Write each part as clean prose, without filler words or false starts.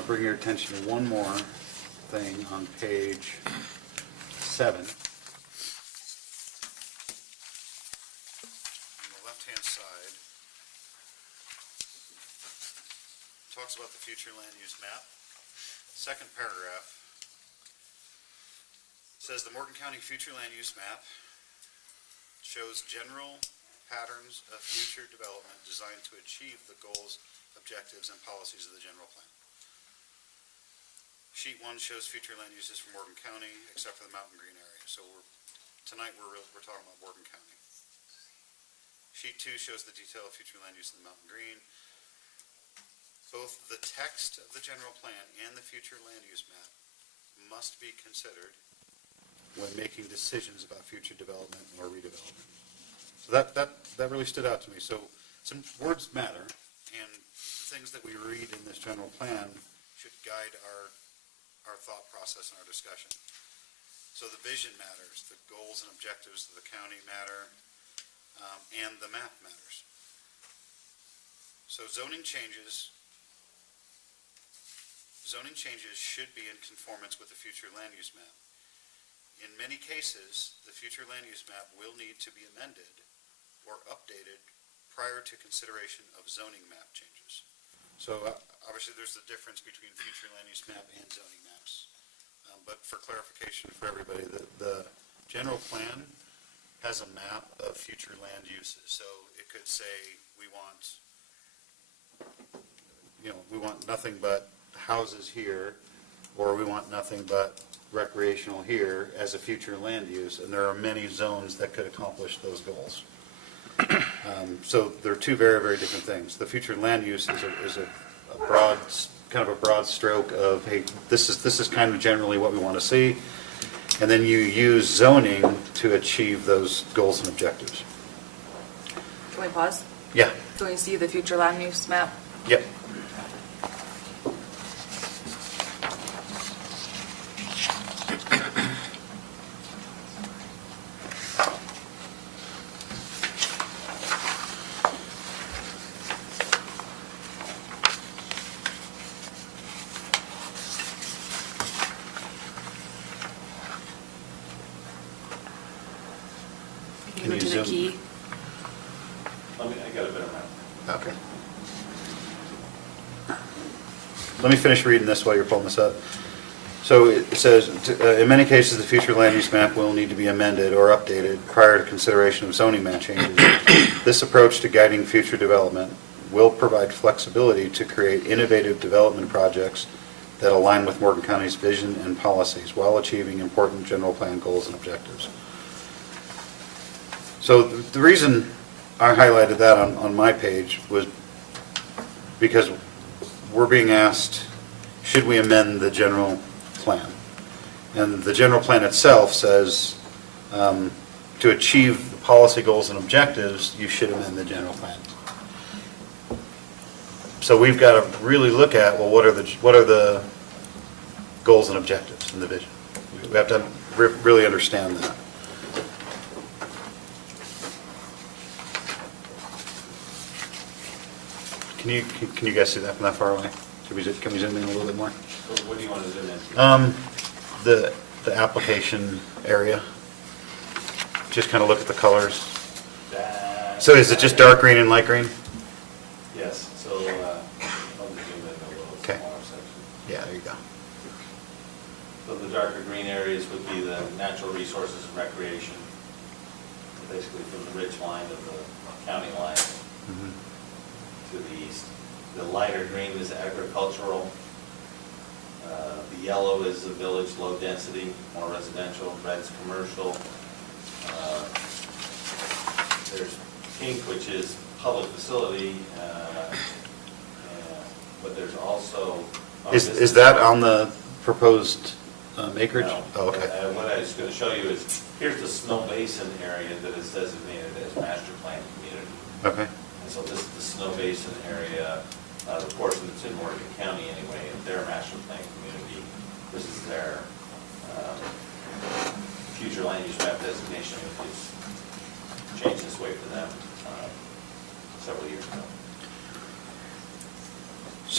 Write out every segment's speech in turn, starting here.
want to bring your attention to one more thing on page 7. On the left-hand side, talks about the future land use map. Second paragraph says the Morgan County future land use map shows general patterns of future development designed to achieve the goals, objectives, and policies of the general plan. Sheet 1 shows future land uses for Morgan County, except for the Mountain Green area. So tonight we're talking about Morgan County. Sheet 2 shows the detail of future land use in the Mountain Green. Both the text of the general plan and the future land use map must be considered when making decisions about future development or redevelopment. So that really stood out to me. So some words matter, and things that we read in this general plan should guide our thought process and our discussion. So the vision matters, the goals and objectives of the county matter, and the map matters. So zoning changes should be in conformance with the future land use map. In many cases, the future land use map will need to be amended or updated prior to consideration of zoning map changes. So obviously there's the difference between future land use map and zoning maps. But for clarification for everybody, the general plan has a map of future land uses. So it could say we want nothing but houses here, or we want nothing but recreational here as a future land use, and there are many zones that could accomplish those goals. So they're two very, very different things. The future land use is a broad, kind of a broad stroke of, hey, this is kind of generally what we want to see, and then you use zoning to achieve those goals and objectives. Can we pause? Yeah. Can we see the future land use map? Yep. Can you go to the key? I got a better map. Okay. Let me finish reading this while you're pulling this up. So it says, in many cases, the future land use map will need to be amended or updated prior to consideration of zoning map changes. This approach to guiding future development will provide flexibility to create innovative development projects that align with Morgan County's vision and policies while achieving important general plan goals and objectives. So the reason I highlighted that on my page was because we're being asked, should we amend the general plan? And the general plan itself says to achieve the policy goals and objectives, you should amend the general plan. So we've got to really look at, well, what are the goals and objectives in the vision? We have to really understand that. Can you guys see that from that far away? Can we zoom in a little bit more? What do you want to zoom in? The application area. Just kind of look at the colors. So is it just dark green and light green? Yes, so I'll zoom in a little Okay. smaller section. Yeah, there you go. So the darker green areas would be the natural resources and recreation, basically from the ridge line of the county line to the east. The lighter green is agricultural. The yellow is the village, low density, more residential. Red's commercial. There's pink, which is public facility, but there's also... Is that on the proposed acreage? No. Oh, okay. What I was going to show you is, here's the Snow Basin area that is designated as master plan community. Okay. And so this is the Snow Basin area, the portion that's in Morgan County anyway, and their master plan community. This is their future land use map designation, which is changed this way for them several years ago.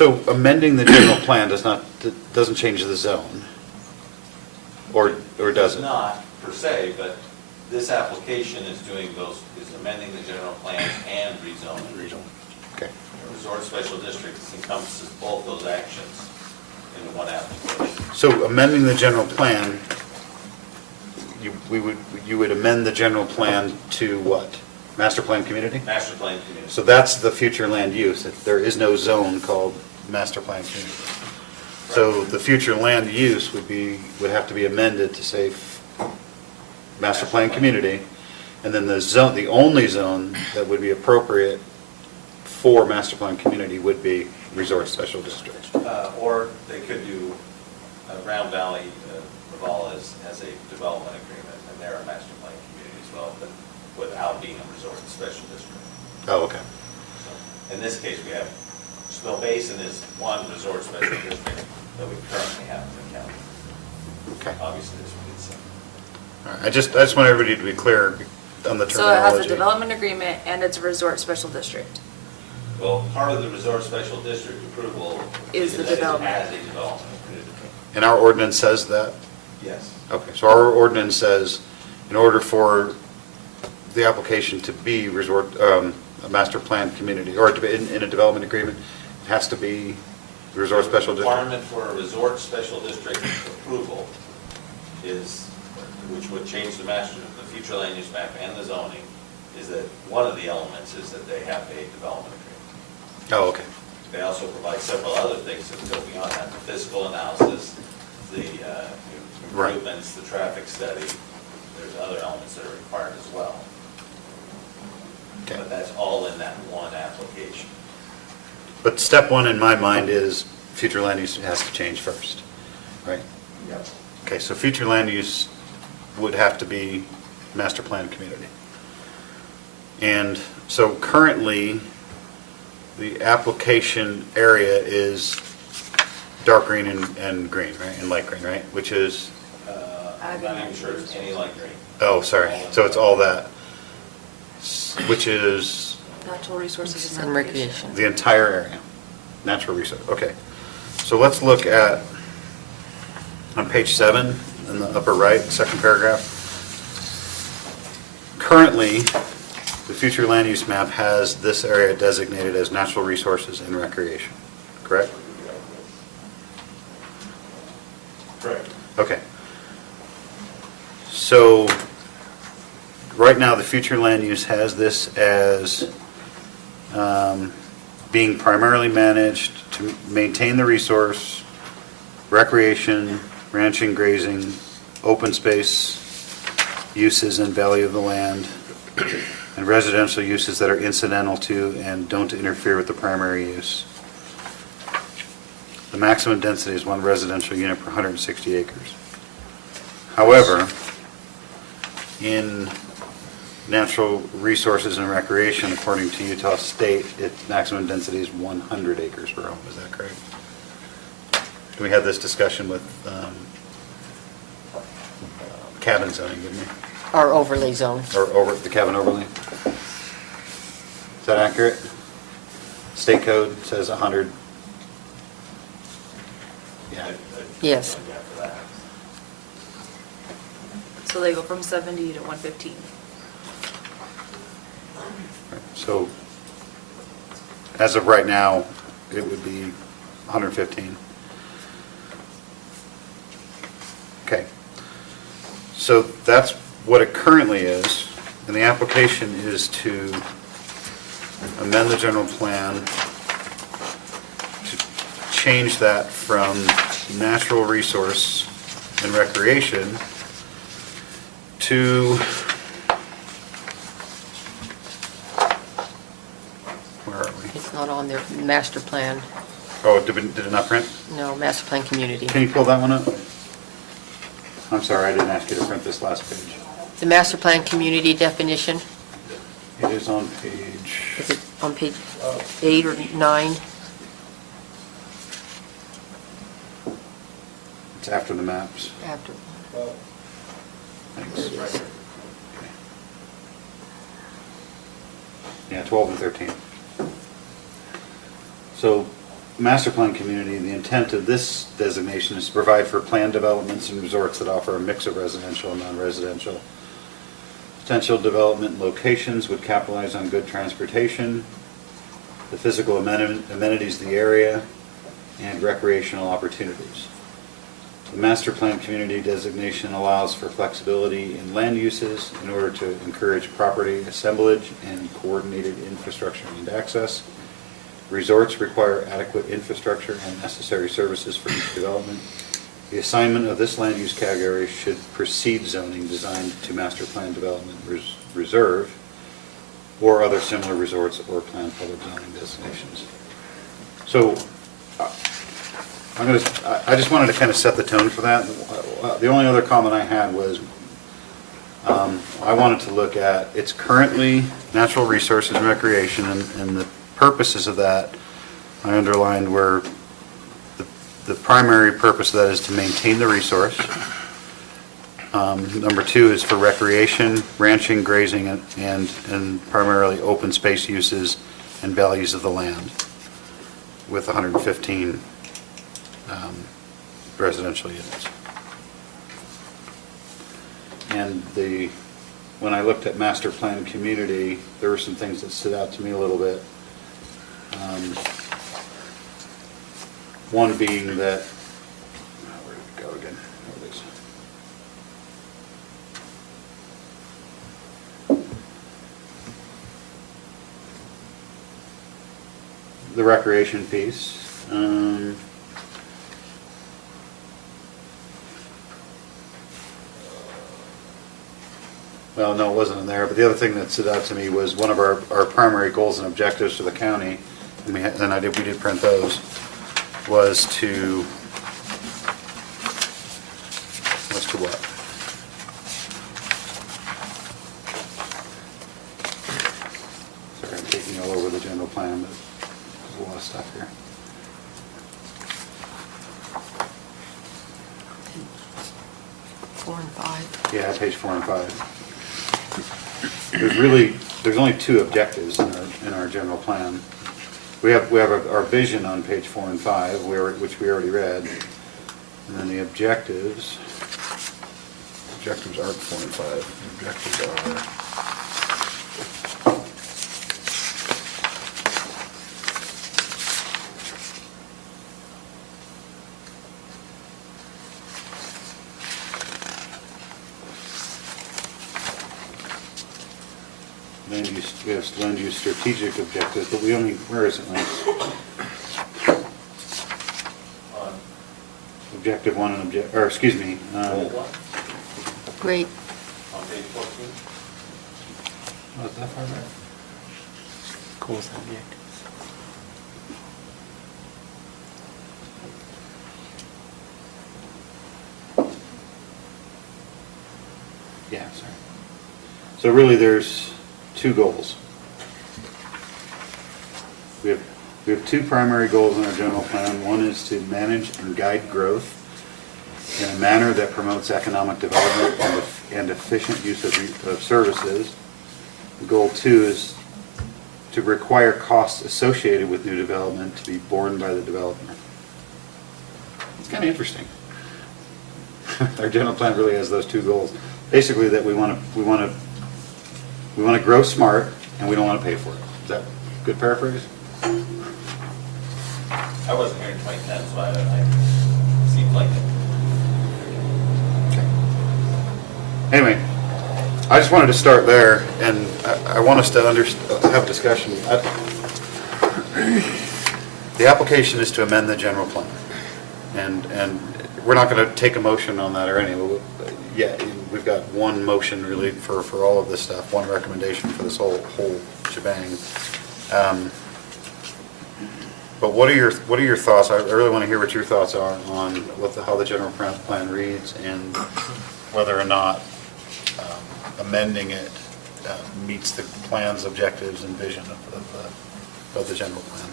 So amending the general plan doesn't change the zone? Or does it? Not per se, but this application is amending the general plan and rezoning. Okay. Resort Special District encompasses both those actions into one application. So amending the general plan, you would amend the general plan to what? Master plan community? Master plan community. So that's the future land use. There is no zone called master plan community. So the future land use would have to be amended to say master plan community. And then the only zone that would be appropriate for master plan community would be resort special district. Or they could do Round Valley, Raval has a development agreement, and they're a master plan community as well, but without being a resort special district. Oh, okay. In this case, we have, Snow Basin is one resort special district that we currently have in the county. Okay. Obviously, this would be the same. All right. I just want everybody to be clear on the So it has terminology. a development agreement and it's a resort special district. Well, part of the resort special district approval Is the that it development. has a development agreement. And our ordinance says that? Yes. Okay, so our ordinance says, in order for the application to be a master plan community, or to be in a development agreement, it has to be resort special district? Requirement for a resort special district approval is, which would change the future land use map and the zoning, is that one of the elements is that they have a development agreement. Oh, okay. They also provide several other things that go beyond that, the physical analysis, the Right. improvements, the traffic study. There's other elements that are required as well. Okay. But that's all in that one application. But step one in my mind is future land use has to change first, right? Yep. Okay, so future land use would have to be master plan community. And so currently, the application area is dark green and green, right, and light green, right? Which is, I'm not even sure it's any light green. oh, sorry, so it's all that. Which is Natural resources And recreation. the entire area, natural resource, okay. So let's look at, on page 7, in the upper right, second paragraph. Currently, the future land use map has this area designated as natural resources and recreation, correct? Correct. Okay. So, right now, the future land use has this as being primarily managed to maintain the resource, recreation, ranching, grazing, open space uses and value of the land, and residential uses that are incidental to and don't interfere with the primary use. The maximum density is 1 residential unit per 160 acres. However, in natural resources and recreation, according to Utah State, its maximum density is 100 acres per home. Is that correct? We had this discussion with cabin zoning, didn't we? Our overlay zone. Or over, the cabin overlay? Is that accurate? State code says 100. Yeah. Yes. After that. So they go from 70 to 115. So, as of right now, it would be 115. Okay. So that's what it currently is, and the application is to amend the general plan to change that from natural resource and recreation to, where are we? It's not on their master plan. Oh, did it not print? No, master plan community. Can you pull that one up? I'm sorry, I didn't ask you to print this last page. The master plan community definition, It is on page, is it on page 8 or 9? it's after the maps. After. Thanks. Yeah, 12 and 13. So master plan community, the intent of this designation is to provide for planned developments and resorts that offer a mix of residential and non-residential. Potential development locations would capitalize on good transportation, the physical amenities of the area, and recreational opportunities. The master plan community designation allows for flexibility in land uses in order to encourage property assemblage and coordinated infrastructure and access. Resorts require adequate infrastructure and necessary services for each development. The assignment of this land use category should precede zoning designed to master plan development reserve or other similar resorts or planned public zoning designations. So I just wanted to kind of set the tone for that. The only other comment I had was I wanted to look at, it's currently natural resources and recreation, and the purposes of that I underlined were the primary purpose of that is to maintain the resource. Number 2 is for recreation, ranching, grazing, and primarily open space uses and values of the land with 115 residential units. And when I looked at master plan community, there were some things that stood out to me a little bit. One being that, where did it go again? There it is. The recreation piece. Well, no, it wasn't in there, but the other thing that stood out to me was one of our primary goals and objectives for the county, and we did print those, was to what? Sorry, I'm taking all over the general plan, but there's a lot of stuff here. 4 and 5. Yeah, page 4 and 5. There's only 2 objectives in our general plan. We have our vision on page 4 and 5, which we already read, and then the objectives aren't 4 and 5. The objectives are. We have land use strategic objectives, but we only, where is it, Lance? Objective 1 and excuse me. Goal 1 Great. on page 14. Oh, is that far back? Goals and objectives. Yeah, sorry. So really, there's 2 goals. We have 2 primary goals in our general plan. One is to manage and guide growth in a manner that promotes economic development and efficient use of services. Goal 2 is to require costs associated with new development to be borne by the developer. It's kind of interesting. Our general plan really has those 2 goals. Basically, that we want to grow smart, and we don't want to pay for it. Is that a good paraphrase? I wasn't here in 2010, so I seemed like it. Okay. Anyway, I just wanted to start there, and I want us to have a discussion. The application is to amend the general plan, and we're not going to take a motion on that or any. Yeah, we've got one motion really for all of this stuff, one recommendation for this whole shebang. But what are your thoughts? I really want to hear what your thoughts are on how the general plan reads, and whether or not amending it meets the plan's objectives and vision of the general plan.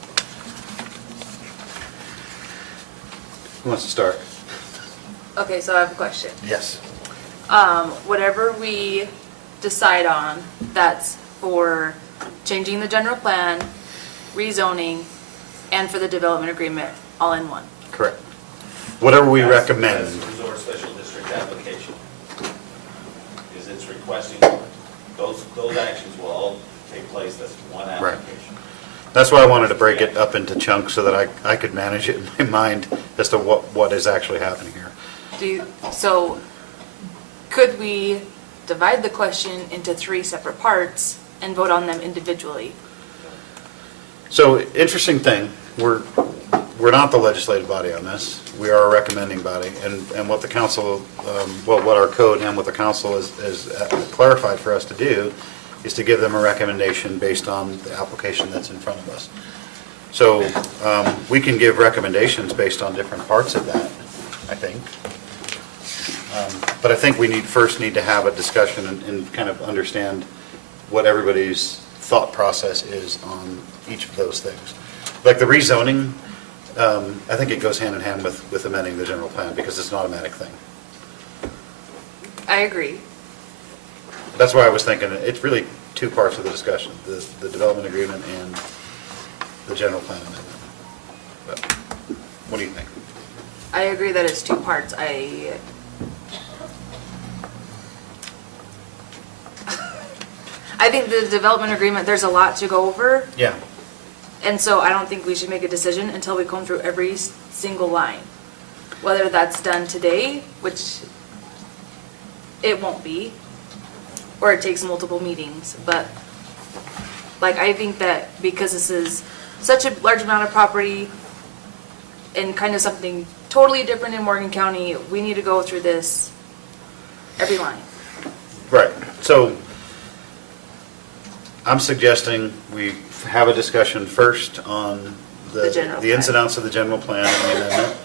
Who wants to start? Okay, so I have a question. Yes. Whatever we decide on, that's for changing the general plan, rezoning, and for the development agreement all in one. Correct. Whatever we That's- recommend. That's the resort special district application. Is it's requesting, those actions will all take place, that's one Right. application. That's why I wanted to break it up into chunks so that I could manage it in my mind as to what is actually happening here. So could we divide the question into 3 separate parts and vote on them individually? So, interesting thing, we're not the legislative body on this. We are a recommending body, and what the council, what our code and what the council has clarified for us to do is to give them a recommendation based on the application that's in front of us. So, we can give recommendations based on different parts of that, I think. But I think we first need to have a discussion and kind of understand what everybody's thought process is on each of those things. Like the rezoning, I think it goes hand in hand with amending the general plan because it's an automatic thing. I agree. That's why I was thinking, it's really 2 parts of the discussion, the development agreement and the general plan amendment. But what do you think? I agree that it's 2 parts. I think the development agreement, there's a lot to go over, Yeah, and so I don't think we should make a decision until we comb through every single line. Whether that's done today, which it won't be, or it takes multiple meetings, but like I think that because this is such a large amount of property and kind of something totally different in Morgan County, we need to go through this every line. right. So I'm suggesting we have a discussion first on The general the ins and outs of the general plan and the amendment.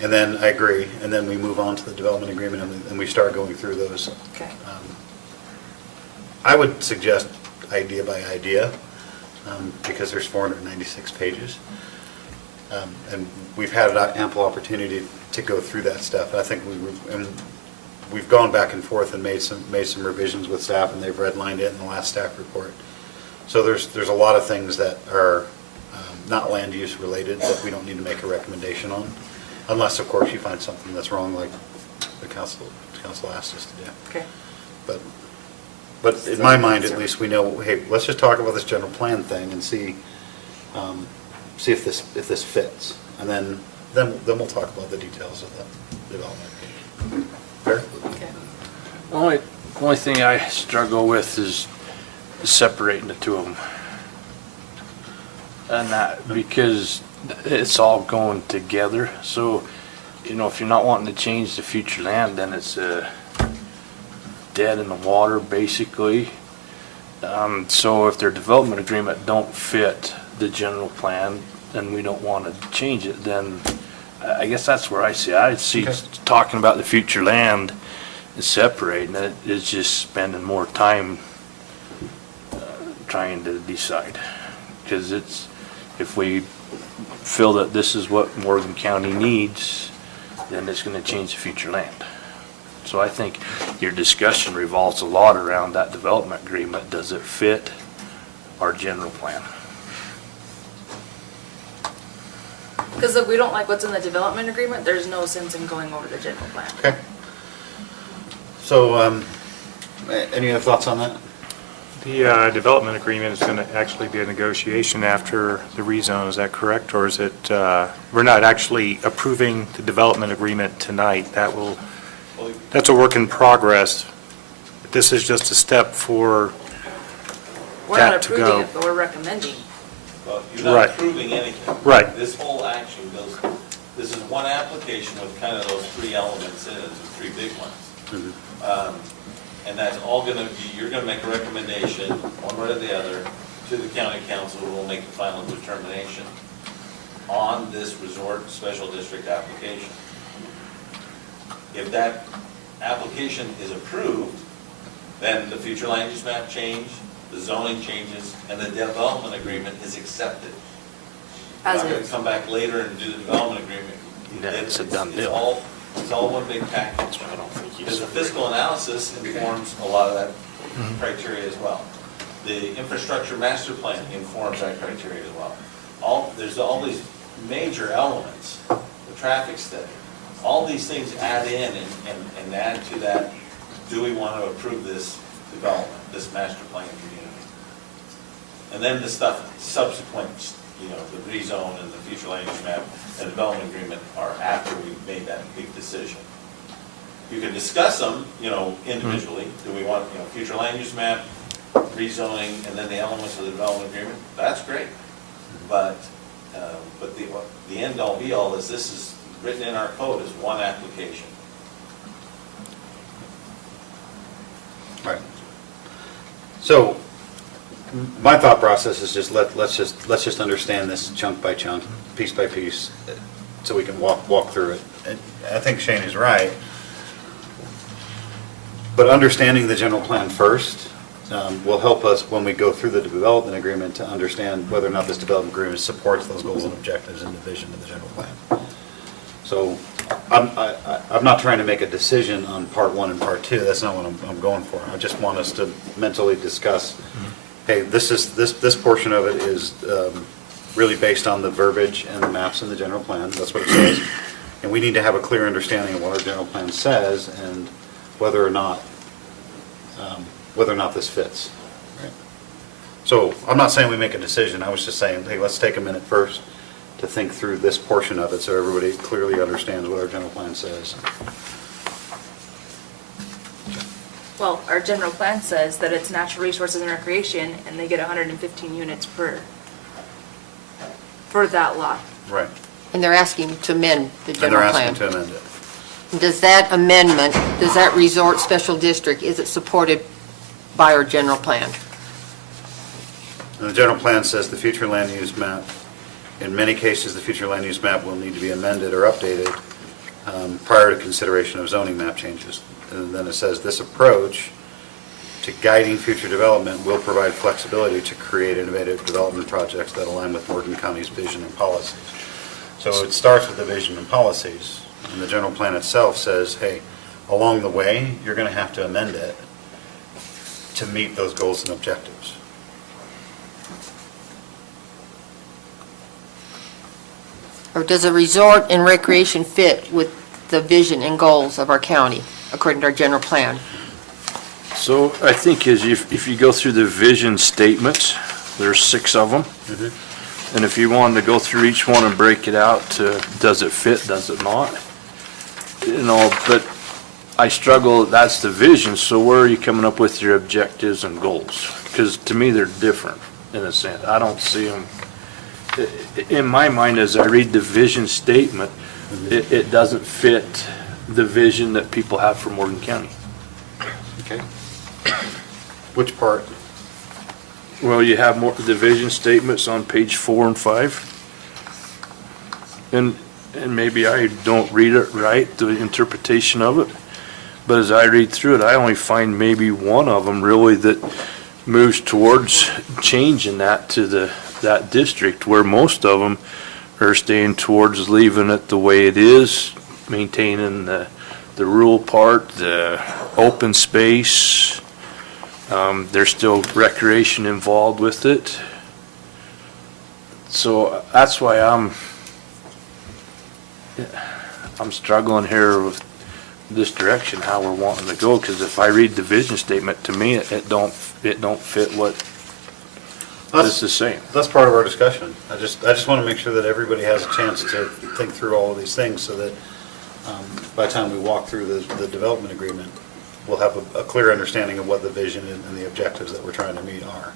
And then I agree, and then we move on to the development agreement and we start going through those. Okay. I would suggest idea by idea, because there's 496 pages. And we've had an ample opportunity to go through that stuff. I think we've gone back and forth and made some revisions with staff, and they've redlined it in the last staff report. So there's a lot of things that are not land use related that we don't need to make a recommendation on, unless, of course, you find something that's wrong like the council asked us to do. Okay. But in my mind, at least, we know, hey, let's just talk about this general plan thing and see if this fits. And then we'll talk about the details of the development. Fair? Okay. Only thing I struggle with is separating the 2 of them. And that, because it's all going together, so, if you're not wanting to change the future land, then it's dead in the water, basically. So if their development agreement don't fit the general plan, and we don't want to change it, then I guess that's where I see Okay. talking about the future land and separating it is just spending more time trying to decide. Because if we feel that this is what Morgan County needs, then it's going to change the future land. So I think your discussion revolves a lot around that development agreement. Does it fit our general plan? Because if we don't like what's in the development agreement, there's no sense in going over the general plan. Okay. So, any other thoughts on that? The development agreement is going to actually be a negotiation after the rezone, is that correct? Or is it, we're not actually approving the development agreement tonight? That's a work in progress. This is just a step for We're not that to approving go. it, but we're recommending. Well, you're not Right. approving anything. Right. This whole action goes, this is one application with kind of those 3 elements in it, the 3 big ones. And that's all gonna be, you're gonna make a recommendation, one way or the other, to the county council, who will make the final determination on this resort special district application. If that application is approved, then the future land use map change, the zoning changes, and the development agreement is accepted. As We're not is. gonna come back later and do the development agreement. Yeah, it's a done deal. It's all one big package. I don't think you Because the separate. fiscal analysis informs a lot of that criteria as well. The infrastructure master plan informs that criteria as well. there's all these major elements, the traffic study. All these things add in and add to that, do we want to approve this development, this master plan community? And then the stuff subsequent, the rezone and the future land use map and development agreement are after we've made that big decision. You can discuss them, individually. Do we want, future land use map, rezoning, and then the elements of the development agreement? That's great. But the end all be all is this is written in our code as one application. Right. So, my thought process is just let's just understand this chunk by chunk, piece by piece, so we can walk through it. And I think Shane is right. But understanding the general plan first will help us when we go through the development agreement to understand whether or not this development agreement supports those goals and objectives and the vision of the general plan. So I'm not trying to make a decision on part one and part two. That's not what I'm going for. I just want us to mentally discuss, hey, this portion of it is really based on the verbiage and the maps in the general plan. That's what it says. And we need to have a clear understanding of what our general plan says and whether or not this fits. Right? So I'm not saying we make a decision. I was just saying, hey, let's take a minute first to think through this portion of it so everybody clearly understands what our general plan says. Well, our general plan says that it's natural resources and recreation, and they get 115 units for that lot. Right. And they're asking to amend the And they're general plan. asking to amend it. Does that amendment, does that resort special district, is it supported by our general plan? And the general plan says the future land use map, in many cases, the future land use map will need to be amended or updated prior to consideration of zoning map changes. And then it says this approach to guiding future development will provide flexibility to create innovative development projects that align with Morgan County's vision and policies. So it starts with the vision and policies, and the general plan itself says, hey, along the way, you're going to have to amend it to meet those goals and objectives. Or does a resort and recreation fit with the vision and goals of our county, according to our general plan? So I think if you go through the vision statements, there's 6 of them. And if you wanted to go through each one and break it out to, does it fit, does it not? But I struggle, that's the vision, so where are you coming up with your objectives and goals? Because to me, they're different in a sense. I don't see them, in my mind, as I read the vision statement, it doesn't fit the vision that people have for Morgan County. Okay. Which part? Well, you have more, the vision statements on page 4 and 5. And maybe I don't read it right, the interpretation of it. But as I read through it, I only find maybe one of them really that moves towards changing that to that district, where most of them are staying towards leaving it the way it is, maintaining the rural part, the open space. There's still recreation involved with it. So that's why I'm struggling here with this direction, how we're wanting to go, because if I read the vision statement, to me, it don't fit what this is saying. That's part of our discussion. I just want to make sure that everybody has a chance to think through all of these things so that by the time we walk through the development agreement, we'll have a clear understanding of what the vision and the objectives that we're trying to meet are.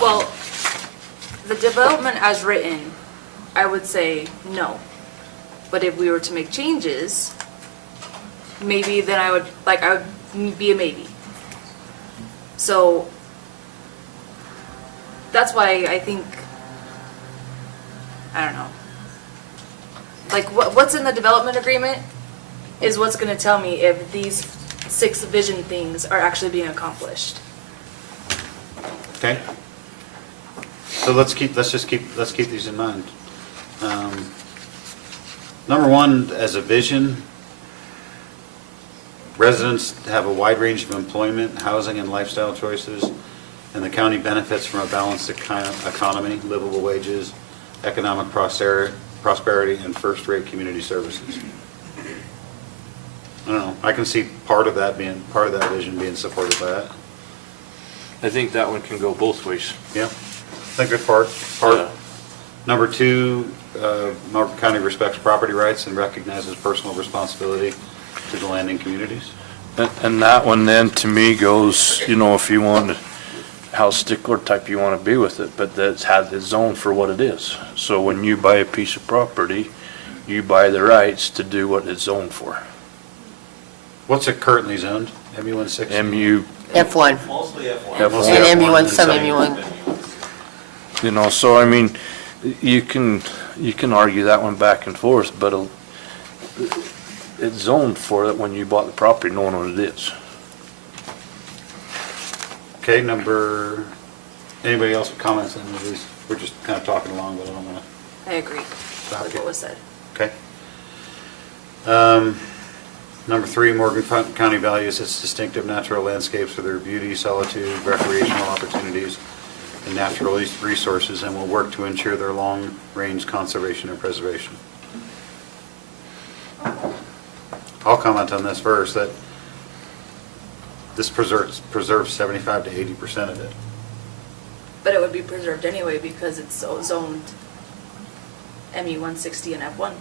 Well, the development as written, I would say no. But if we were to make changes, maybe then I would be a maybe. So that's why I think, I don't know. Like what's in the development agreement is what's going to tell me if these 6 vision things are actually being accomplished. Okay? So let's keep these in mind. Number 1, as a vision, residents have a wide range of employment, housing, and lifestyle choices. and the county benefits from a balanced economy, livable wages, economic prosperity, and first-rate community services. I don't know, I can see part of that vision being supported by that. I think that one can go both ways. Yeah, I think that's part. Yeah. Number 2, Markham County respects property rights and recognizes personal responsibility to the landing communities. And that one then, to me, goes, if you want, how stickler type you want to be with it, but that's had the zone for what it is. So when you buy a piece of property, you buy the rights to do what it's zoned for. What's it currently zoned? MU 160? MU, F1. Mostly F1. F1. Mostly And F1, MU1, and some some MU1. so I mean, you can argue that one back and forth, but it's zoned for it when you bought the property, knowing what it is. Okay, anybody else with comments on any of these? We're just kind of talking along, but I don't want to. I agree with Okay. what was said. Okay. Number 3, Morgan County values its distinctive natural landscapes for their beauty, solitude, recreational opportunities, and natural resources, and will work to ensure their long-range conservation and preservation. I'll comment on this first, that this preserves 75 to 80% of it. But it would be preserved anyway because it's zoned MU 160 and F1.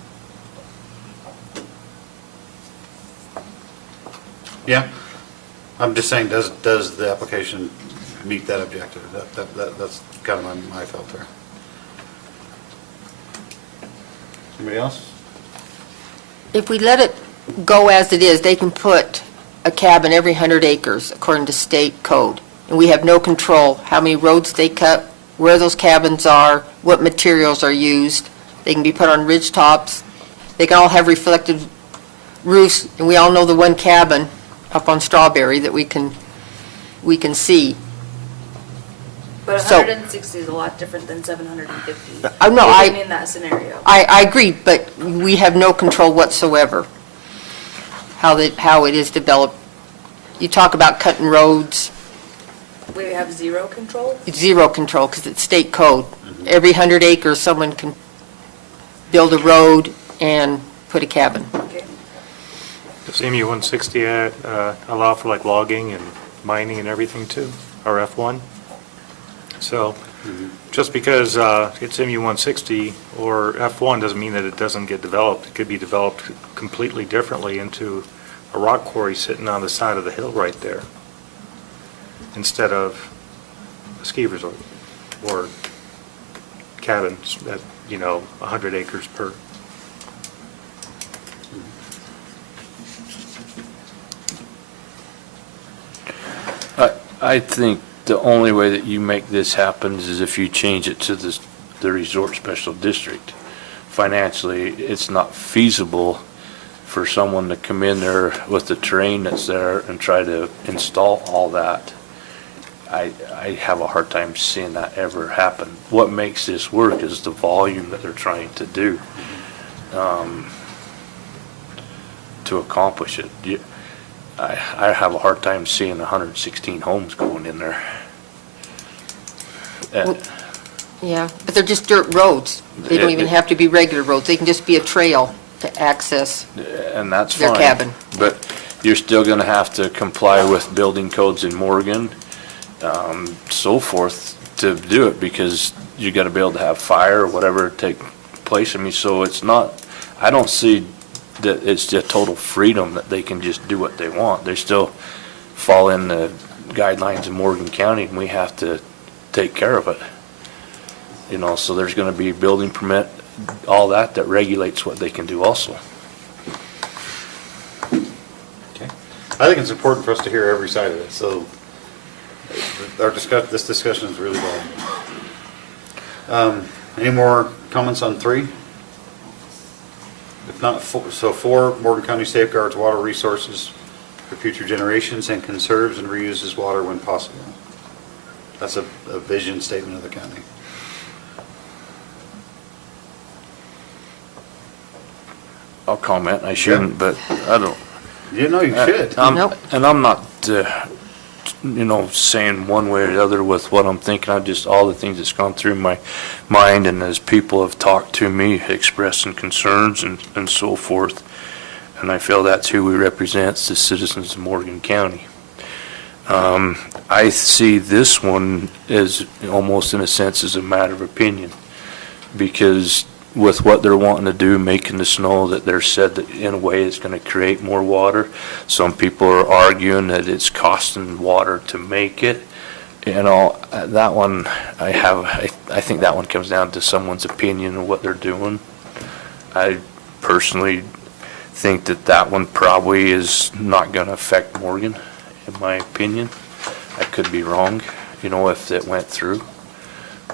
Yeah, I'm just saying, does the application meet that objective? That's kind of my filter. Anybody else? If we let it go as it is, they can put a cabin every 100 acres according to state code. And we have no control how many roads they cut, where those cabins are, what materials are used. They can be put on ridge tops. They can all have reflective roofs, and we all know the one cabin up on Strawberry that we can see. But So- 160 is a lot different than 750. No, Even in that scenario. I agree, but we have no control whatsoever how it is developed. You talk about cutting roads, We have zero control. zero control because it's state code. Every 100 acres, someone can build a road and put a cabin. Okay. Does MU 160 allow for like logging and mining and everything too, or F1? So just because it's MU 160 or F1 doesn't mean that it doesn't get developed. It could be developed completely differently into a rock quarry sitting on the side of the hill right there instead of a ski resort or cabins at, 100 acres per. I think the only way that you make this happen is if you change it to the resort special district. Financially, it's not feasible for someone to come in there with the terrain that's there and try to install all that. I have a hard time seeing that ever happen. What makes this work is the volume that they're trying to do to accomplish it. I have a hard time seeing 116 homes going in there. Yeah, but they're just dirt roads. They don't even It- have to be regular roads. They can just be a trail to access. And that's Their fine. cabin. But you're still gonna have to comply with building codes in Morgan, so forth, to do it, because you gotta be able to have fire or whatever take place. I mean, so it's not, I don't see that it's just total freedom that they can just do what they want. They still fall in the guidelines in Morgan County, and we have to take care of it. So there's gonna be building permit, all that regulates what they can do also. Okay. I think it's important for us to hear every side of it, so this discussion is really valuable. Any more comments on 3? If not, 4, Morgan County safeguards water resources for future generations and conserves and reuses water when possible. That's a vision statement of the county. I'll comment, I shouldn't, but I don't. You know, you should. Nope. And I'm not saying one way or the other with what I'm thinking. I just, all the things that's gone through my mind, and as people have talked to me, expressing concerns and so forth. And I feel that's who we represent, the citizens of Morgan County. I see this one as almost in a sense as a matter of opinion, because with what they're wanting to do, making the snow, that they're said that in a way it's going to create more water. Some people are arguing that it's costing water to make it. That one, I think that one comes down to someone's opinion of what they're doing. I personally think that one probably is not going to affect Morgan, in my opinion. I could be wrong, if it went through.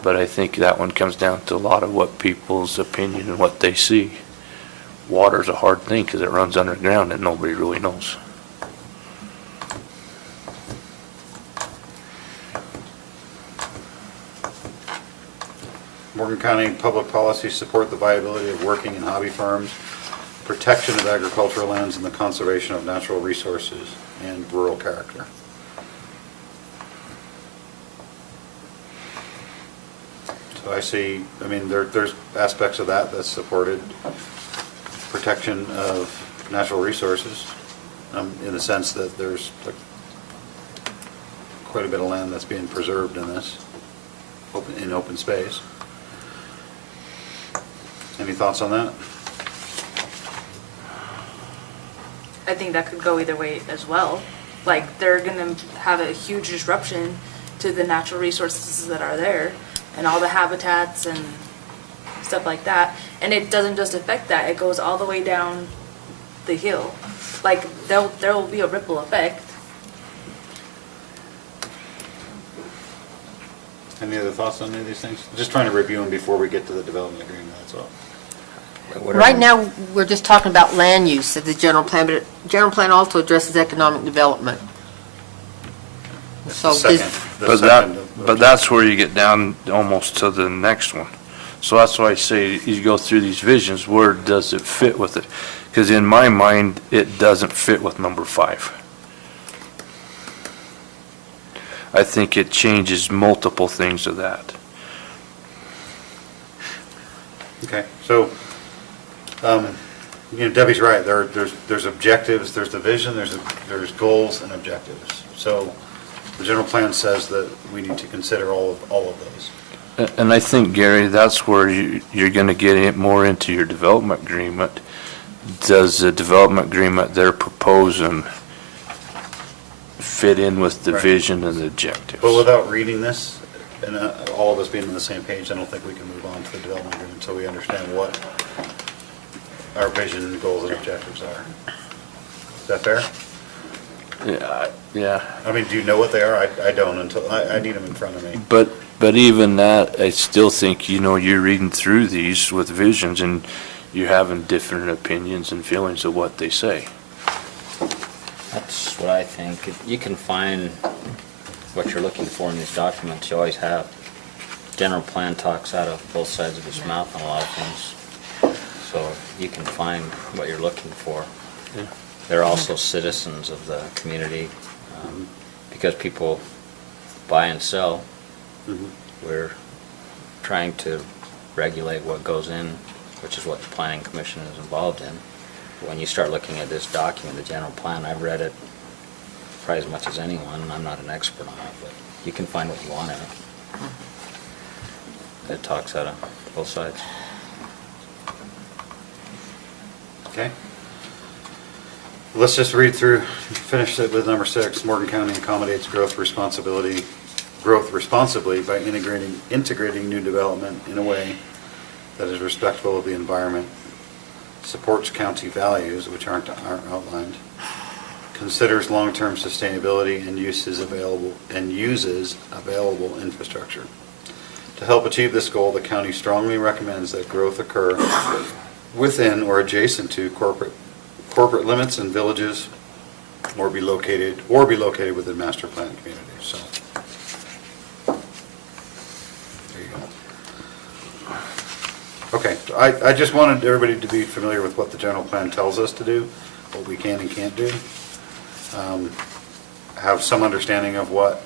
But I think that one comes down to a lot of what people's opinion and what they see. Water's a hard thing because it runs underground and nobody really knows. Morgan County public policy support the viability of working and hobby farms, protection of agricultural lands, and the conservation of natural resources and rural character. So I see, there's aspects of that that's supported. Protection of natural resources, in the sense that there's quite a bit of land that's being preserved in this, in open space. Any thoughts on that? I think that could go either way as well. Like, they're gonna have a huge disruption to the natural resources that are there and all the habitats and stuff like that. And it doesn't just affect that, it goes all the way down the hill. Like, there will be a ripple effect. Any other thoughts on any of these things? Just trying to review them before we get to the development agreement, that's all. Right now, we're just talking about land use of the general plan, but general plan also addresses economic development. So Second, this- But that's where you get down almost to the next one. So that's why I say you go through these visions, where does it fit with it? Because in my mind, it doesn't fit with number 5. I think it changes multiple things of that. Okay, so, Debbie's right, there's objectives, there's the vision, there's goals and objectives. So the general plan says that we need to consider all of those. And I think, Gary, that's where you're going to get more into your development agreement. Does the development agreement they're proposing fit in with the Right. vision and the objectives? But without reading this, and all of us being on the same page, I don't think we can move on to the development agreement until we understand what our vision, goals, and objectives are. Is that fair? Yeah. Do you know what they are? I don't until, I need them in front of me. But even that, I still think, you're reading through these with visions and you're having different opinions and feelings of what they say. That's what I think. You can find what you're looking for in these documents, you always have. General plan talks out of both sides of his mouth on a lot of things. So you can find what you're looking for. Yeah. They're also citizens of the community, because people buy and sell. We're trying to regulate what goes in, which is what the planning commission is involved in. When you start looking at this document, the general plan, I've read it probably as much as anyone, and I'm not an expert on it, but you can find what you want in it. It talks out of both sides. Okay. Let's just read through, finish it with number 6. Morgan County accommodates growth responsibly by integrating new development in a way that is respectful of the environment, supports county values, which aren't outlined, considers long-term sustainability and uses available infrastructure. To help achieve this goal, the county strongly recommends that growth occur within or adjacent to corporate limits and villages, or be located within master plan communities. So there you go. Okay, I just wanted everybody to be familiar with what the general plan tells us to do, what we can and can't do. have some understanding of what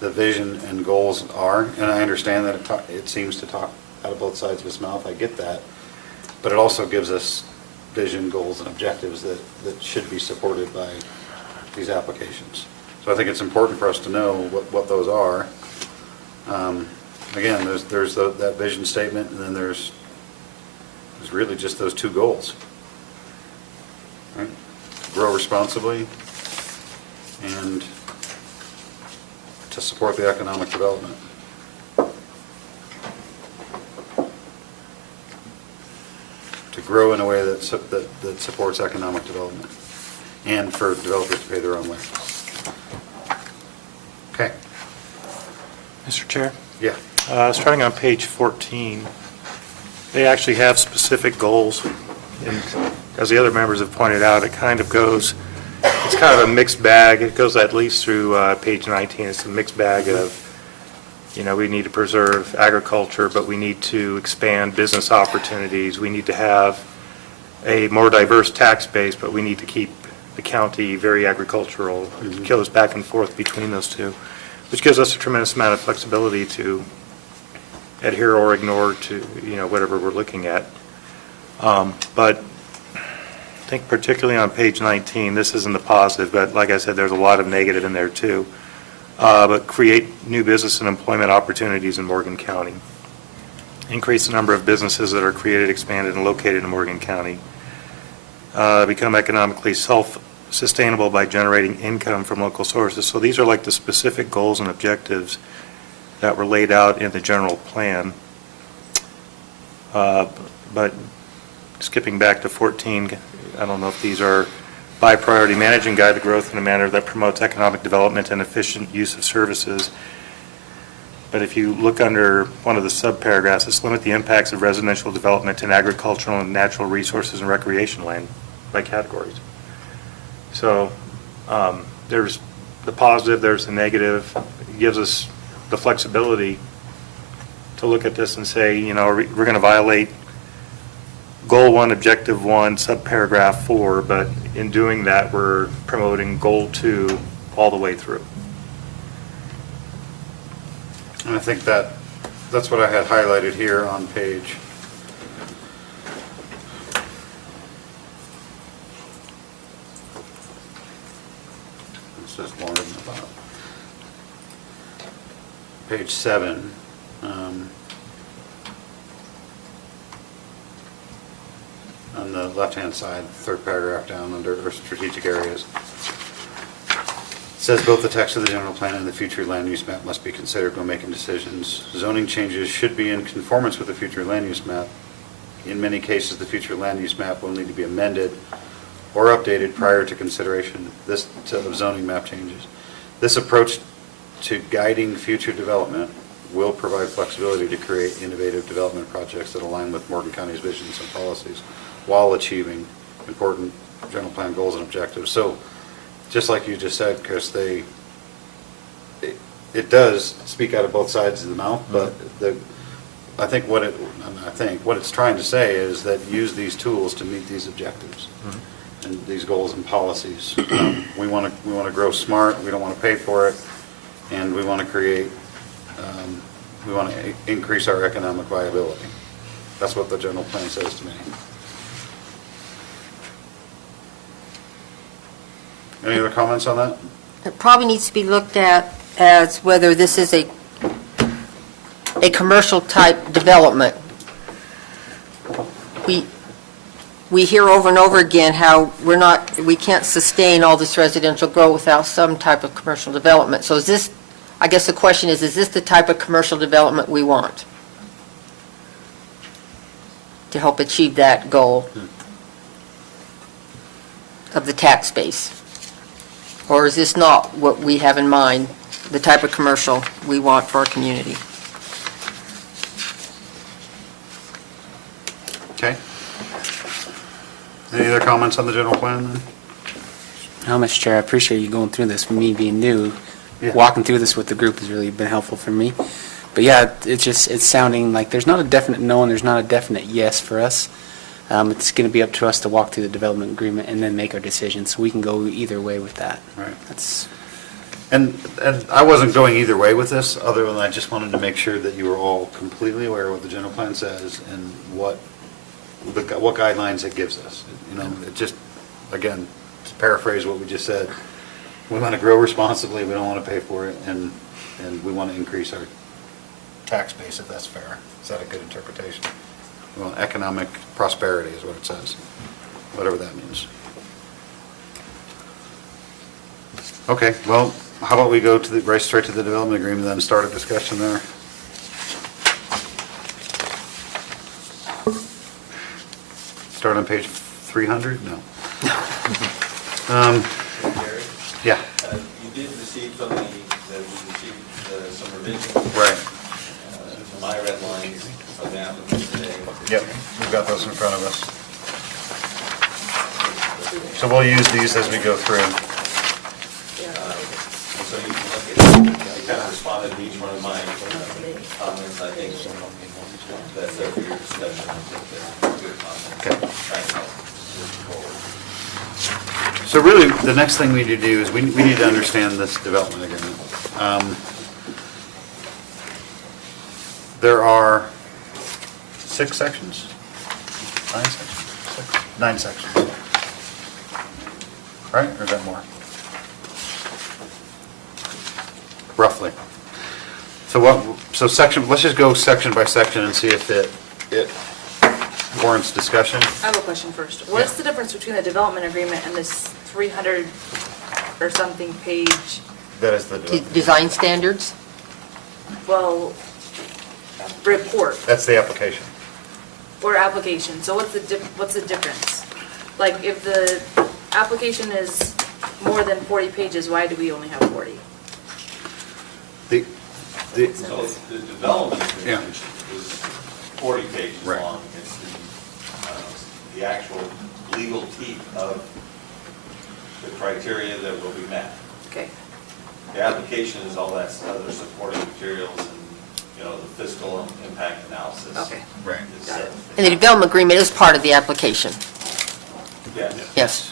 the vision and goals are, and I understand that it seems to talk out of both sides of his mouth, I get that, but it also gives us vision, goals, and objectives that should be supported by these applications. So I think it's important for us to know what those are. Again, there's that vision statement, and then there's really just those two goals. Right? Grow responsibly and to support the economic development. To grow in a way that supports economic development and for developers to pay their own way. Okay, Mr. Chair? yeah. Starting on page 14, they actually have specific goals. And as the other members have pointed out, it kind of goes, it's kind of a mixed bag. It goes at least through page 19. It's a mixed bag of, we need to preserve agriculture, but we need to expand business opportunities. We need to have a more diverse tax base, but we need to keep the county very agricultural. It goes back and forth between those two, which gives us a tremendous amount of flexibility to adhere or ignore to, whatever we're looking at. But I think particularly on page 19, this isn't the positive, but like I said, there's a lot of negative in there too. But create new business and employment opportunities in Morgan County. Increase the number of businesses that are created, expanded, and located in Morgan County. Become economically self-sustainable by generating income from local sources. So these are like the specific goals and objectives that were laid out in the general plan. But skipping back to 14, I don't know if these are by priority, manage and guide the growth in a manner that promotes economic development and efficient use of services. But if you look under one of the subparagraphs, it's limit the impacts of residential development in agricultural and natural resources and recreation land by categories. So there's the positive, there's the negative. It gives us the flexibility to look at this and say, we're going to violate Goal 1, Objective 1, subparagraph 4, but in doing that, we're promoting Goal 2 all the way through. And I think that's what I had highlighted here on page. It's just longer than the bottom. Page 7. On the left-hand side, third paragraph down under strategic areas. It says both the text of the general plan and the future land use map must be considered when making decisions. Zoning changes should be in conformance with the future land use map. In many cases, the future land use map will need to be amended or updated prior to consideration of zoning map changes. This approach to guiding future development will provide flexibility to create innovative development projects that align with Morgan County's visions and policies while achieving important general plan goals and objectives. So just like you just said, Chris, it does speak out of both sides of the mouth, but I think what it's trying to say is that use these tools to meet these objectives and these goals and policies. We want to grow smart. We don't want to pay for it, and we want to create. We want to increase our economic viability. That's what the general plan says to me. Any other comments on that? It probably needs to be looked at as whether this is a commercial type development. We hear over and over again how we can't sustain all this residential growth without some type of commercial development. So is this, I guess the question is this the type of commercial development we want to help achieve that goal of the tax base? Or is this not what we have in mind, the type of commercial we want for our community? Okay. Any other comments on the general plan then? No, Mr. Chair, I appreciate you going through this. For me being new, Yeah. walking through this with the group has really been helpful for me. But yeah, it's sounding like there's not a definite no and there's not a definite yes for us. It's going to be up to us to walk through the development agreement and then make our decision. So we can go either way with that. Right. That's And I wasn't going either way with this, other than I just wanted to make sure that you were all completely aware of what the general plan says and what guidelines it gives us. You know, it just, again, to paraphrase what we just said, we want to grow responsibly, we don't want to pay for it, and we want to increase our tax base if that's fair. Is that a good interpretation? We want economic prosperity is what it says, whatever that means. Okay, well, how about we go to right straight to the development agreement, then start a discussion there. Start on page 300? No. Gary? Yeah, You did receive from we received some revisions. right. To my red lines of the applicant today. Yep, we've got those in front of us. So we'll use these as we go through. So you can look at, I kind of responded to each one of my comments, I think that's there for your discussion. I think that's good Okay. comment. Trying to help move forward. So really, the next thing we need to do is we need to understand this development agreement. There are 6 sections? 9 sections? 9 sections. Right, or is that more? Roughly. So section, let's just go section by section and see if it warrants discussion. I have a question first. What's Yeah. the difference between the development agreement and this 300 or something page, That is the De- development. Design standards? well, report That's the application. or application? So what's the difference? Like, if the application is more than 40 pages, why do we only have 40? The, So the development Yeah. agreement is 40 pages Right. long. It's the actual legal teeth of the criteria that will be met. Okay, The application is all that other supporting materials and, the fiscal impact analysis. okay, right. It's, got it. And the development agreement is part of the application, Yeah. yes.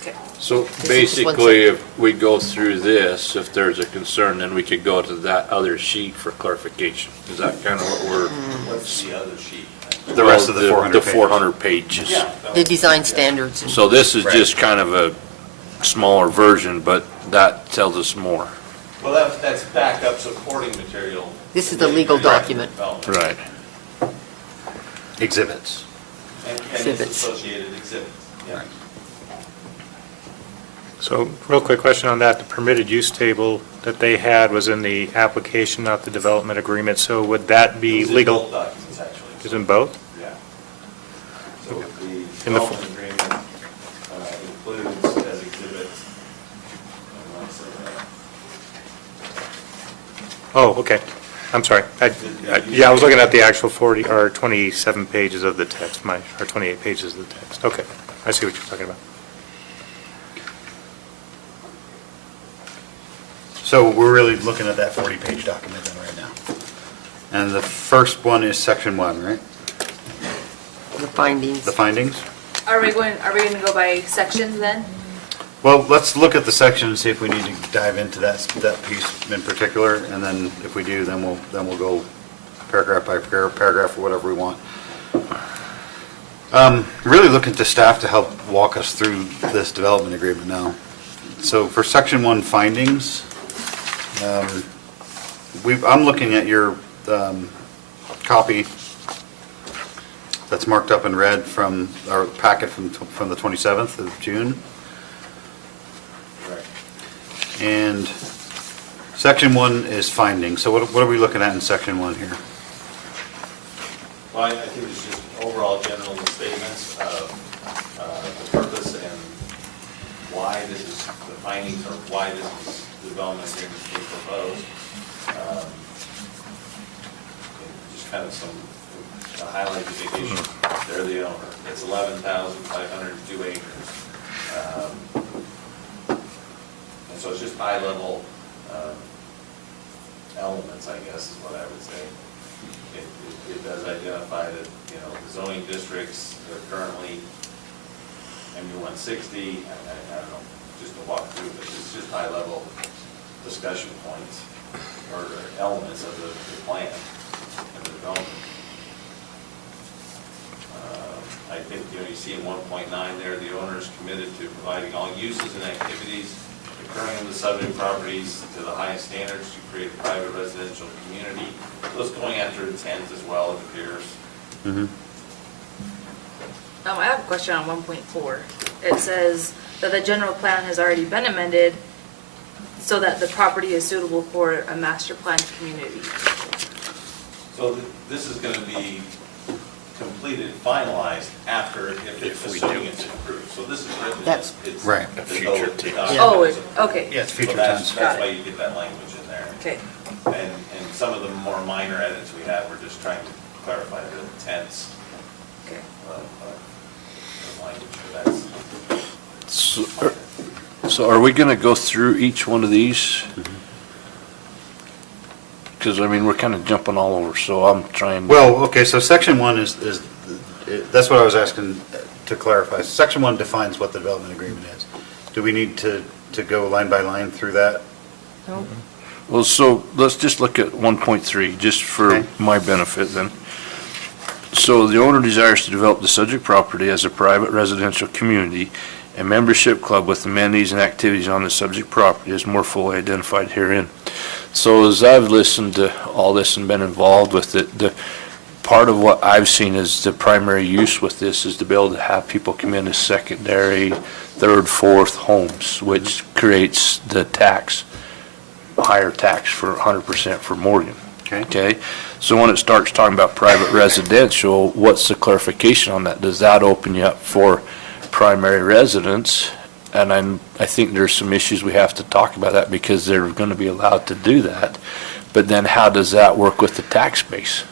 Okay. So This is just one basically, if we go through this, if there's a concern, then we could go to that other sheet for clarification. Is that kind of what we're? What's the other sheet? The rest of the 400 The pages. 400 pages. Yeah. The design standards. and- So this is Right. just kind of a smaller version, but that tells us more. Well, that's backup supporting material. This is the legal document. Development. Right. Exhibits. And its Exhibits. associated exhibits, yeah. So, real quick question on that, the permitted use table that they had was in the application, not the development agreement, so would that be These are legal? both documents, actually. Is in both? Yeah. So the In the development agreement includes as exhibits. Oh, okay, I'm sorry. Yeah, I was looking at the actual 40, or 27 pages of the text, or 28 pages of the text. Okay, I see what you're talking about. So we're really looking at that 40-page document then right now. And the first one is section 1, right? The findings. The findings? Are we gonna go by sections then? Well, let's look at the section and see if we need to dive into that piece in particular, and then if we do, then we'll go paragraph by paragraph or whatever we want. Really looking to staff to help walk us through this development agreement now. So for section 1 findings, I'm looking at your copy that's marked up in red from our packet from the 27th of June. And section 1 is findings. So what are we looking at in section 1 here? Well, I think it's just overall general statements of the purpose and why this is, the findings or why this is development agreement is being proposed. Just kind of some, highlight the big issue. They're the owner. It's 11,502 acres. And so it's just high-level elements, I guess, is what I would say. It does identify that, the zoning districts are currently MU 160, I don't know, just to walk through, but it's just high level discussion points or elements of the plan and the development. I think, you see in 1.9 there, the owner is committed to providing all uses and activities occurring on the subject properties to the highest standards to create a private residential community. So it's going after intent as well, it appears. I have a question on 1.4. It says that the general plan has already been amended so that the property is suitable for a master planned community. So this is gonna be completed, finalized after, if assuming it's approved. So this is written, That's- it's. Right. as A though future the tense. document Oh, is approved. okay. Yeah, it's So future that's, tense. Got that's it. why you get that language in there. Okay. And some of the more minor edits we have, we're just trying to clarify the tense Okay. of language, but that's. So are we gonna go through each one of these? Because, I mean, we're kind of jumping all over, so I'm trying. Well, okay, so section 1 is, that's what I was asking to clarify. Section 1 defines what the development agreement is. Do we need to go line by line through that? Well, so let's just look at 1.3, just for Okay. my benefit then. So the owner desires to develop the subject property as a private residential community. A membership club with amenities and activities on the subject property is more fully identified herein. So as I've listened to all this and been involved with it, the part of what I've seen is the primary use with this is to be able to have people come in as secondary, third, fourth homes, which creates the tax, higher tax for 100% for Morgan. Okay. Okay? So when it starts talking about private residential, what's the clarification on that? Does that open you up for primary residence? And I think there's some issues we have to talk about that because they're going to be allowed to do that. But then how does that work with the tax base?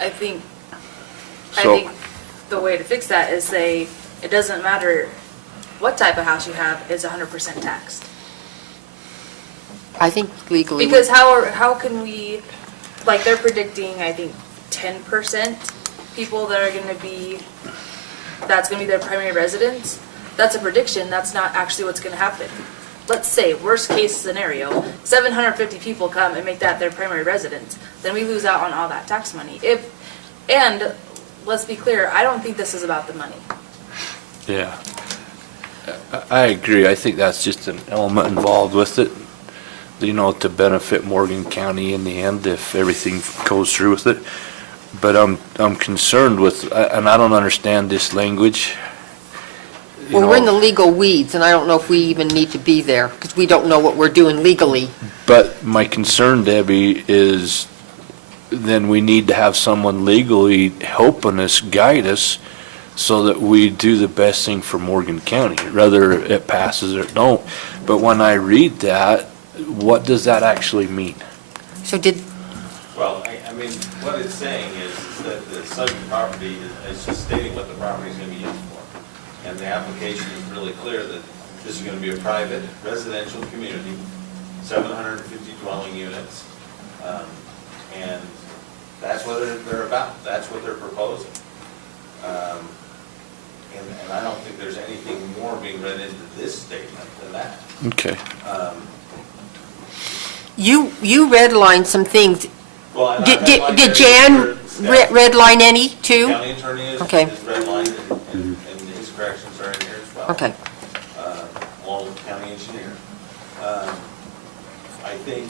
I think So- the way to fix that is say, it doesn't matter what type of house you have, it's 100% taxed. I think legally. Because how can we, like, they're predicting, I think, 10% people that are gonna be, that's gonna be their primary residence. That's a prediction, that's not actually what's gonna happen. Let's say, worst case scenario, 750 people come and make that their primary residence, then we lose out on all that tax money. And let's be clear, I don't think this is about the money. Yeah. I agree. I think that's just an element involved with it, to benefit Morgan County in the end if everything goes through with it. But I'm concerned with, and I don't understand this language. Well, we're in the legal weeds, and I don't know if we even need to be there, because we don't know what we're doing legally. But my concern, Debbie, is then we need to have someone legally helping us, guide us, so that we do the best thing for Morgan County, whether it passes or it don't. But when I read that, what does that actually mean? So did, Well, I mean, what it's saying is that the subject property is just stating what the property is going to be used for. And the application is really clear that this is going to be a private residential community, 750 dwelling units. And that's what they're about, that's what they're proposing. And I don't think there's anything more being read into this statement than that. Okay. you redlined some things. Well, and Did I've redlined did every Jan word staff- redline any, too? County attorney is Okay. redlined, and his corrections are in here as well. Okay. Along with county engineer. I think,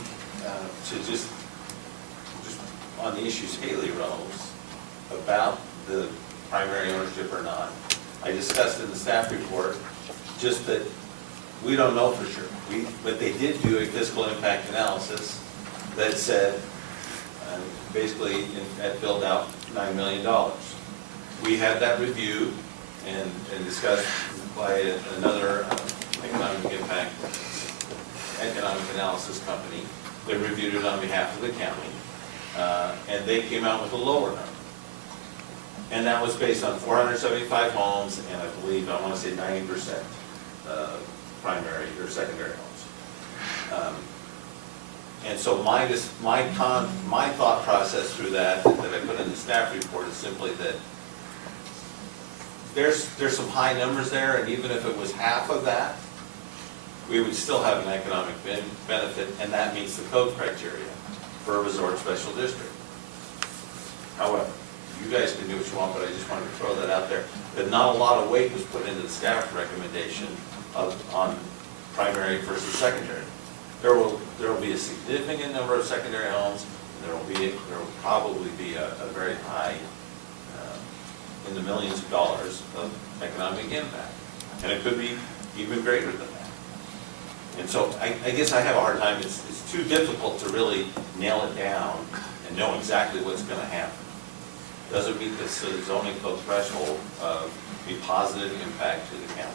to just on the issues Haley rose about the primary ownership or not, I discussed in the staff report, just that we don't know for sure. But they did do a fiscal impact analysis that said, basically, it filled out $9 million. We had that reviewed and discussed by another economic analysis company. They reviewed it on behalf of the county, and they came out with a lower number. And that was based on 475 homes, and I believe, I want to say 90% primary or secondary homes. And so my thought process through that I put in the staff report is simply that there's some high numbers there, and even if it was half of that, we would still have an economic benefit, and that meets the code criteria for a resort special district. However, you guys can do what you want, but I just wanted to throw that out there, that not a lot of weight was put into the staff recommendation on primary versus secondary. There will be a significant number of secondary homes, and there will probably be a very high, in the millions of dollars of economic impact. And it could be even greater than that. And so I guess I have a hard time, it's too difficult to really nail it down and know exactly what's going to happen. Doesn't meet the zoning code threshold of a positive impact to the county.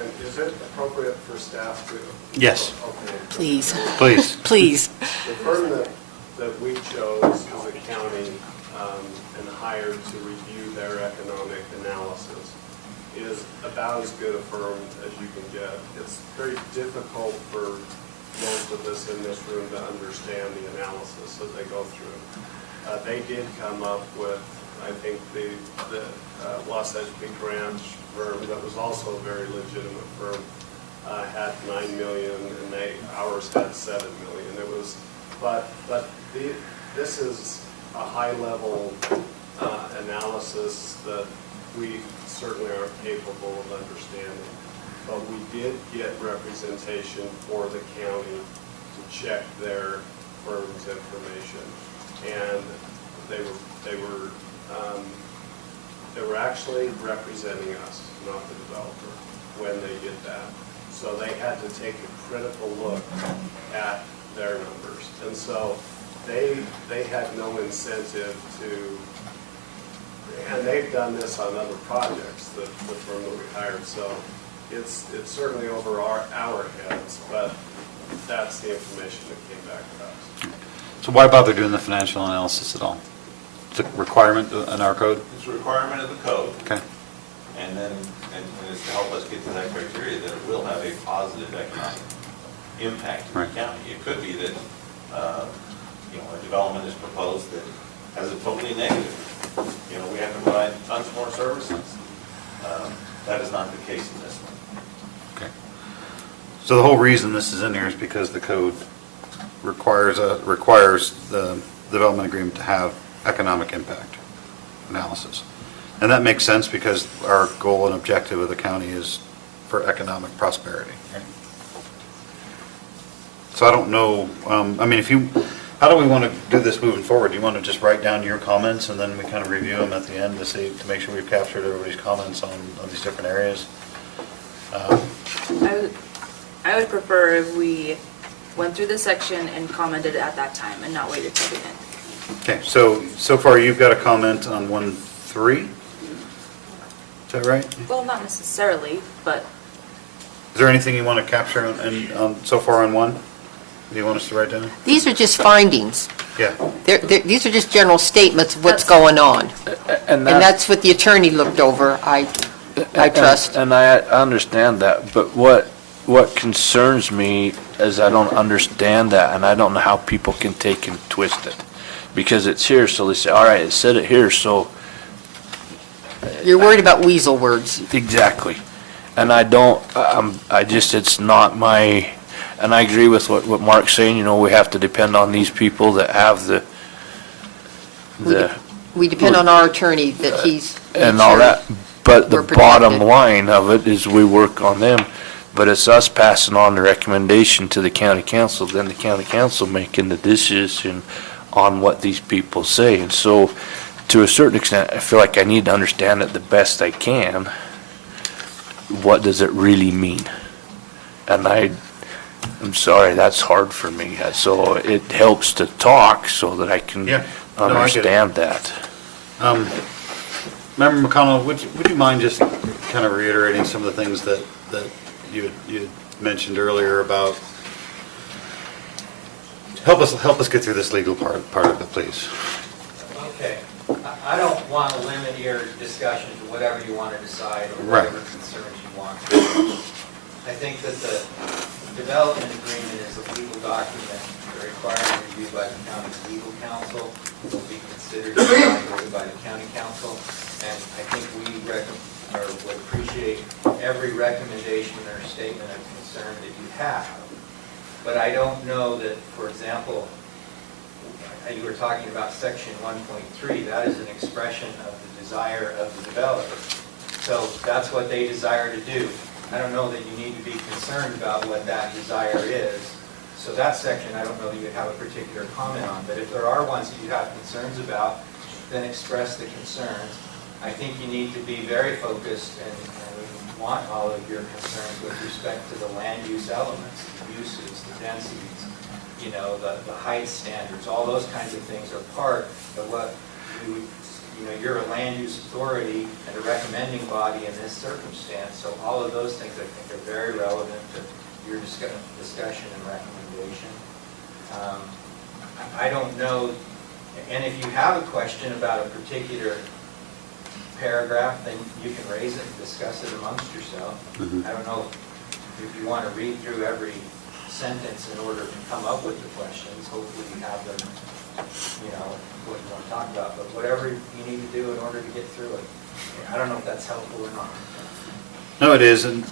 And is it appropriate for staff to? Yes. Okay. Please, Please. please. The firm that we chose as a county and hired to review their economic analysis is about as good a firm as you can get. It's very difficult for most of us in this room to understand the analysis that they go through. They did come up with, I think, the Wasatch Peak Ranch firm that was also a very legitimate firm, had 9 million and ours had 7 million. It was, this is a high-level analysis that we certainly aren't capable of understanding. But we did get representation for the county to check their firm's information, and they were actually representing us, not the developer, when they did that. So they had to take a critical look at their numbers, and so they had no incentive to. And they've done this on other projects, the firm that we hired, so it's certainly over our heads, but that's the information that came back to us. So why bother doing the financial analysis at all? It's a requirement in our code? It's a requirement of the code. Okay. And then, and it's to help us get to that criteria that it will have a positive economic impact in the Right. county. It could be that, a development is proposed that has a totally negative. We have to provide tons more services. That is not the case in this one. Okay. So the whole reason this is in here is because the code requires the development agreement to have economic impact analysis. And that makes sense because our goal and objective of the county is for economic prosperity. Right? So I don't know, how do we want to do this moving forward? Do you want to just write down your comments and then we kind of review them at the end to make sure we've captured everybody's comments on these different areas? I would prefer if we went through this section and commented at that time and not waited till the end. Okay, so far you've got a comment on 1.3? Is that right? Well, not necessarily, but Is there anything you want to capture so far on 1? Do you want us to write down? These are just findings. Yeah. These are just general statements of what's going on. And that's what the attorney looked over, I trust. And I understand that, but what concerns me is I don't understand that, and I don't know how people can take and twist it. Because it's here, so they say, all right, it said it here, so. You're worried about weasel words. Exactly. And it's not my, and I agree with what Mark's saying, we have to depend on these people that have the We depend on our attorney that he's. and all that, but the we're bottom protected. line of it is we work on them, but it's us passing on the recommendation to the county council, then the county council making the decision on what these people say. And so, to a certain extent, I feel like I need to understand it the best I can. What does it really mean? And I'm sorry, that's hard for me. So it helps to talk so that I can Yeah. No, I get it. understand that. Member McConnell, would you mind just kind of reiterating some of the things that you had mentioned earlier about, help us get through this legal part of it, please. Okay. I don't want to limit your discussion to whatever you want to decide or Right. whatever concerns you want. I think that the development agreement is a legal document required review by the county's legal counsel. It will be considered evaluated by the county council. And I think we would appreciate every recommendation or statement of concern that you have. But I don't know that, for example, you were talking about section 1.3, that is an expression of the desire of the developer. So that's what they desire to do. I don't know that you need to be concerned about what that desire is. So that section, I don't know that you have a particular comment on, but if there are ones that you have concerns about, then express the concerns. I think you need to be very focused and we want all of your concerns with respect to the land use elements, the uses, the densities, you know, the height standards, all those kinds of things are part of what you would, you know, you're a land use authority and a recommending body in this circumstance, so all of those things I think are very relevant to your discussion and recommendation. I don't know, and if you have a question about a particular paragraph, then you can raise it and discuss it amongst yourself. I don't know if you want to read through every sentence in order to come up with the questions. Hopefully you have them, you know, what you want to talk about, but whatever you need to do in order to get through it. I don't know if that's helpful or not. No, it is, and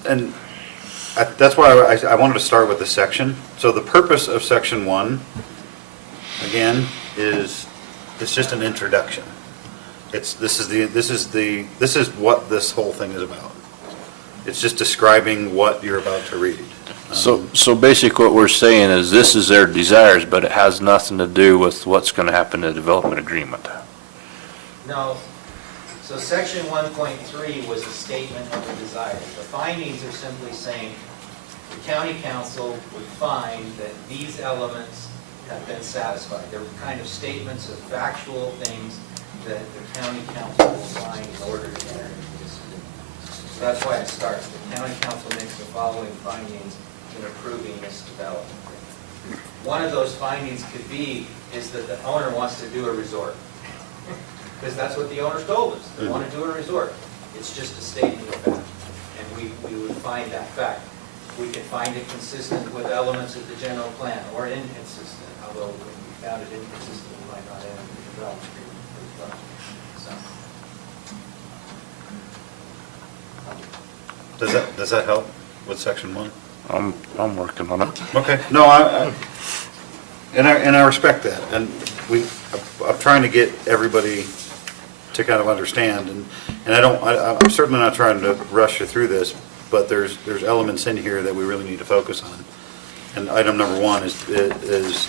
that's why I wanted to start with the section. So the purpose of section 1, again, is it's just an introduction. This is what this whole thing is about. It's just describing what you're about to read. So basically what we're saying is this is their desires, but it has nothing to do with what's going to happen in the development agreement. No. So section 1.3 was a statement of the desires. The findings are simply saying the county council would find that these elements have been satisfied. They're kind of statements of factual things that the county council will find in order to enter into this agreement. So that's why it starts. The county council makes the following findings in approving this development. One of those findings could be is that the owner wants to do a resort. Because that's what the owners told us. They want to do a resort. It's just a statement of fact. And we would find that fact. We can find it consistent with elements of the general plan or inconsistent, although when we found it inconsistent, we might not enter the development agreement as well. So. Does that help with section 1? I'm working on it. Okay, no, and I respect that, and I'm trying to get everybody to kind of understand, and I'm certainly not trying to rush you through this, but there's elements in here that we really need to focus on. And item number 1 is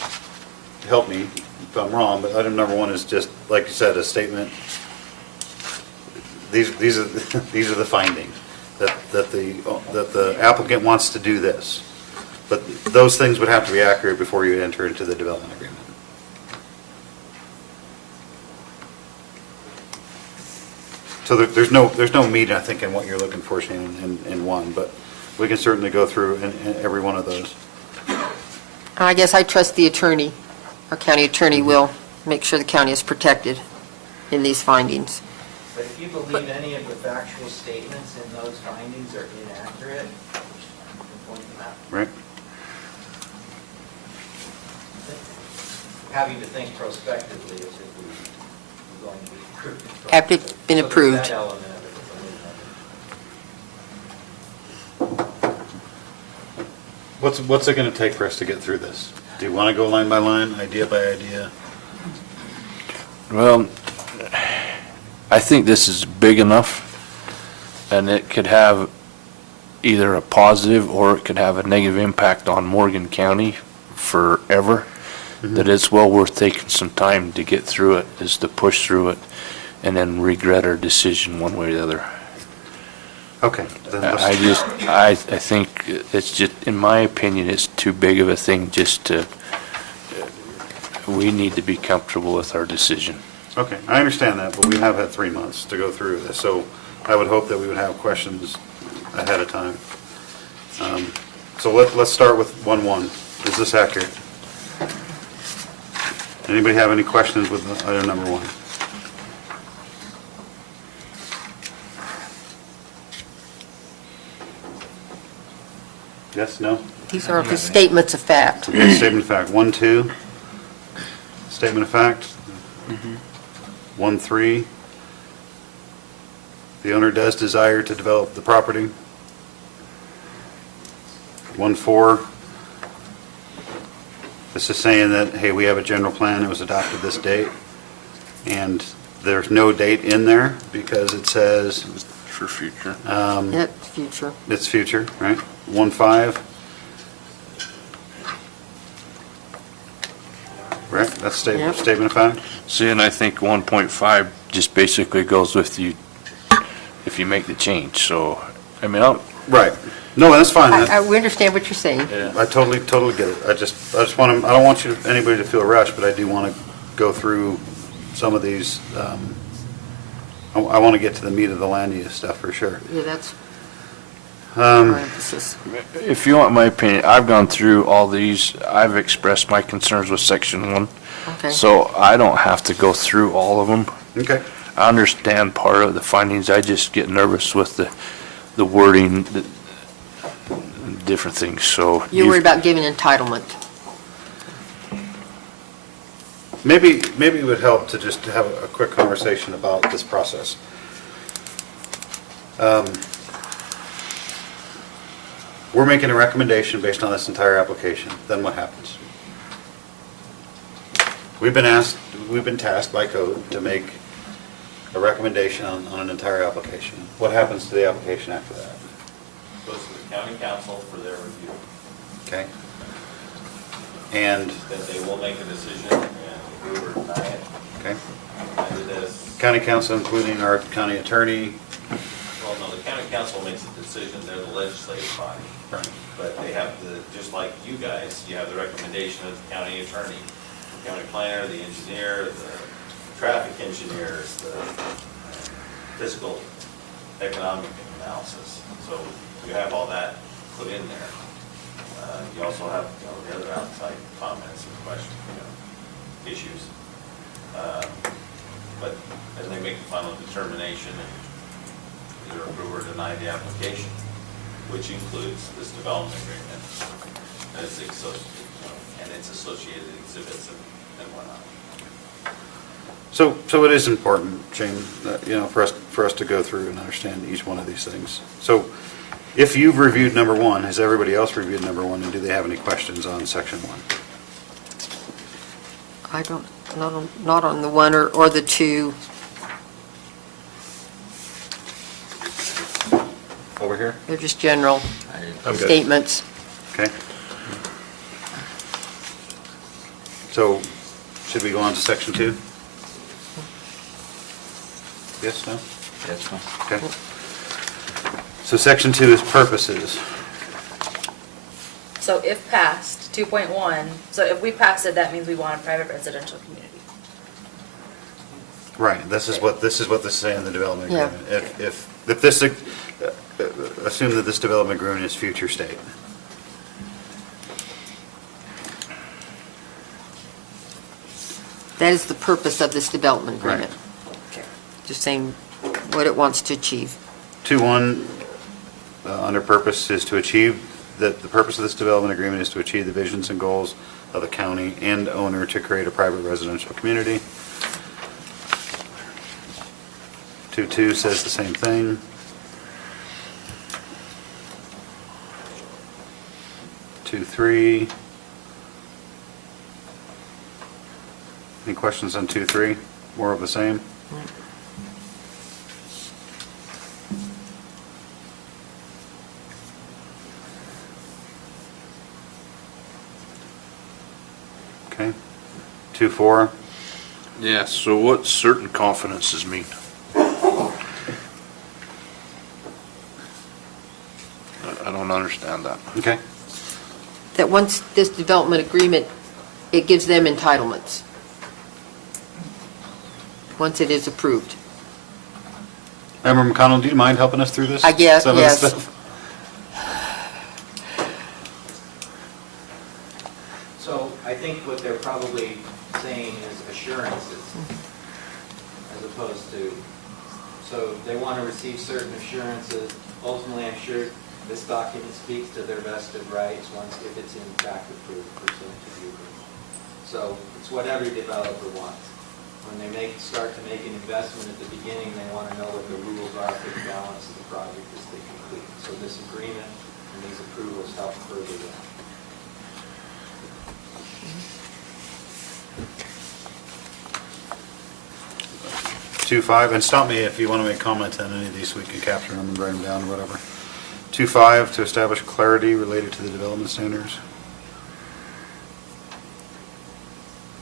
help me if I'm wrong, but item number 1 is just, like you said, a statement. These are the findings. That the applicant wants to do this. But those things would have to be accurate before you enter into the development agreement. So there's no meat, I think, in what you're looking for, Shane, in 1, but we can certainly go through in every one of those. I guess I trust the attorney. Our county attorney will make sure the county is protected in these findings. But if you believe any of the factual statements in those findings are inaccurate, you can point them out. Right? Having to think prospectively as if we're going to be approved. After it's been So there's approved. that element of it that we're looking at. What's it going to take for us to get through this? Do you want to go line by line, idea by idea? Well, I think this is big enough, and it could have either a positive or it could have a negative impact on Morgan County forever, that it's well worth taking some time to get through it, is to push through it, and then regret our decision one way or the other. Okay. Then let's- I think it's just, in my opinion, it's too big of a thing just to, we need to be comfortable with our decision. Okay, I understand that, but we have had 3 months to go through this, so I would hope that we would have questions ahead of time. So let's start with 1.1. Is this accurate? Anybody have any questions with item number 1? Yes, no? These are the statements of fact. Okay, statement of fact. 1.2, statement of fact. 1.3, the owner does desire to develop the property. 1.4. This is saying that, hey, we have a general plan, it was adopted this date, and there's no date in there because it says For future. Yep, future. it's future, right? 1.5. Right, that's Yep. statement of fact? See, and I think 1.5 just basically goes with you if you make the change, so, I mean, Right. No, that's fine. We understand what you're saying. I totally get it. I just want to, I don't want anybody to feel rushed, but I do want to go through some of these, I want to get to the meat of the land use stuff for sure. Yeah, that's our emphasis. if you want my opinion, I've gone through all these, I've expressed my concerns with section 1. Okay. So I don't have to go through all of them. Okay. I understand part of the findings, I just get nervous with the wording, the different things, so. You're worried about giving entitlement. Maybe it would help to just have a quick conversation about this process. We're making a recommendation based on this entire application, then what happens? We've been tasked by code to make a recommendation on an entire application. What happens to the application after that? Goes to the county council for their review. Okay? And, Then they will make a decision and approve or deny it. okay, And it is, county council, including our county attorney, well, no, the county council makes a decision, they're the legislative body. right, But they have the, just like you guys, you have the recommendation of the county attorney, the county planner, the engineer, the traffic engineers, the physical economic analysis. So you have all that put in there. You also have, the other outside comments and questions, issues. But then they make the final determination and either approve or deny the application, which includes this development agreement and its associated exhibits and whatnot. So it is important, Shane, for us to go through and understand each one of these things. So if you've reviewed number 1, has everybody else reviewed number 1, and do they have any questions on section 1? I don't, not on the 1 or the 2. Over here? They're just general I'm good. statements. Okay. So should we go on to section 2? Yes, no? That's fine. Okay. So section 2 is purposes. So if passed, 2.1, so if we pass it, that means we want a private residential community. Right, this is what this is saying in the development Yeah. agreement. If this, assume that this development agreement is future state. That is the purpose of this development Right. agreement. Just saying what it wants to achieve. 2.1, under purpose, is to achieve, that the purpose of this development agreement is to achieve the visions and goals of the county and owner to create a private residential community. 2.2 says the same thing. 2.3. Any questions on 2.3? More of the same? Okay. 2.4. Yeah, so what certain confidences mean? I don't understand that. Okay. That once this development agreement, it gives them entitlements. Once it is approved. Member McConnell, do you mind helping us through this? I guess, Some of this yes. stuff? So I think what they're probably saying is assurances, as opposed to, so they want to receive certain assurances. Ultimately, I'm sure this document speaks to their vested rights once, if it's in fact approved pursuant to the agreement. So it's what every developer wants. When they start to make an investment at the beginning, they want to know what the rules are for the balance of the project as they complete. So this agreement and these approvals help further 2.5, and stop me if you want to make comments on any of these, so we can capture them and write them down or whatever. 2.5, to establish clarity related to the development standards.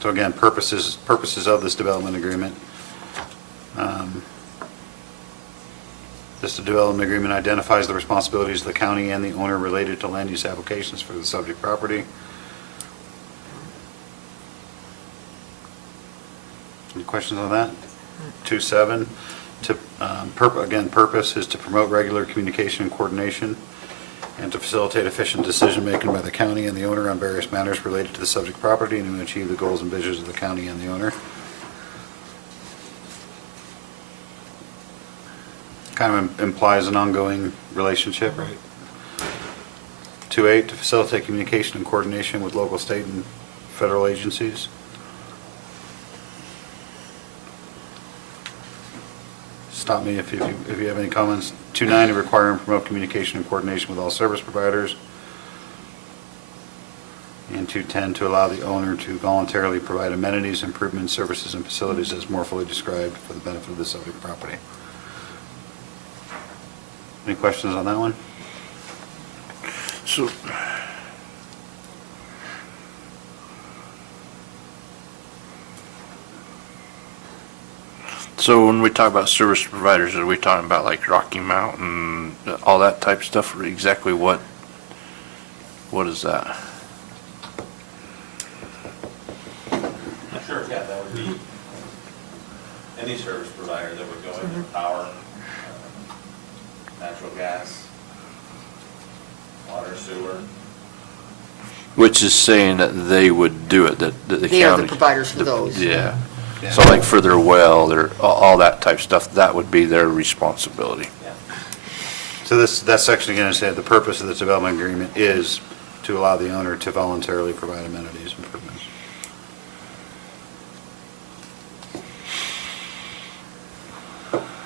So again, purposes of this development agreement. This development agreement identifies the responsibilities of the county and the owner related to land use applications for the subject property. Any questions on that? 2.7, purpose is to promote regular communication and coordination and to facilitate efficient decision-making by the county and the owner on various matters related to the subject property and to achieve the goals and visions of the county and the owner. Kind of implies an ongoing relationship, right? 2.8, to facilitate communication and coordination with local, state, and federal agencies. Stop me if you have any comments. 2.9, to require and promote communication and coordination with all service providers. And 2.10, to allow the owner to voluntarily provide amenities, improvements, services, and facilities as more fully described for the benefit of the subject property. Any questions on that one? So when we talk about service providers, are we talking about like Rocky Mountain, all that type of stuff? Or exactly what is that? Sure, yeah, that would be any service provider that would go into power, natural gas, water, sewer. Which is saying that they would do it, that the county. They are the providers for those. Yeah. So like for their well, their, all that type of stuff, that would be their responsibility. Yeah. So that section again is saying the purpose of this development agreement is to allow the owner to voluntarily provide amenities and improvements.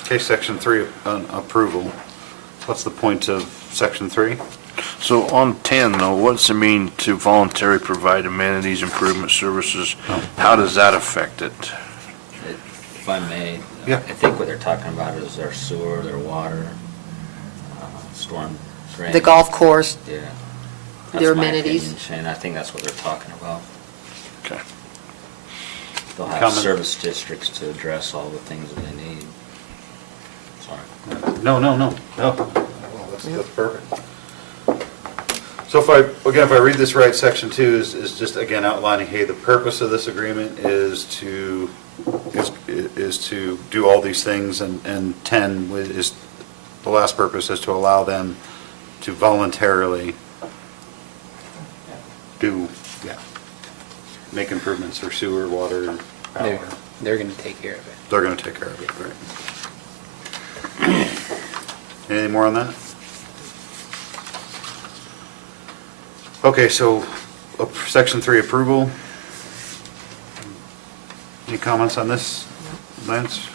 Okay, section 3, approval. What's the point of section 3? So on 10 though, what's it mean to voluntarily provide amenities, improvement services? How does that affect it? If I may, Yeah. I think what they're talking about is their sewer, their water, storm drain. The golf course, Yeah. their That's my amenities. opinion, Shane. I think that's what they're talking about. Okay. They'll have Comment? service districts to address all the things that they need. Sorry. No. That's perfect. So if I read this right, section 2 is just again outlining, hey, the purpose of this agreement is to do all these things, and 10 is, the last purpose is to allow them to voluntarily make improvements for sewer, water, and power. They're going to take care of it. They're gonna take care of it, right? Anything more on that? Okay, so, section 3 approval. Any comments on this, Lance?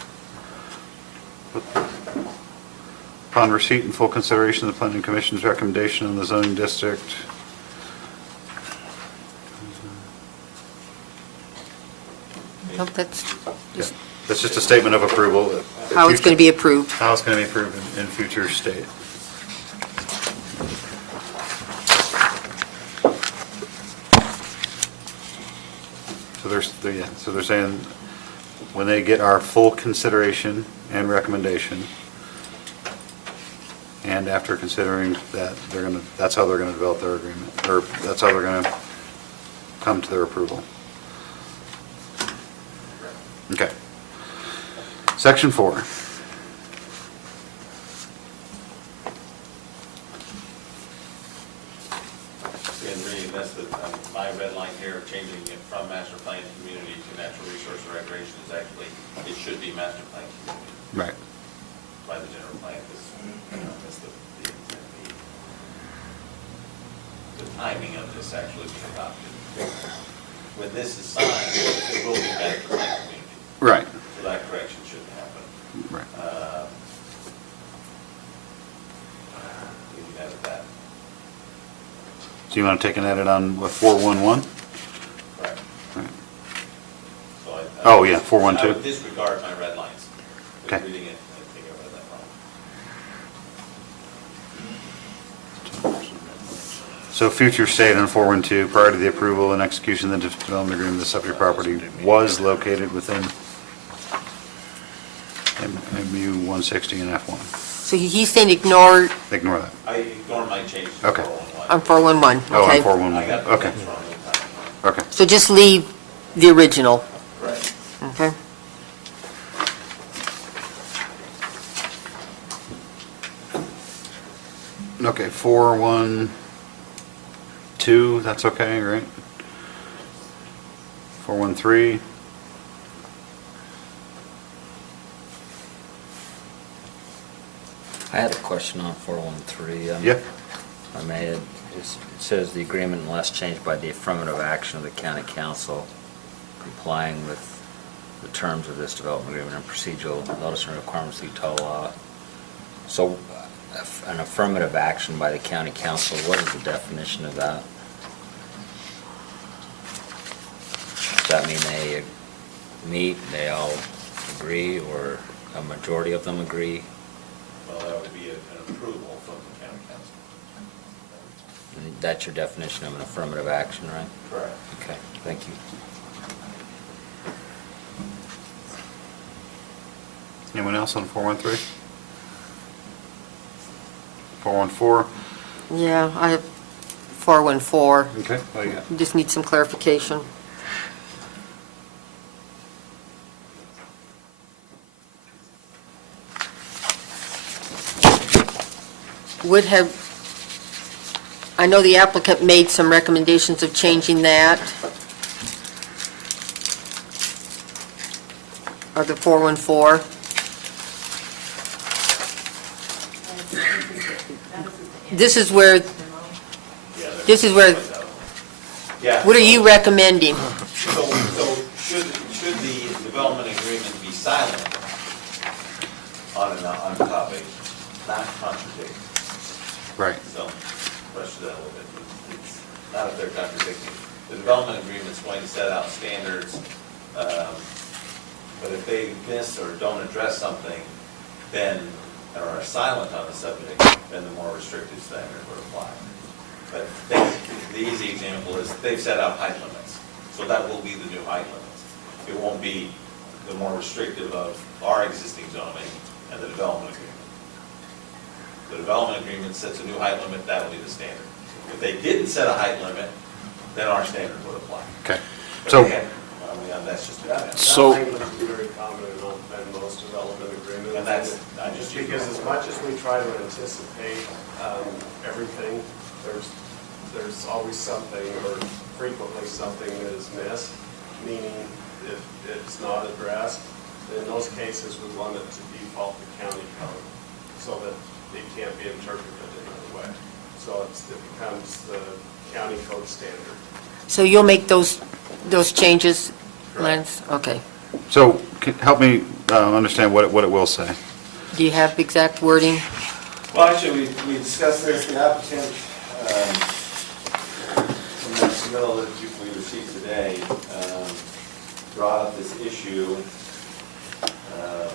Upon receipt and full consideration of the planning commission's recommendation on the zoning district. Nope, that's Yeah, that's just a statement of approval. how it's going to be approved. How it's gonna be approved in future state. So they're saying, when they get our full consideration and recommendation, and after considering that, that's how they're gonna develop their agreement, or that's how they're gonna come to their approval. Okay. Section 4. And really, that's my red line here, changing it from master plan community to natural resource and recreation is actually, it should be master plan community Right. by the general plan, because, that's the timing of this actually being adopted. When this is signed, it will be master plan community, Right. so that correction shouldn't happen. Right. We can edit that. So you want to take an edit on what, 411? Right. Right. So Oh, yeah, 412. I would disregard my red lines. Okay. Reading it, I think I read that wrong. So future state on 412, prior to the approval and execution of the development agreement, the subject property was located within MU 160 and F1. So he's saying ignore Ignore that. I ignore my changes to Okay. 411. on 411, Oh, on okay? 411, I got the okay, things wrong the time. okay. So just leave the original, Right. okay? Okay, 412, that's okay, right? 413, I had a question on 413. yeah, I may, it says the agreement unless changed by the affirmative action of the county council complying with the terms of this development agreement and procedural notice and requirements of Utah law. So an affirmative action by the county council, what is the definition of that? Does that mean they meet, they all agree, or a majority of them agree? Well, that would be an approval from the county council. And that's your definition of an affirmative action, right? Correct. Okay, thank you. anyone else on 413? 414, Yeah, I have 414, okay, what do you got? just need some clarification. Would have, I know the applicant made some recommendations of changing that. Or the 414. This is where, this is where, Yeah. what are you recommending? So should the development agreement be silent on a topic, not contradict? Right, So, question that a little bit. It's not if they're contradicting. The development agreement's going to set out standards, but if they miss or don't address something, then, or are silent on the subject, then the more restrictive standard would apply. But the easy example is they've set out height limits, so that will be the new height limits. It won't be the more restrictive of our existing zoning and the development agreement. The development agreement sets a new height limit, that'll be the standard. If they didn't set a height limit, then our standard would apply. okay. But So, again, I mean, that's just. So- That language is very common in most development agreements. And that's, I just. Because as much as we try to anticipate everything, there's always something, or frequently something that is missed, meaning if it's not addressed, in those cases, we want it to default to county code, so that it can't be interpreted another way. So it becomes the county code standard. So you'll make those changes, Lance? Okay. so help me understand what it will say. Do you have exact wording? Well, actually, we discussed this, the applicant, from the submittal that we received today, brought up this issue. I'm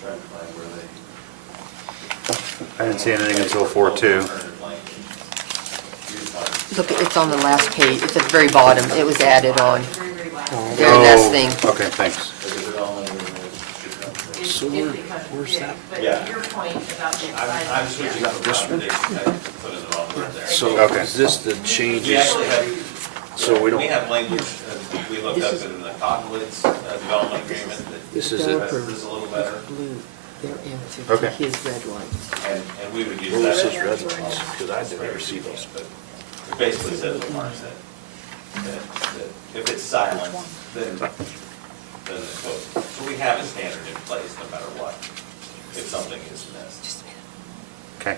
trying to find where they. I didn't see anything until 4.2. Look, it's on the last page, it's at the very bottom, it was added on. Very last Oh, thing. okay, thanks. So where's that? Yeah. But your point about the I'm switching up the contradiction, I put in the wrong word there. So Okay. is this the We changes? actually have, So we don't- we have language, we looked up in the Cottonwoods development agreement that This is it. addresses this a little better, Their answer to Okay. his red line. and we would use Where that. was as this red lines? Because I didn't ever see those. But it basically says what Mark said, that if it's silent, then it goes. So we have a standard in place no matter what, if something is missed. Okay.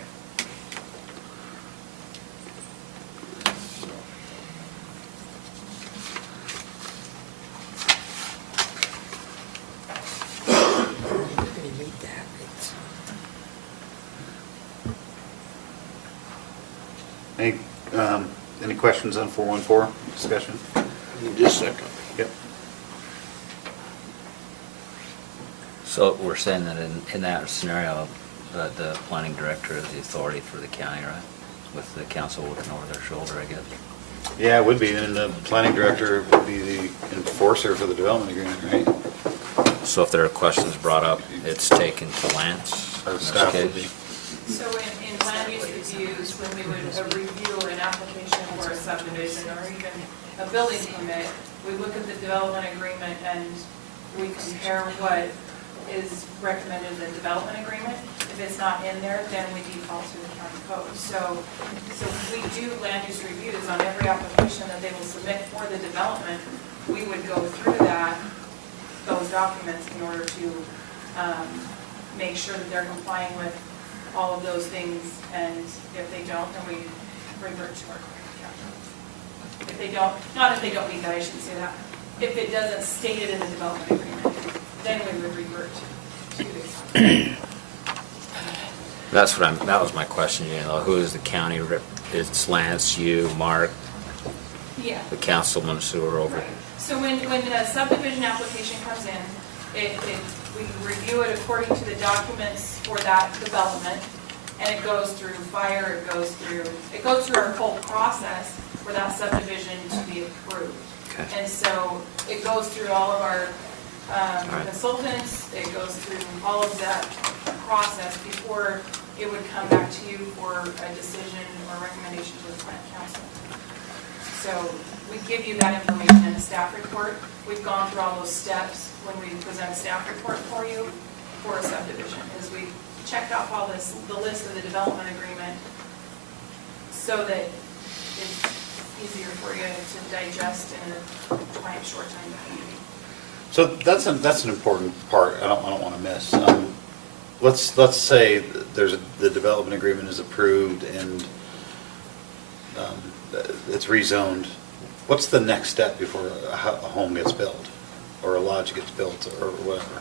Any questions on 414 discussion? Just a second. Yep. So we're saying that in that scenario, the planning director is the authority for the county, right? With the council looking over their shoulder, I guess. Yeah, it would be, and the planning director would be the enforcer for the development agreement, right? So if there are questions brought up, it's taken to Lance? Or in this staff would case? be. So in land use reviews, when we would review an application for a subdivision or even a building permit, we look at the development agreement and we compare what is recommended in the development agreement. If it's not in there, then we default to the county code. So we do land use reviews on every application that they will submit for the development. We would go through those documents in order to make sure that they're complying with all of those things, and if they don't, then we revert to our county. If they don't, not if they don't meet that, I shouldn't say that. If it doesn't state it in the development agreement, then we would revert to the county. That was my question, who is the county rep? It's Lance, you, Mark, Yeah. the councilman who are over. Right. So when a subdivision application comes in, we review it according to the documents for that development, and it goes through fire, it goes through our whole process for that subdivision to be approved. Okay. And so it goes through all of our consultants, it goes through all of that process before it would come back to you for a decision or recommendation to the plant council. So we give you that information in the staff report. We've gone through all those steps when we present a staff report for you for a subdivision, is we checked off all this, the list of the development agreement, so that it's easier for you to digest in a short time. So that's an important part I don't want to miss. Let's say the development agreement is approved and it's rezoned. What's the next step before a home gets built or a lodge gets built or whatever?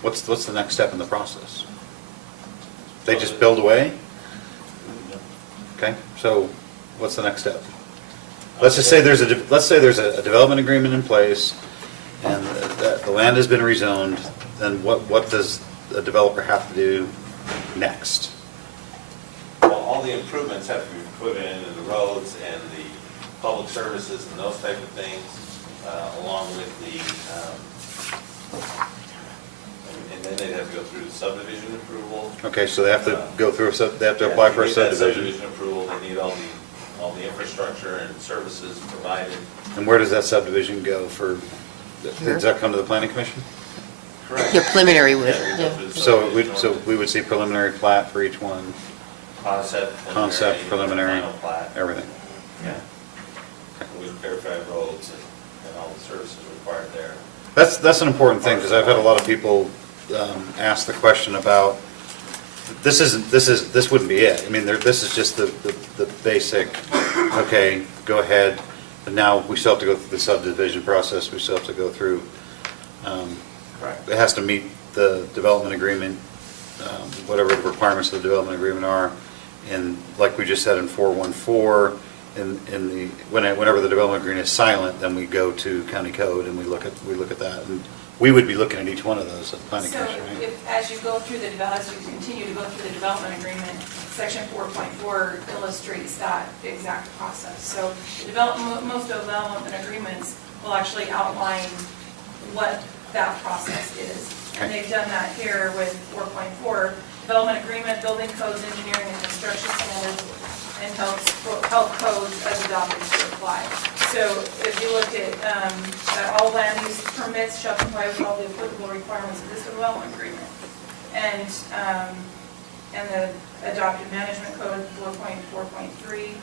What's the next step in the process? They just build away? Okay, so what's the next step? Let's just say there's a development agreement in place and the land has been rezoned, then what does a developer have to do next? Well, all the improvements have to be put in, and the roads and the public services and those type of things, along with the, and then they'd have to go through the subdivision approval. Okay, so they have to go through, they have to apply for a They need that subdivision. subdivision approval, they need all the infrastructure and services provided. And where does that subdivision go for, does that come to the planning commission? Correct. Your preliminary would, Yeah, we go yeah. through the So subdivision we would see preliminary plat for each one, Concept, preliminary, final plat. everything. Yeah. We verify roads and all the services required there. That's an important thing, because I've had a lot of people ask the question about, this wouldn't be it. I mean, this is just the basic, okay, go ahead, but now we still have to go through the subdivision process, we still have to go through, Correct. it has to meet the development agreement, whatever the requirements of the development agreement are. And like we just said in 414, whenever the development agreement is silent, then we go to county code and we look at that. And we would be looking at each one of those at the planning So commission, right? as you go through as you continue to go through the development agreement, section 4.4 illustrates that exact process. So most development agreements will actually outline what that process is. And Okay. they've done that here with 4.4, development agreement, building codes, engineering and construction standards, and health codes as adopted to apply. So if you look at all land use permits shall comply with all the applicable requirements of this development agreement. And the adopted management code 4.4.3,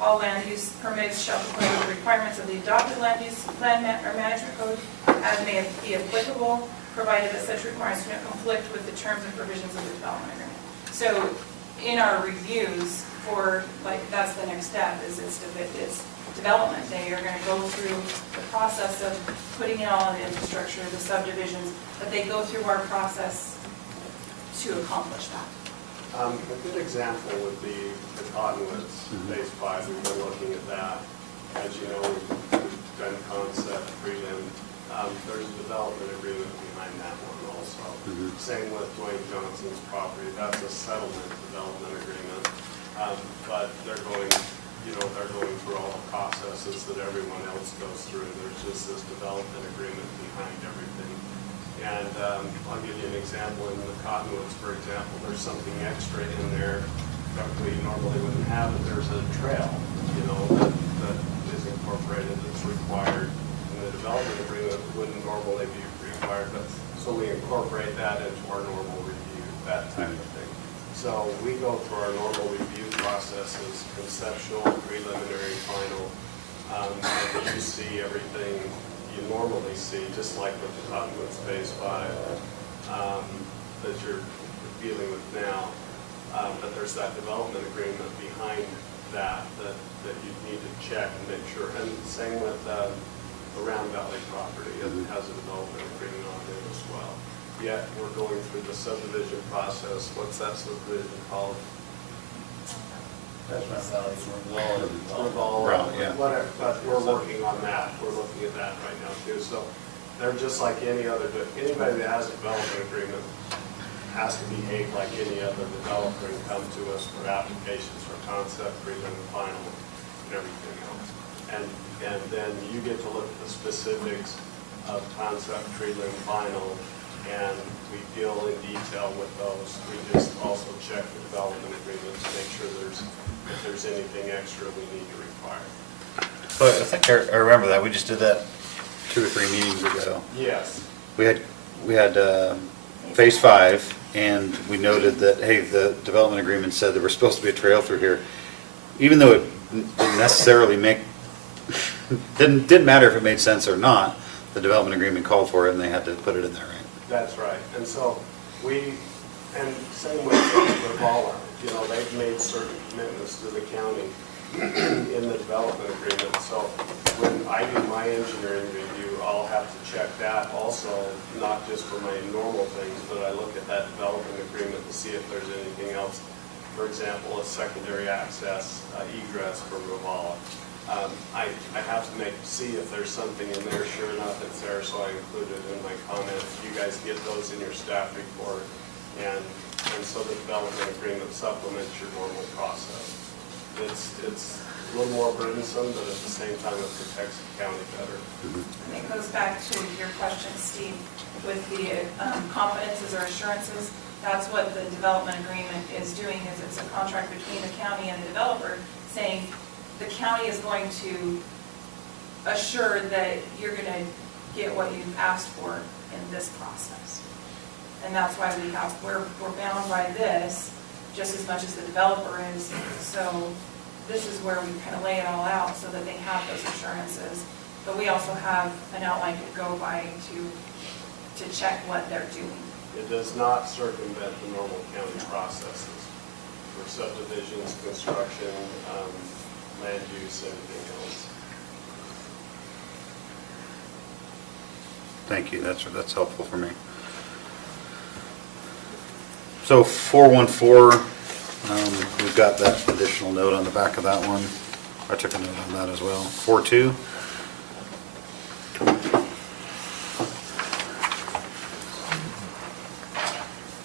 all land use permits shall comply with the requirements of the adopted land use plan or management code as may be applicable, provided that such requirements do not conflict with the terms and provisions of the development agreement. So in our reviews for, like, that's the next step, is it's development. They are gonna go through the process of putting in all of the infrastructure, the subdivisions, but they go through our process to accomplish that. A good example would be the Cottonwoods, Phase 5, we've been looking at that. As you know, we've done concept, prelim, there's a development agreement behind that one also. Same with Dwayne Johnson's property, that's a settlement development agreement. But they're going through all the processes that everyone else goes through. There's just this development agreement behind everything. And I'll give you an example. In the Cottonwoods, for example, there's something extra in there that we normally wouldn't have, but there's a trail, that is incorporated, that's required. And the development agreement wouldn't normally be required, but so we incorporate that into our normal review, that type of thing. So we go through our normal review processes, conceptual, preliminary, final, and you see everything you normally see, just like with the Cottonwoods Phase 5 that you're dealing with now. But there's that development agreement behind that you need to check and make sure. And same with the Round Valley property, it has a development agreement on it as well. Yet we're going through the subdivision process. What's that subdivision called? That's Round Valley's Revolve, whatever, but we're working on that. We're looking at that right now too. So they're just like any other, anybody that has a development agreement has to behave like any other developer and come to us for applications for concept, prelim, final, and everything else. And then you get to look at the specifics of concept, prelim, final, and we deal in detail with those. We just also check the development agreement to make sure if there's anything extra we need to require. But I think I remember that, we just did that 2 or 3 meetings ago. Yes. We had Phase 5, and we noted that, hey, the development agreement said there was supposed to be a trail through here. Even though it didn't necessarily didn't matter if it made sense or not, the development agreement called for it, and they had to put it in there, right? That's right. And so and same with Ravala, they've made certain commitments to the county in the development agreement. So when I do my engineering review, I'll have to check that also, not just for my normal things, but I look at that development agreement to see if there's anything else. For example, a secondary access egress for Ravala. I have to see if there's something in there. Sure enough, it's there, so I include it in my comments. You guys get those in your staff report, and so the development agreement supplements your normal process. It's a little more burdensome, but at the same time, it protects the county better. And it goes back to your question, Steve, with the confidences or assurances. That's what the development agreement is doing, is it's a contract between the county and the developer saying the county is going to assure that you're going to get what you've asked for in this process. And that's why we're bound by this just as much as the developer is. So this is where we kind of lay it all out so that they have those assurances. But we also have an outline to go by to check what they're doing. It does not circumvent the normal county processes for subdivisions, construction, land use, anything else. Thank you, that's helpful for me. So 414, we've got that additional note on the back of that one. I took a note on that as well. 42.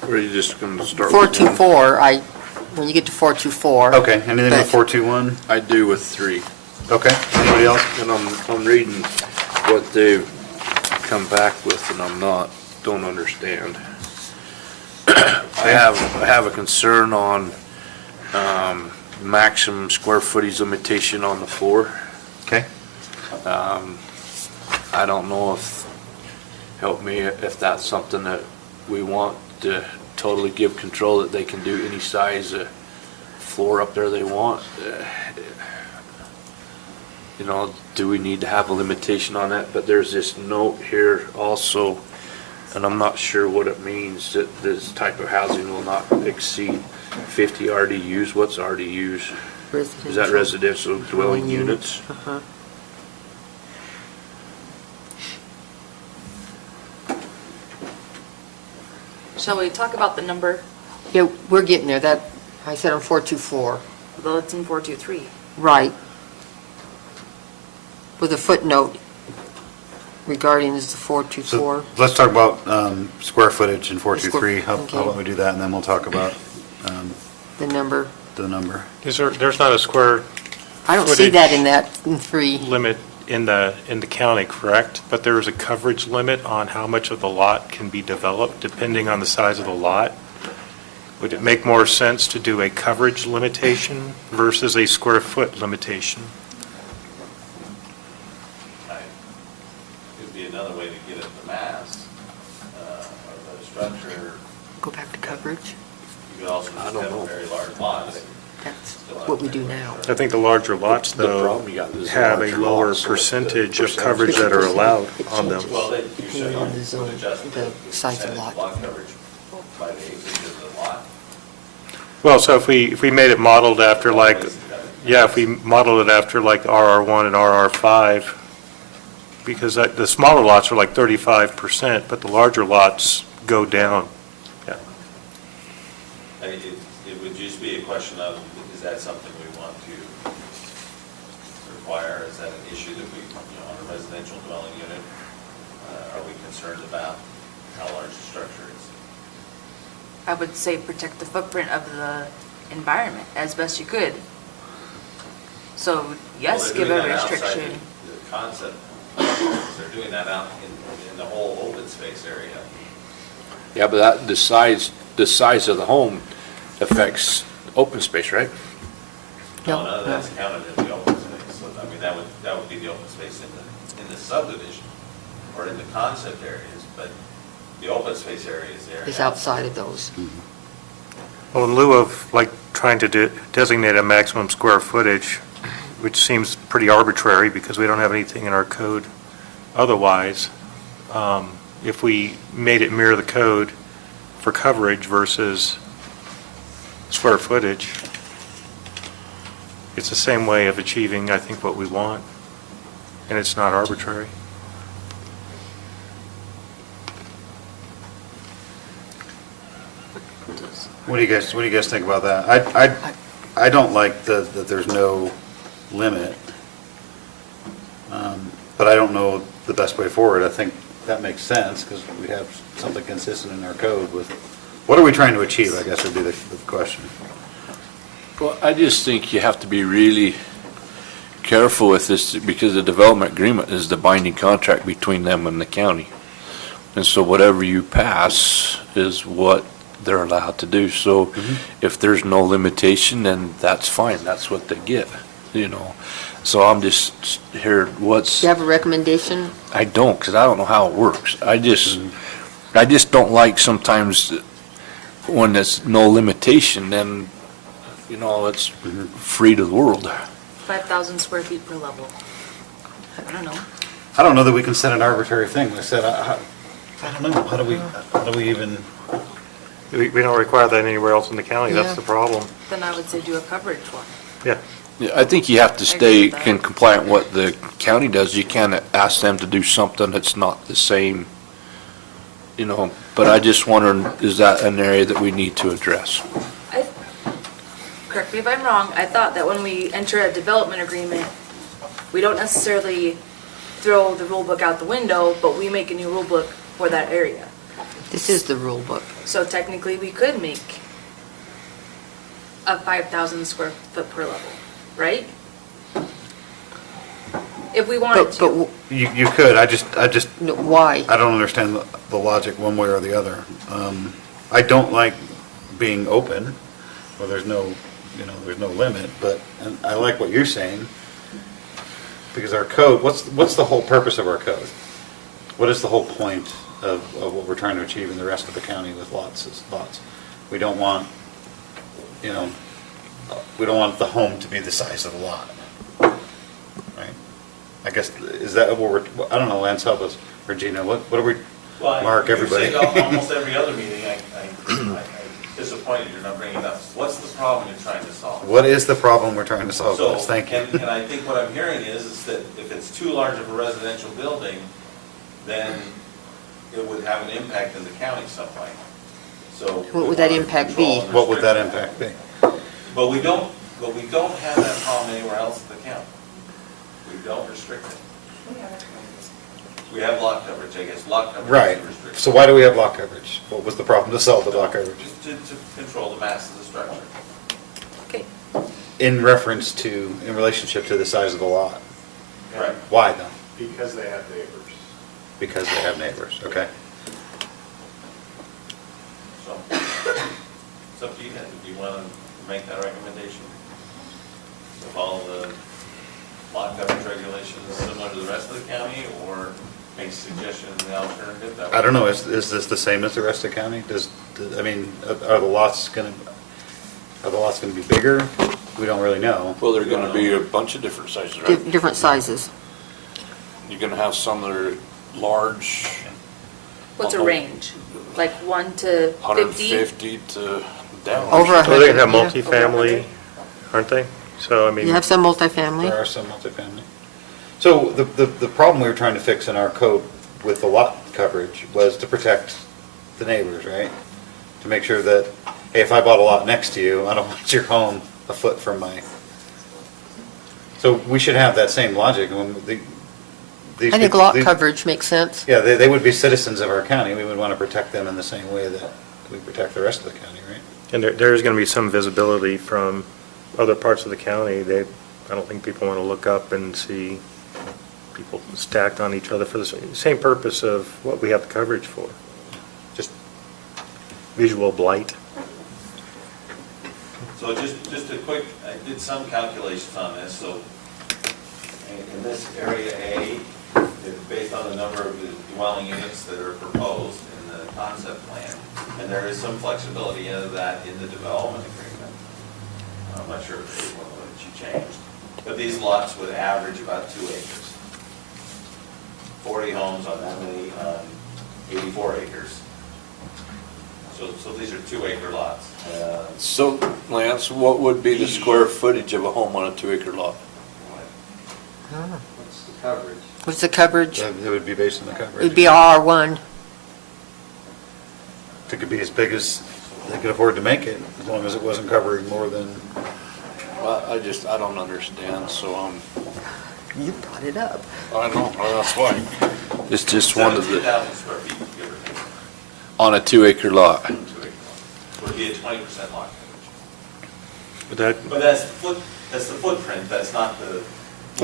Or are you just going to start? 424, when you get to 424. Okay, anything with but- 421? I do with 3. Okay, anybody else? And I'm reading what they've come back with, and don't understand. I have a concern on maximum square footage limitation on the floor. Okay. I don't know help me if that's something that we want to totally give control, that they can do any size of floor up there they want. Do we need to have a limitation on that? But there's this note here also, and I'm not sure what it means, that this type of housing will not exceed 50 RDUs. What's RDUs? Is that residential dwelling units? Uh-huh. Shall we talk about the number? Yeah, we're getting there. I said on 424. Well, it's in 423. Right. With a footnote. regarding is the So 424. let's talk about square footage in 423. How okay. about we do that, and then we'll talk about The number. the number. There's not a square I don't see that Footage. in that in 3. limit in the county, correct? But there is a coverage limit on how much of the lot can be developed, depending on the size of the lot. Would it make more sense to do a coverage limitation versus a square foot limitation? Could be another way to get at the mass of the structure. Go back to coverage. You could also just have a very large lot. That's what we do now. I think the larger lots, The though, problem you got is have a larger lower lots, so the percentage of percentage- coverage that are allowed on them. Well, then you should Depending on the zone, adjust the size of percentage lot. lot coverage by the acreage of the lot. Well, so if we made it modeled after like, yeah, if we modeled it after like RR1 and RR5, because the smaller lots are like 35%, but the larger lots go down. Yeah. I mean, it would just be a question of, is that something we want to require? Is that an issue that we, on a residential dwelling unit, are we concerned about how large the structure is? I would say protect the footprint of the environment as best you could. So, yes, Well, they're give doing a that outside restriction. The concept, they're doing that out in the whole open space area. Yeah, but that, the size of the home affects open space, right? No, None of no. that's counted in the open space, so, I mean, that would be the open space in the subdivision, or in the concept areas, but the open space area is there. Is outside of those. Well, in lieu of like trying to designate a maximum square footage, which seems pretty arbitrary because we don't have anything in our code otherwise, if we made it mirror the code for coverage versus square footage, it's the same way of achieving, I think, what we want, and it's not arbitrary. What do you guys think about that? I don't like that there's no limit, but I don't know the best way forward. I think that makes sense, because we have something consistent in our code with, what are we trying to achieve, I guess would be the question. Well, I just think you have to be really careful with this, because the development agreement is the binding contract between them and the county. And so whatever you pass is what they're allowed to do. So if there's no limitation, then that's fine, that's what they get, you know. So I'm just here, Do what's, you have a recommendation? I don't, because I don't know how it works. I just don't like sometimes when there's no limitation, then, you know, it's free to the world. 5,000 square feet per level. I don't know. I don't know that we can set an arbitrary thing. I said, I don't know, how do we even, We don't require that anywhere else in the county, that's Yeah. the problem. Then I would say do a coverage one. Yeah. Yeah, I think you have to I agree stay with that. in compliant with what the county does. You can't ask them to do something that's not the same, you know, but I just wondering, is that an area that we need to address? Correct me if I'm wrong, I thought that when we enter a development agreement, we don't necessarily throw the rule book out the window, but we make a new rule book for that area. This is the rule book. So technically, we could make a 5,000 square foot per level, right? If we wanted But to. you could, I just, no, why? I don't understand the logic one way or the other. I don't like being open, where there's no, there's no limit, but, and I like what you're saying, because our code, what's the whole purpose of our code? What is the whole point of what we're trying to achieve in the rest of the county with lots? We don't want, we don't want the home to be the size of the lot, right? I guess, is that what I don't know, Lance, help us, Regina, what are we, Well, Mark, everybody. You say almost every other meeting, I'm disappointed you're not bringing it up. What's the problem you're trying to solve? What is the problem we're trying to solve, So, Liz? Thank you. and I think what I'm hearing is that if it's too large of a residential building, then it would have an impact in the county some way. So. What would that impact be? What would that impact be? But we don't have that problem anywhere else in the county. We don't restrict it. We have lot coverage, I guess, lot coverage Right, is restricted. so why do we have lot coverage? What was the problem to solve the lot coverage? Just to control the mass of the structure. Okay. In reference to, in relationship to the size of the lot? Right. Why though? Because they have neighbors. Because they have neighbors, okay? So, it's up to you guys, if you want to make that recommendation. So follow the lot coverage regulations similar to the rest of the county, or make a suggestion in the alternative. I don't know, is this the same as the rest of the county? I mean, are the lots gonna be bigger? We don't really know. Well, they're gonna be a bunch of different sizes, right? Different sizes. You're gonna have some that are large, What's a range? Like 1 to 50? 150 to down. Over Well, they're going to have 100, yeah. multifamily, aren't they? So, I mean. You have some multifamily. There are some multifamily. So the problem we were trying to fix in our code with the lot coverage was to protect the neighbors, right? To make sure that, hey, if I bought a lot next to you, I don't want your home a foot from my. So we should have that same logic when these. I think people- lot these- coverage makes sense. Yeah, they would be citizens of our county. We would want to protect them in the same way that we protect the rest of the county, right? And there's going to be some visibility from other parts of the county. I don't think people want to look up and see people stacked on each other for the same purpose of what we have the coverage for. Just visual blight. So just a quick, I did some calculations on this, so in this area A, it's based on the number of the dwelling units that are proposed in the concept plan, and there is some flexibility into that in the development agreement. I'm not sure if there's one that you changed, but these lots would average about 2 acres. 40 homes on that many, 84 acres. So these are 2-acre lots. So, Lance, what would be the square footage of a home on a 2-acre lot? What's the coverage? What's the coverage? It would be based on the coverage. It'd be R1. It could be as big as they could afford to make it, as long as it wasn't covering more than, Well, I don't understand, so You brought it up. I know, that's why. It's just one of the, 17,000 square feet, give or take, on a 2-acre lot. 2 acre lot. Would be a 20% lot coverage. But But that's the footprint, that's not the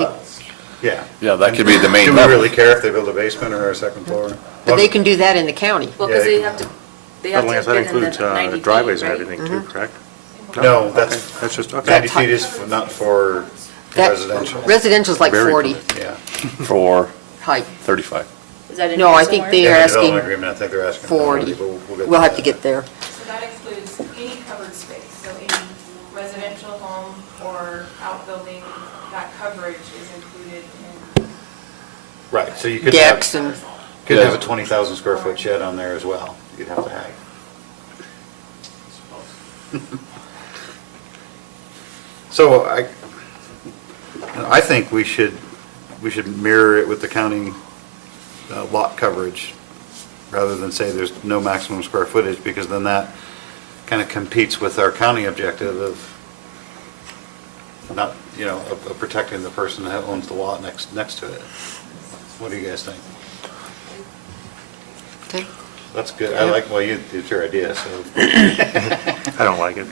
levels. yeah. Yeah, that could be the main Do we level. really care if they build a basement or a second floor? But they can do that in the county. Well, Yeah, because they they have to Lance, that fit in the includes 90 feet, driveways and right? everything too, correct? No, Okay, that's, That's just, okay. 90 feet is not for That- residential. Residential's like Very 40 Yeah. For height. 35. Is that in No, here I think somewhere? they In are the asking development agreement, I think they're asking. 40. but We'll have to that. get there. So that includes any covered space, so any residential home or outbuilding, that coverage is included in. Right, so you could have, Decks and, could have a 20,000 square foot shed on there as well. You'd have to have. So I think we should mirror it with the county lot coverage, rather than say there's no maximum square footage, because then that kind of competes with our county objective of not, of protecting the person that owns the lot next to it. What do you guys think? okay. That's good. I like, well, it's your idea, so. I don't like it.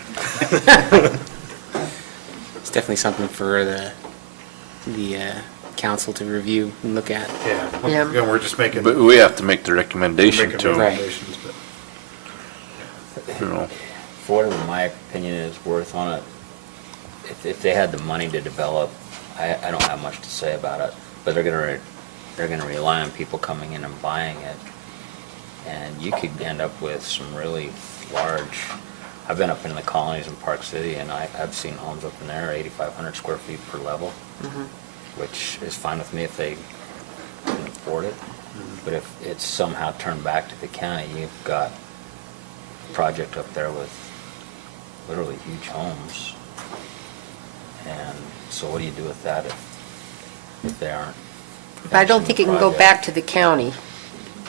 It's definitely something for the council to review and look at. Yeah. Yeah. Again, we're just making. But we have to make the recommendation making to them, recommendations, but- you know. For whatever my opinion is worth on it, if they had the money to develop, I don't have much to say about it, but they're gonna rely on people coming in and buying it. And you could end up with some really large, I've been up in the colonies in Park City, and I've seen homes up in there, 8,500 square feet per level, which is fine with me if they can afford it. But if it's somehow turned back to the county, you've got a project up there with literally huge homes. And so what do you do with that if they aren't? But I don't finishing think the it can go project? back to the county.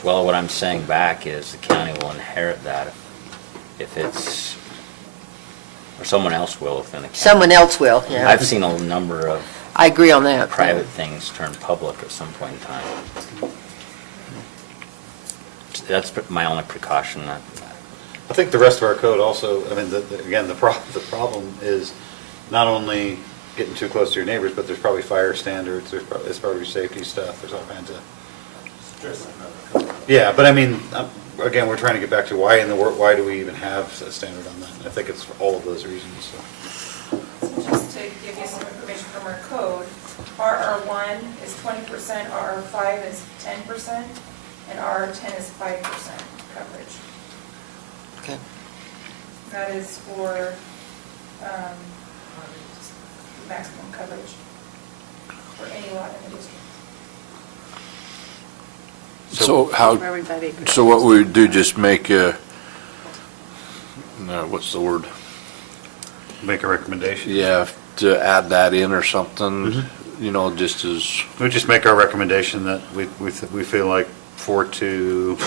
Well, what I'm saying back is the county will inherit that if it's, or someone else will within the county. Someone else will, yeah. I've seen a number of I agree on that. private things turn public at some point in time. That's my only precaution. I think the rest of our code also, I mean, again, the problem is not only getting too close to your neighbors, but there's probably fire standards, there's probably safety stuff, there's all kinds of. Yeah, but I mean, again, we're trying to get back to why in the world, why do we even have a standard on that? And I think it's for all of those reasons, so. So just to give you some information from our code, RR1 is 20%, RR5 is 10%, and RR10 is 5% coverage. Okay. That is for maximum coverage for any lot in the district. So how, For every 5 acres. so what we would do, just make a, no, what's the word? Make a recommendation. Yeah, to add that in or something, you know, just as, We just make our recommendation that we feel like 4-2.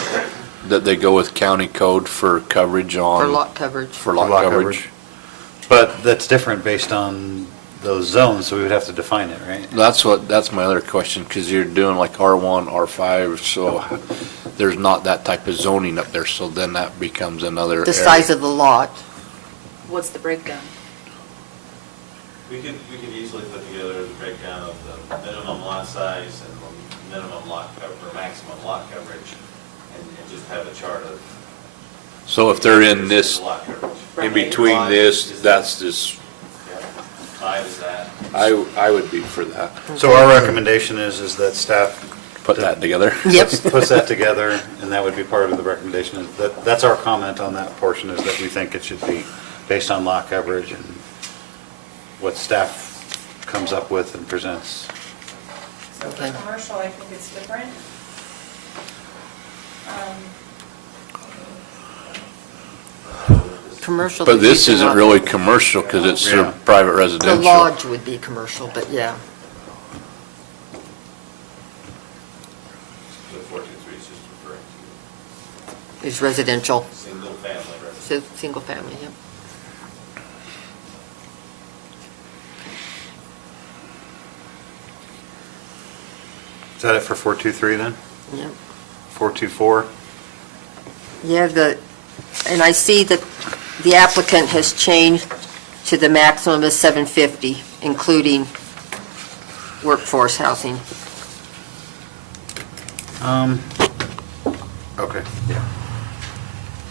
that they go with county code for coverage on. For lot coverage. For lot Lot coverage. coverage. But that's different based on those zones, so we would have to define it, right? That's my other question, because you're doing like R1, R5, so there's not that type of zoning up there, so then that becomes another area. The size of the lot. What's the breakdown? We could easily put together the breakdown of the minimum lot size and the minimum lot cover, or maximum lot coverage, and just have a chart of. So if they're in this, Lot coverage. in between this, that's this, Yeah. 5 is that. I would be for that. So our recommendation is that staff Put that together. Yep. puts that together, and that would be part of the recommendation. That's our comment on that portion, is that we think it should be based on lot coverage and what staff comes up with and presents. So for Okay. commercial, I think it's different. Commercial. But they're this using isn't lot- really commercial, because it's Yeah. private The residential. lodge would be commercial, but yeah. The 423 is just referring to Is residential, single family residence. says single family, yep. Is that it for 423 then? Yep. 424? Yeah, and I see that the applicant has changed to the maximum of 750, including workforce housing. Okay, yeah.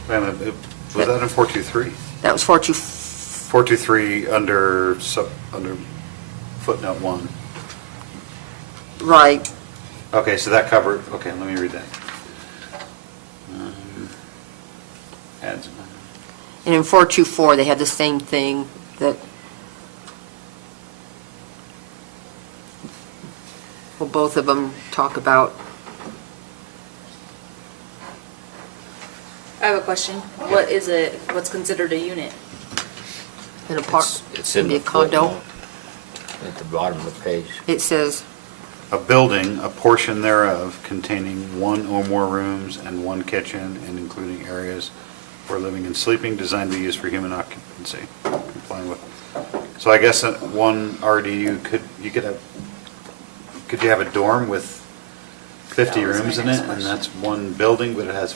Wait a minute, was that in 423? That was 424. 423 under footnote 1. Right. Okay, so that covered, okay, let me read that. Adds. And in 424, they had the same thing that, well, both of them talk about, I have a question. What's considered a unit? an apartment, It's in maybe the a condo. footnote at the bottom of the page. It says, A building, a portion thereof containing one or more rooms and one kitchen and including areas for living and sleeping designed to be used for human occupancy. Complying with. So I guess that one RDU could you have a dorm with 50 That was my rooms in next it, and question. that's one building, but it has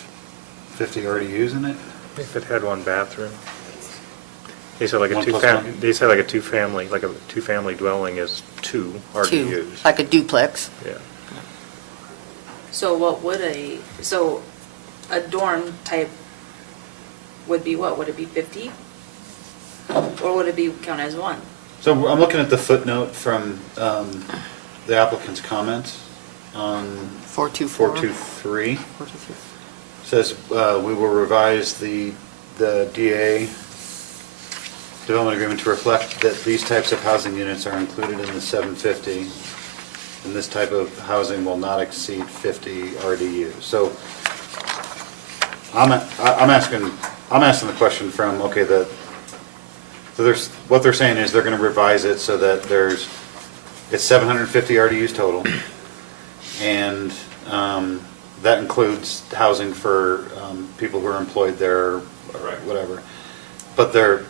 50 RDUs in it? If it had one bathroom. They said like a One plus two-family, one? they said like a two-family dwelling is 2 RDUs. two, like a duplex. Yeah. So what would so a dorm type would be what? Would it be 50? Or would it be count as one? So I'm looking at the footnote from the applicant's comments on 424. 423. 423. Says, we will revise the DA development agreement to reflect that these types of housing units are included in the 750, and this type of housing will not exceed 50 RDU. So I'm asking the question from, okay, so what they're saying is they're going to revise it so that it's 750 RDUs total, and that includes housing for people who are employed there, or whatever. But the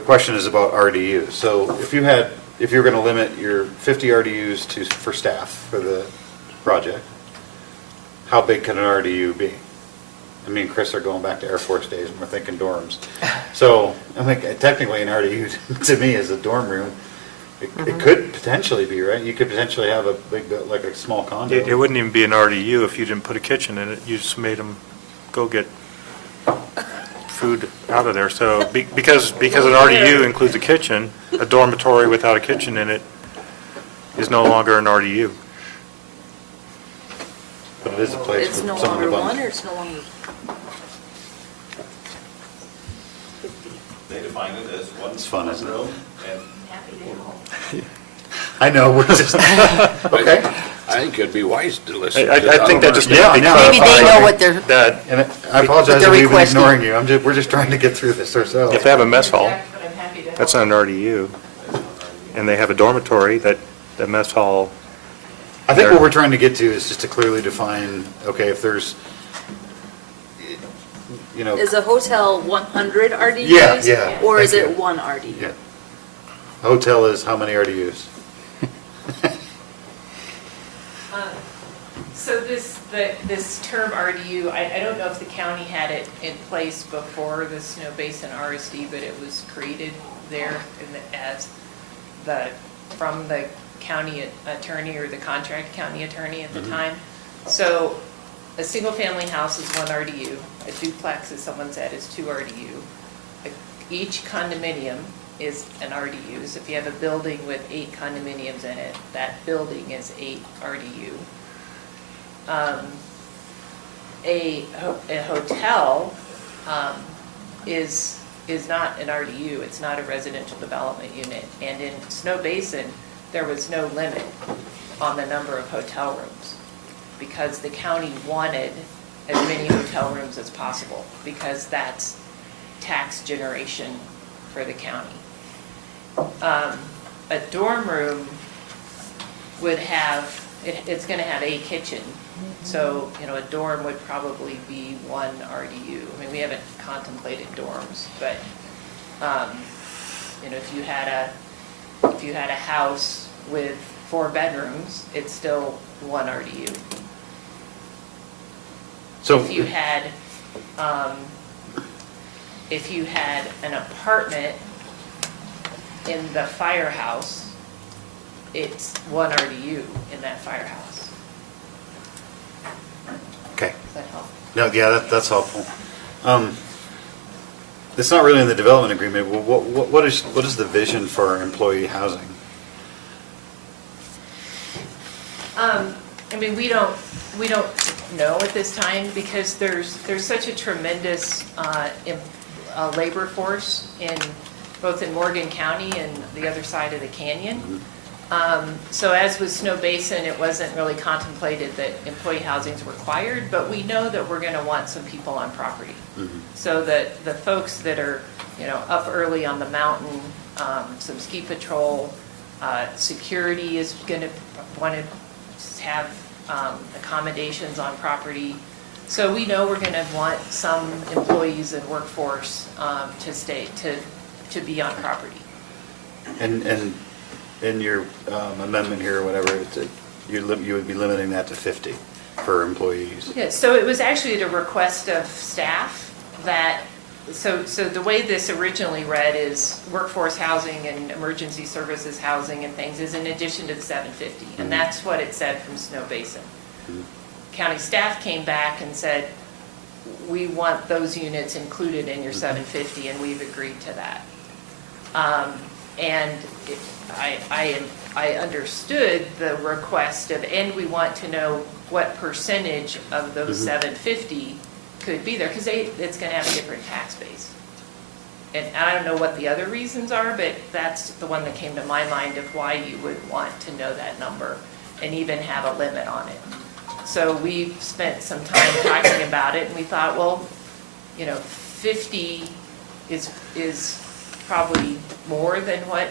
question is about RDUs. So if you're going to limit your 50 RDUs for staff for the project, how big can an RDU be? I mean, Chris are going back to Air Force days and we're thinking dorms. So, I mean, technically an RDU to me is a dorm room. It could potentially be, right? You could potentially have a big, like a small condo. It wouldn't even be an RDU if you didn't put a kitchen in it. You just made them go get food out of there. So, because an RDU includes a kitchen, a dormitory without a kitchen in it is no longer an RDU. But it is a place It's for no someone to longer bunk. one, or it's no longer? They defined it as one. It's fun, isn't it? room and Happy to help. I know, we're just, okay. I think it'd be wise to listen. I think that just needs Yeah, to I be know. Maybe they know clarified, what they're, that And I apologize they're if we've been requesting. ignoring you. We're just trying to get through this ourselves. if they have a mess hall, But I'm happy to help. that's not an RDU, and they have a dormitory, that the mess hall, I think what we're trying to get to is just to clearly define, okay, if there's, you know, Is a hotel 100 RDUs? Yeah, yeah, Or is thank it you. one RDU? yeah. Hotel is how many RDUs? So this term RDU, I don't know if the county had it in place before the Snow Basin RSD, but it was created there as from the county attorney or the contract county attorney at the time. So a single-family house is one RDU, a duplex, as someone said, is two RDU. Each condominium is an RDU, so if you have a building with 8 condominiums in it, that building is 8 RDU. A hotel is not an RDU, it's not a residential development unit. And in Snow Basin, there was no limit on the number of hotel rooms because the county wanted as many hotel rooms as possible because that's tax generation for the county. A dorm room would have, it's gonna have a kitchen. So, you know, a dorm would probably be one RDU. I mean, we haven't contemplated dorms, but, you know, if you had a house with 4 bedrooms, it's still one RDU. So, If you had an apartment in the firehouse, it's one RDU in that firehouse. okay. Does that help? No, yeah, that's helpful. It's not really in the development agreement. Well, what is the vision for employee housing? I mean, we don't know at this time because there's such a tremendous labor force both in Morgan County and the other side of the canyon. So as with Snow Basin, it wasn't really contemplated that employee housing is required, but we know that we're going to want some people on property. So that the folks that are, you know, up early on the mountain, some ski patrol, security is going to want to have accommodations on property. So we know we're going to want some employees and workforce to be on property. And in your amendment here or whatever, you would be limiting that to 50 for employees. Yeah, so it was actually at a request of staff that, so the way this originally read is workforce housing and emergency services housing and things is in addition to the 750. And that's what it said from Snow Basin. County staff came back and said, we want those units included in your 750, and we've agreed to that. And I understood the request of, and we want to know what percentage of those 750 could be there, because it's going to have a different tax base. And I don't know what the other reasons are, but that's the one that came to my mind of why you would want to know that number and even have a limit on it. So we spent some time talking about it, and we thought, well, you know, 50 is probably more than what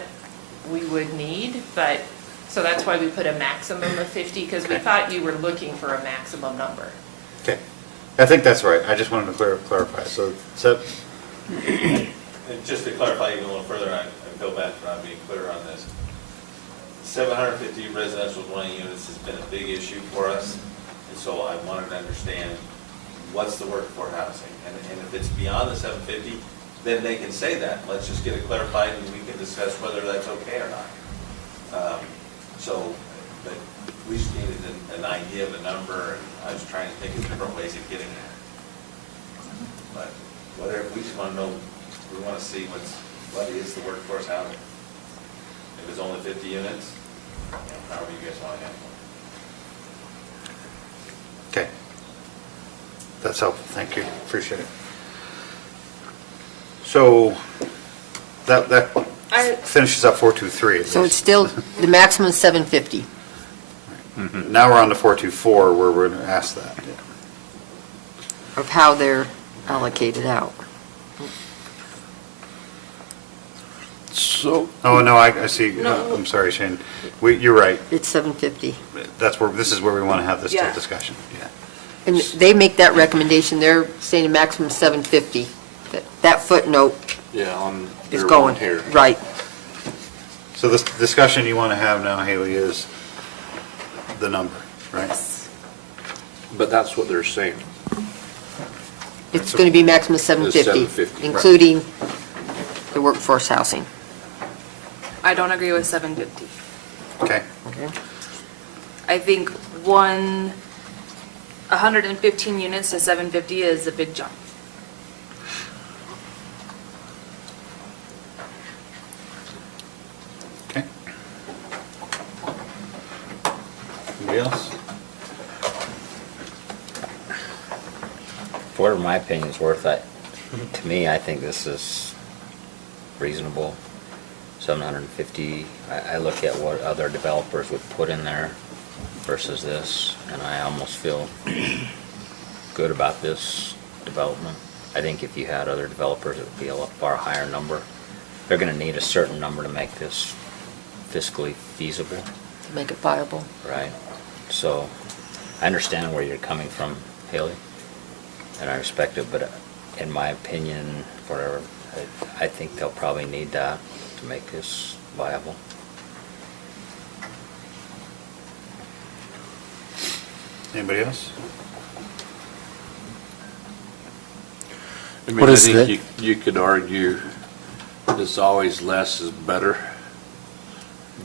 we would need, but, so that's why we put a maximum of 50, because we thought you were looking for a maximum number. Okay, I think that's right. I just wanted to clarify. So And just to clarify even a little further, I feel bad for not being clear on this. 750 residential dwelling units has been a big issue for us, And so I wanted to understand what's the workforce housing? And if it's beyond the 750, then they can say that. Let's just get it clarified and we can discuss whether that's okay or not. But we just needed an idea of a number, and I was trying to think of different ways of getting there. But whatever, we just want to know, we want to see what is the workforce housing? If it's only 50 units, however you guys want to handle it. Okay. That's helpful, thank you, appreciate it. So, that finishes up 423 at So it's least. still, the maximum is 750. Now we're on to 424, where we're gonna ask that. Of how they're allocated out. So, Oh, no, I see, No. I'm sorry, Shane, you're right, It's 750. this is where we wanna have this Yeah. discussion, yeah. And they make that recommendation, they're saying a maximum 750. That footnote yeah, on is your going, one here. right. So this discussion you wanna have now, Haley, is the number, right? But that's what they're saying. It's going to be maximum 750, 750, right. including the workforce housing. I don't agree with 750. Okay, Okay. I think 115 units to 750 is a big jump. okay. Anybody else? For whatever my opinion is worth, to me, I think this is reasonable. 750, I look at what other developers would put in there versus this, and I almost feel good about this development. I think if you had other developers, it would be a far higher number. They're gonna need a certain number to make this fiscally feasible. To make it viable. Right. So, I understand where you're coming from, Haley, and I respect it, but in my opinion, whatever, I think they'll probably need that to make this viable. Anybody else? I mean, What I is think the- you could argue it's always less is better,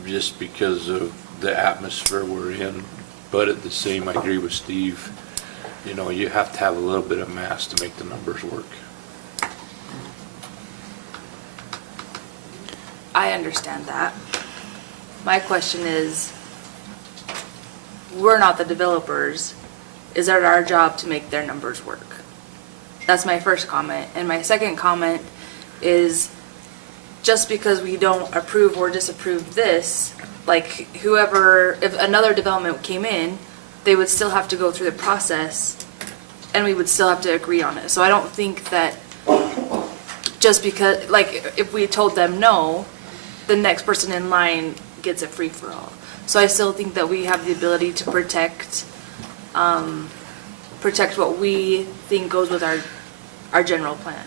just because of the atmosphere we're in. But at the same, I agree with Steve, you have to have a little bit of mass to make the numbers work. I understand that. My question is, we're not the developers. Is it our job to make their numbers work? That's my first comment. And my second comment is, just because we don't approve or disapprove this, like if another development came in, they would still have to go through the process and we would still have to agree on it. So I don't think that just because, like, if we told them no, the next person in line gets a free-for-all. So I still think that we have the ability to protect what we think goes with our general plan.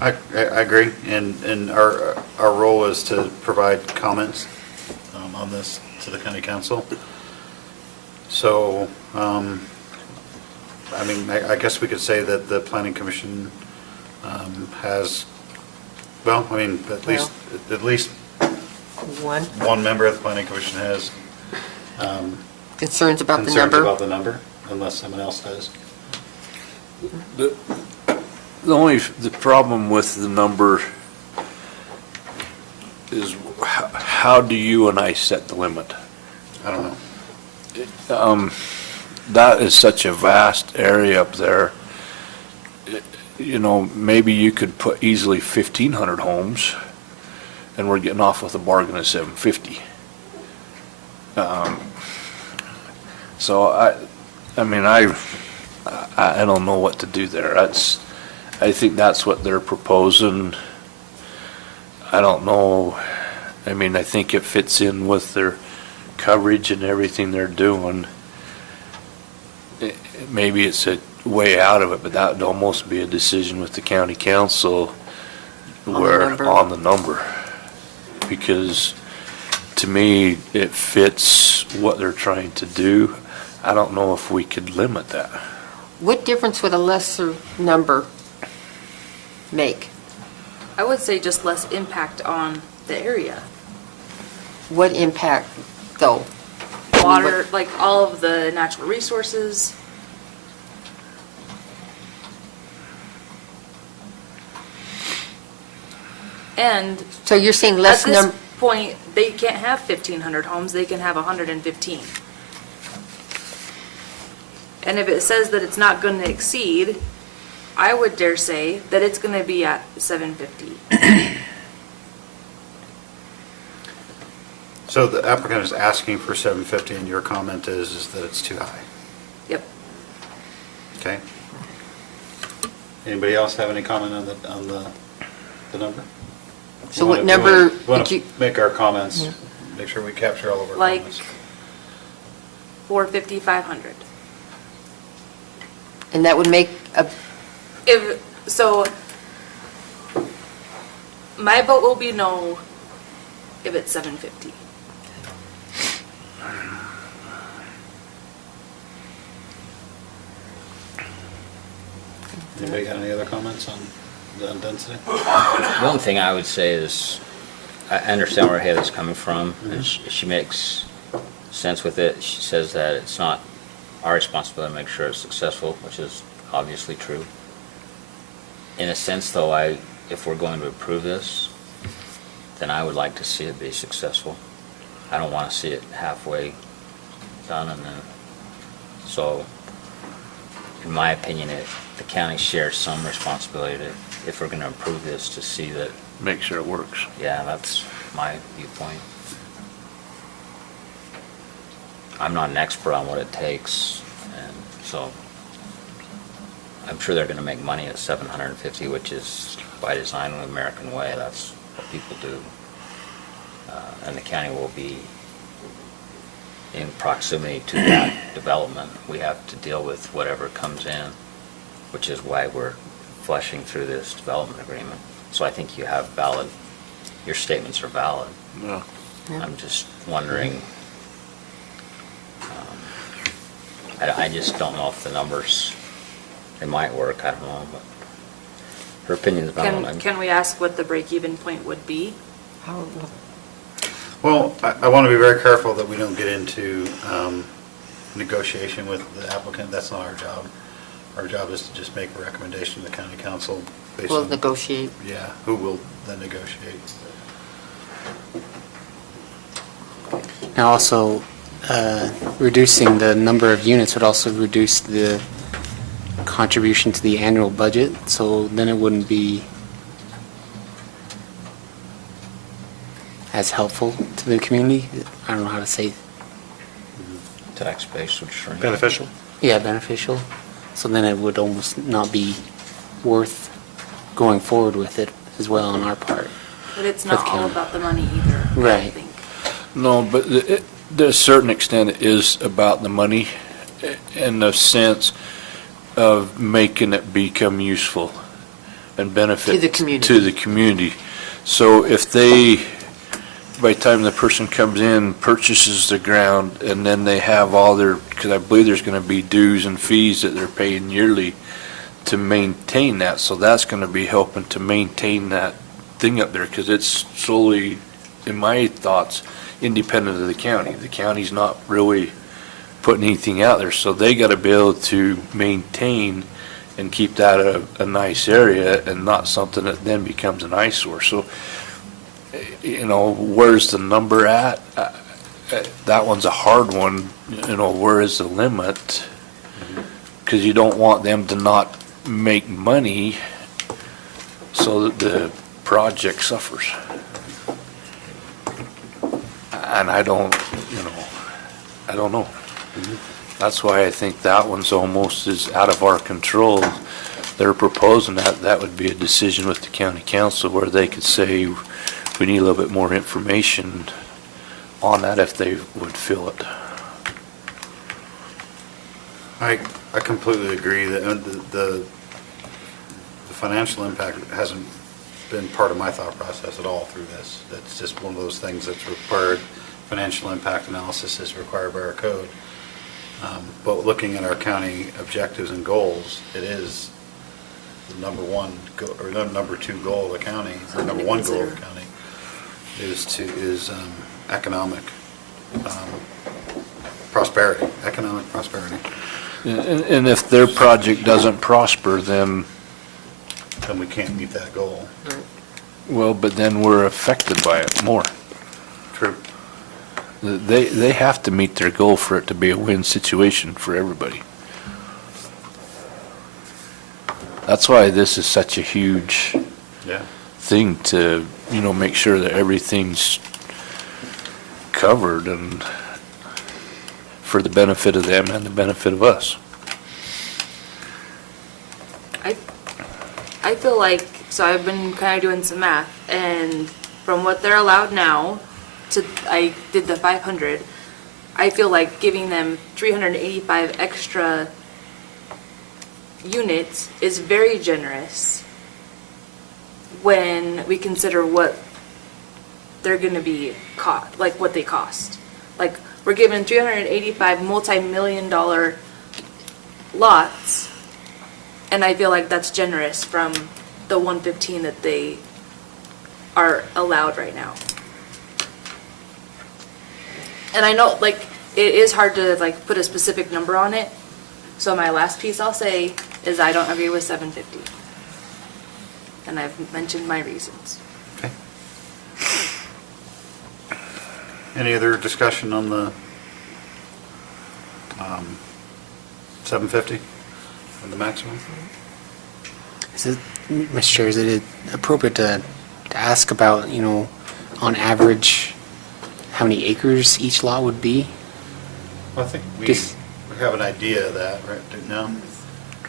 I agree, and our role is to provide comments on this to the county council. So, I guess we could say that the planning commission has, at least one member of the planning commission has Concerns about the concerns number. about the number, unless someone else does. The problem with the number is how do you and I set the limit? I don't know. That is such a vast area up there. Maybe you could put easily 1,500 homes, and we're getting off with a bargain of 750. So I don't know what to do there. I think that's what they're proposing. I don't know. I think it fits in with their coverage and everything they're doing. Maybe it's a way out of it, but that would almost be a decision with the county council On the number. on the number. Because to me, it fits what they're trying to do. I don't know if we could limit that. What difference would a lesser number make? I would say just less impact on the area. What impact, though? Water, like all of the natural resources. And So you're saying at less this number, point, they can't have 1,500 homes, they can have 115. And if it says that it's not going to exceed, I would dare say that it's going to be at 750. So the applicant is asking for 750, and your comment is that it's too high, Yep. okay? Anybody else have any comment on the number? So what number Want would to you- make our comments, make sure we capture all of our Like comments. 450, 500. and that would make a, So, my vote will be no if it's 750. Anybody got any other comments on density? The only thing I would say is, I understand where Haley's coming from, and she makes sense with it. She says that it's not our responsibility to make sure it's successful, which is obviously true. In a sense, though, if we're going to approve this, then I would like to see it be successful. I don't want to see it halfway done and then, so, in my opinion, the county shares some responsibility to, if we're going to approve this, to see that, Make sure it works. yeah, that's my viewpoint. I'm not an expert on what it takes, and so I'm sure they're gonna make money at 750, which is by design the American way. That's what people do. And the county will be in proximity to that development. We have to deal with whatever comes in, which is why we're fleshing through this development agreement. So I think you have valid, your statements are valid. Yeah. I'm just wondering, I just don't know if the numbers, they might work, I don't know, but her opinion's valid. Can we ask what the break-even point would be? Well, I want to be very careful that we don't get into negotiation with the applicant. That's not our job. Our job is to just make a recommendation to the county council based we'll on, negotiate. yeah, who will then negotiate. Now also, reducing the number of units would also reduce the contribution to the annual budget, so then it wouldn't be as helpful to the community. I don't know how to say, Tax base would shrink. Beneficial? yeah, beneficial. So then it would almost not be worth going forward with it as well on our part. But it's For the not all county. about the money either, I don't Right. think. No, but to a certain extent, it is about the money in the sense of making it become useful and benefit. To the community. To the community. So if they, by the time the person comes in, purchases the ground, and then they have all their, because I believe there's going to be dues and fees that they're paying yearly to maintain that, so that's going to be helping to maintain that thing up there, because it's solely, in my thoughts, independent of the county. The county's not really putting anything out there, so they got to be able to maintain and keep that a nice area and not something that then becomes an eyesore. So, you know, where's the number at? That one's a hard one, you know, where is the limit? Because you don't want them to not make money so that the project suffers. And I don't, you know, I don't know. That's why I think that one's almost is out of our control. They're proposing that would be a decision with the county council where they could say, we need a little bit more information on that if they would fill it. I completely agree that the financial impact hasn't been part of my thought process at all through this. It's just one of those things that's required, financial impact analysis is required by our code. But looking at our county objectives and goals, it is the number one, or the number two goal of the county, or Something to number one goal of the consider. county, is economic prosperity, economic prosperity. And if their project doesn't prosper, then, Then we can't meet that goal. well, but then we're affected by it more. True. They have to meet their goal for it to be a win situation for everybody. That's why this is such a huge Yeah. thing to, make sure that everything's covered and for the benefit of them and the benefit of us. I feel like, so I've been kind of doing some math, and from what they're allowed now to, I did the 500, I feel like giving them 385 extra units is very generous when we consider what they're gonna be like what they cost. Like, we're giving 385 multi-million-dollar lots, and I feel like that's generous from the 115 that they are allowed right now. And I know, like, it is hard to, like, put a specific number on it, so my last piece I'll say is I don't agree with 750. And I've mentioned my reasons. Okay. Any other discussion on the 750 and the maximum? Is it, Mr. Chair, is it appropriate to ask about, on average, how many acres each lot would be? Well, I think we Just- have an idea of that, right? No?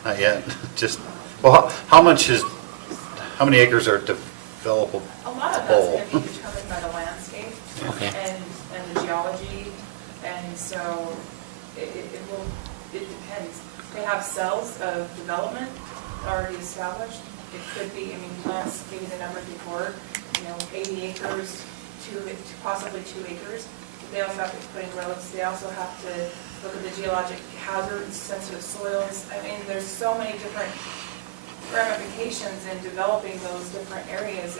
Not yet. Just, well, how many acres are developable? A lot of that's going to be determined by the landscape Okay. and the geology, and so it depends. They have cells of development already established. It could be, Lance gave you the number before, 80 acres, possibly 2 acres. They also have to put in roads, they also have to look at the geologic hazards, sensitive soils. There's so many different ramifications in developing those different areas.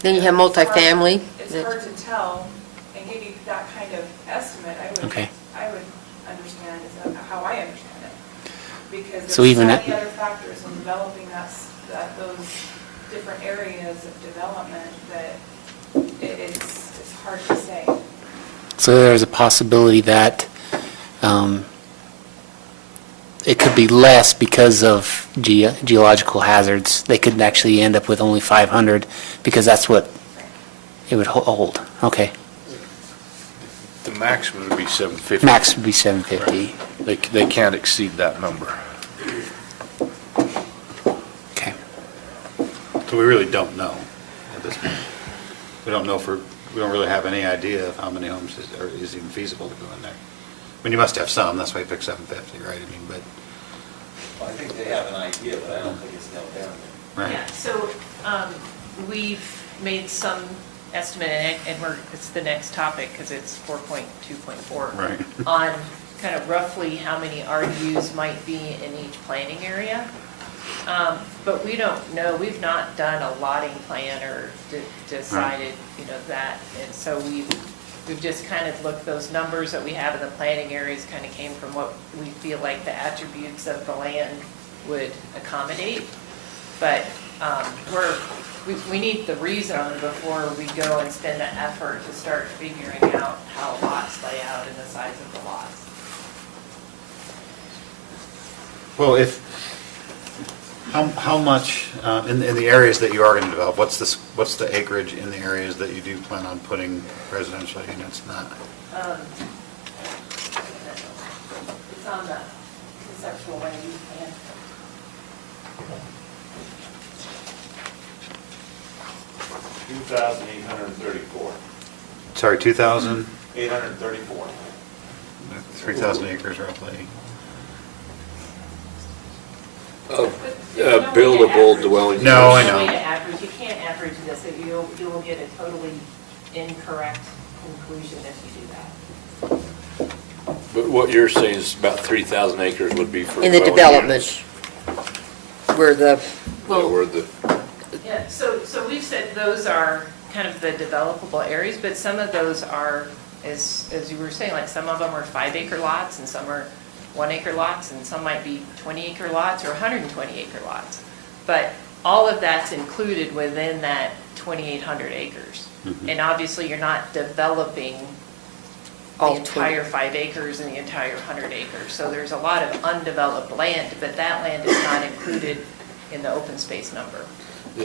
Then you have multifamily. It's hard to tell and give you that kind of estimate. Okay. I would understand, is how I understand it. Because So there's so even many at- other factors in developing those different areas of development that it's hard to say. So there's a possibility that it could be less because of geological hazards. They could actually end up with only 500 because that's what it would hold. Okay. The maximum would be 750. Max would be 750. They can't exceed that number. Okay. So we really don't know at this point. We don't know we don't really have any idea of how many homes is even feasible to go in there. You must have some, that's why you picked 750, right? But. Well, I think they have an idea, but I don't think it's nailed down yet. Right. Yeah, so we've made some estimate, and it's the next topic, because it's 4.2.4. Right. On kind of roughly how many RUs might be in each planning area. But we don't know, we've not done a lotting plan or decided, that. And so we've just kind of looked, those numbers that we have in the planning areas kind of came from what we feel like the attributes of the land would accommodate. But we need the reason before we go and spend the effort to start figuring out how lots lay out and the size of the lots. Well, how much, in the areas that you are going to develop, what's the acreage in the areas that you do plan on putting residential units in that? It's on the conceptual land use plan. 2,834. Sorry, 2,000? 834. 3,000 acres roughly. But there's no way to buildable average. dwelling. No, I There's no know. way to average. You can't average get a totally incorrect conclusion if you do that. But what you're saying is about 3,000 acres would be for In the dwelling development. units. Where the, Yeah, where the, Yeah, so we've said those are kind of the developable areas, but some of those are, as you were saying, like some of them are 5-acre lots and some are 1-acre lots and some might be 20-acre lots or 120-acre lots. But all of that's included within that 2,800 acres. And obviously, you're not developing the All entire 5 acres and the entire 100 acres. So there's a lot of undeveloped land, but that land is not included in the open space number.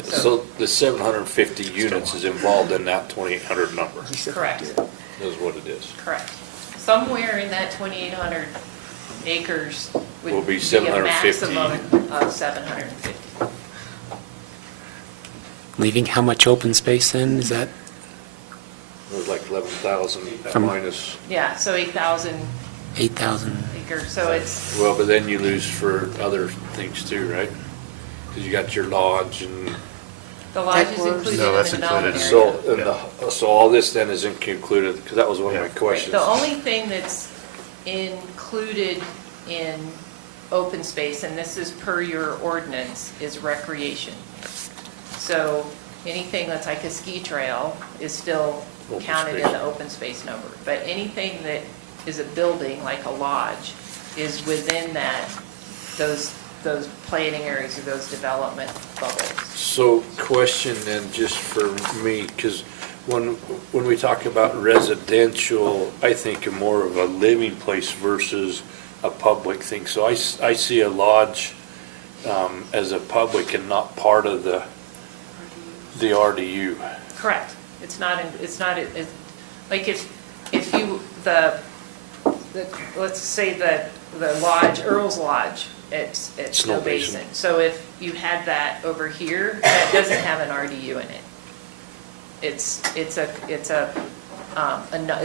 so the 750 units is involved in that 2,800 number, Correct, is what it is. correct. Somewhere in that 2,800 acres Will would be be a 750. maximum of 750. Leaving how much open space then? Is that, It was like 11,000 From- minus, Yeah, so 8,000 8,000? acres, so it's, well, but then you lose for other things too, right? Because you got your lodge and, the lodge is That was- included No, in that's the development included. area. so all this then is included, because that was one of my Yeah. questions. The only thing that's included in open space, and this is per your ordinance, is recreation. So anything that's like a ski trail is still Open counted in space. the open space number. But anything that is a building, like a lodge, is within that, those planning areas or those development bubbles. So question then, just for me, because when we talk about residential, I think of more of a living place versus a public thing. So I see a lodge as a public and not part of the RDU. Correct. It's not, like if you, let's say the lodge, Earl's Lodge at Snow Basin. So if you had that over here, that doesn't have an RDU in it. It's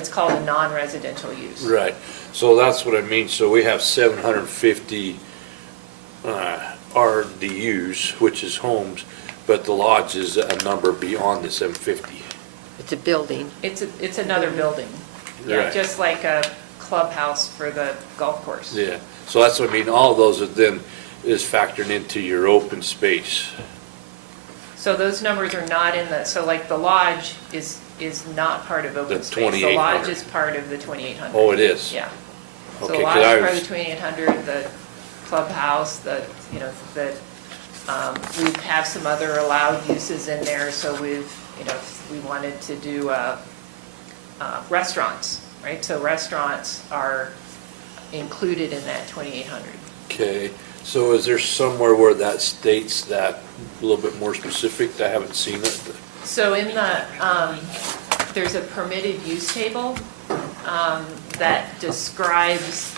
called a non-residential use. Right, so that's what I mean, so we have 750 RDUs, which is homes, but the lodge is a number beyond the 750. it's a building. It's another building. Yeah, Right. just like a clubhouse for the golf course. Yeah, so that's what I mean, all of those are then is factored into your open space. So those numbers are not in so like the lodge is not part of open The space. The lodge 2,800. is part of the 2,800. Oh, it is? Yeah. So Okay, the 'cause lodge I is part of was- the 2,800, the clubhouse, we have some other allowed uses in there, so we wanted to do restaurants, right? So restaurants are included in that 2,800. Okay, so is there somewhere where that states that a little bit more specific? I haven't seen it. So in there's a permitted use table that describes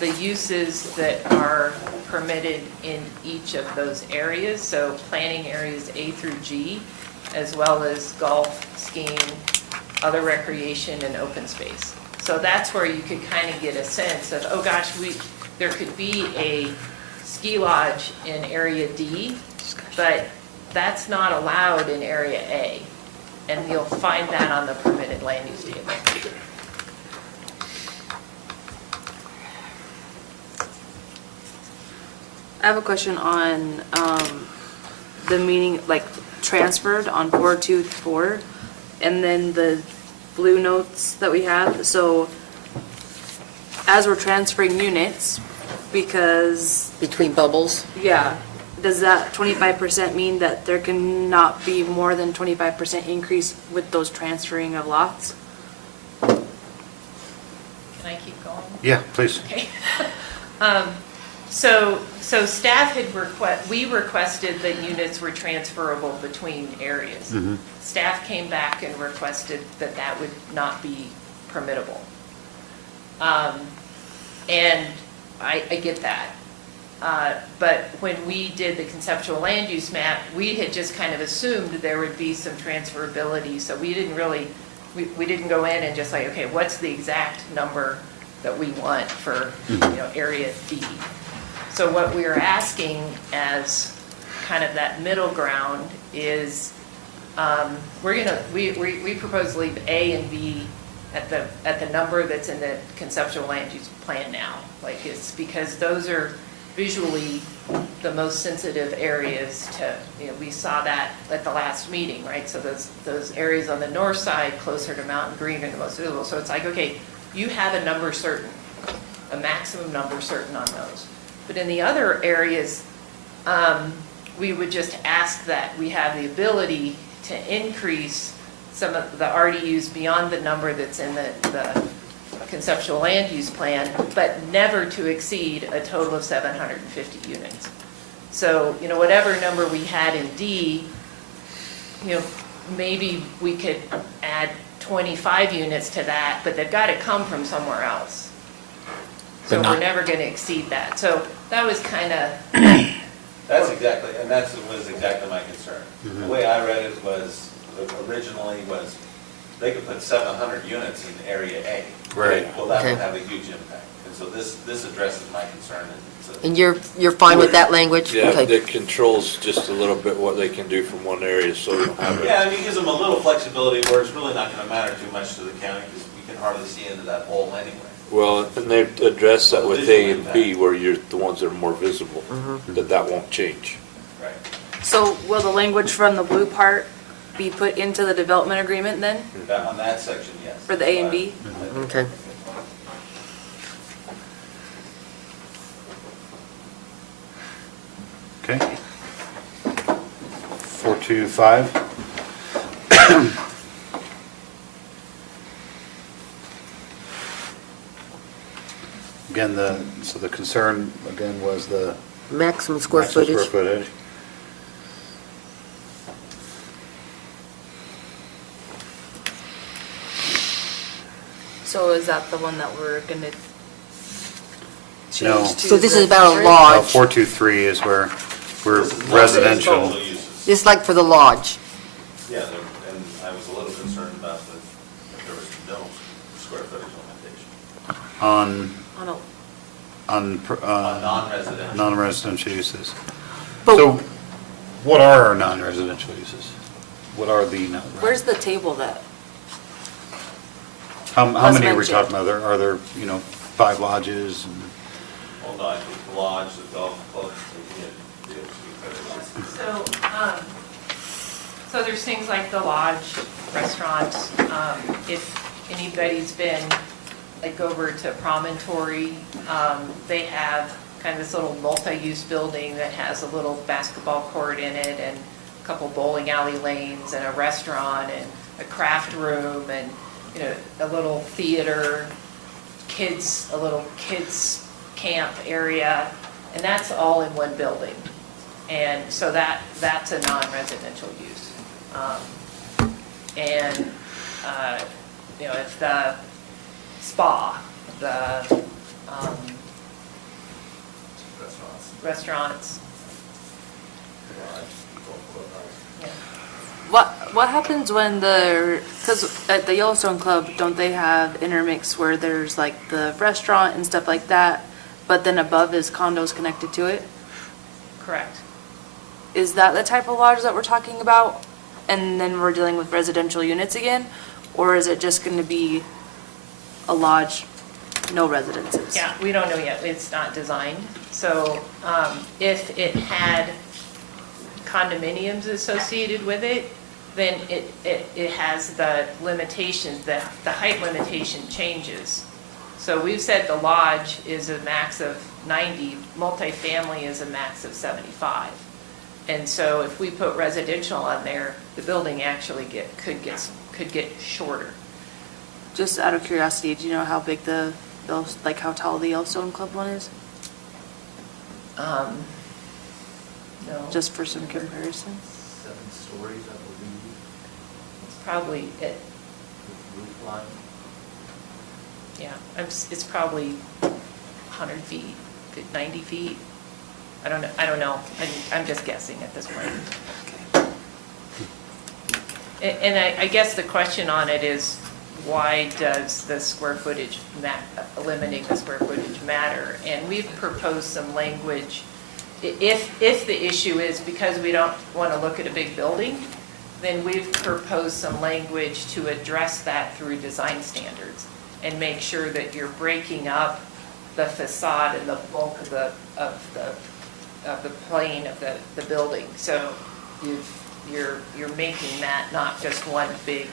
the uses that are permitted in each of those areas. So planning areas A through G, as well as golf, skiing, other recreation, and open space. So that's where you could kind of get a sense of, oh gosh, there could be a ski lodge in area D, but that's not allowed in area A. And you'll find that on the permitted land use table. I have a question on, the meaning, like, transferred on 424, and then the blue notes that we have. So as we're transferring units, because, Between bubbles? yeah, does that 25% mean that there cannot be more than 25% increase with those transferring of lots? Can I keep going? Yeah, please. Okay. So staff we requested that units were transferable between areas. Staff came back and requested that that would not be permittable. And I get that. But when we did the conceptual land use map, we had just kind of assumed there would be some transferability, so we didn't really, we didn't go in and just like, okay, what's the exact number that we want for, area D? So what we are asking as kind of that middle ground is we propose to leave A and B at the number that's in the conceptual land use plan now. Like, it's because those are visually the most sensitive areas to, we saw that at the last meeting, right? So those areas on the north side closer to Mountain Green are the most visible. So it's like, okay, you have a number certain, a maximum number certain on those. But in the other areas, we would just ask that we have the ability to increase some of the RDUs beyond the number that's in the conceptual land use plan, but never to exceed a total of 750 units. So, whatever number we had in D, maybe we could add 25 units to that, but they've got to come from somewhere else. So But not- we're never going to exceed that. So that was kind of, That's exactly, and that was exactly my concern. The way I read it was, originally was, they could put 700 units in Area A. Right. Well, that would Okay. have a huge impact. And so this addresses my concern. And you're fine with that language? Yeah, Okay. it controls just a little bit what they can do from one area, so you don't have it. Yeah, I mean, it gives them a little flexibility where it's really not going to matter too much to the county because we can hardly see into that hole anyway. Well, and they've addressed that with A and B, where you're the ones that are more visible, that won't change. Right. So will the language from the blue part be put into the development agreement then, On that section, yes. for the A and B? Okay. Okay. 425. Again, so the concern, again, was the Maximum square maximum footage? square footage. So is that the one that we're gonna No. change to? So this the is about a 100? No, lodge. 423 is where we're This is not residential. total uses. It's like for the lodge. Yeah, and I was a little concerned about if there was no square footage limitation On, On a- on, on non-residential. non-residential uses. But- So what are our non-residential uses? What are the non? Where's the table that? How was many are we mentioned? talking about? Are there, 5 lodges? and- Well, no, I think the lodge, the golf club, so there's things like the lodge, restaurants. If anybody's been, like, over to Promontory, they have kind of this little multi-use building that has a little basketball court in it and a couple bowling alley lanes and a restaurant and a craft room and, a little theater, a little kids camp area, and that's all in one building. And so that's a non-residential use. And, it's the spa, the restaurants. Yeah. What happens when because at the Yellowstone Club, don't they have intermix where there's like the restaurant and stuff like that, but then above is condos connected to it? Correct. Is that the type of lodge that we're talking about? And then we're dealing with residential units again? Or is it just gonna be a lodge, no residences? Yeah, we don't know yet. It's not designed. So if it had condominiums associated with it, then it has the limitations, the height limitation changes. So we've said the lodge is a max of 90, multifamily is a max of 75. And so if we put residential on there, the building actually could get shorter. Just out of curiosity, do you know how big how tall the Yellowstone Club one is? No, Just for some comparison? 7 stories, I believe, it's probably, with roof line. yeah, it's probably 100 feet, 90 feet. I don't know. I'm just guessing at this point. And I guess the question on it is, why does the square footage, eliminating the square footage matter? And we've proposed some language, if the issue is because we don't want to look at a big building, then we've proposed some language to address that through design standards and make sure that you're breaking up the facade and the bulk of the plane of the building. So you're making that not just one big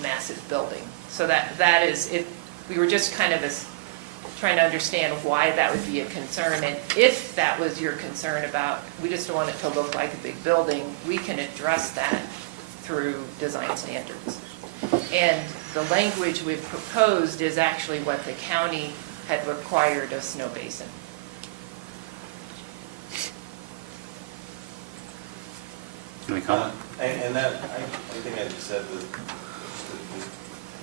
massive building. So that is, we were just kind of trying to understand why that would be a concern. And if that was your concern about, we just don't want it to look like a big building, we can address that through design standards. And the language we've proposed is actually what the county had required of Snow Basin. Any comment? And that, I think I just said that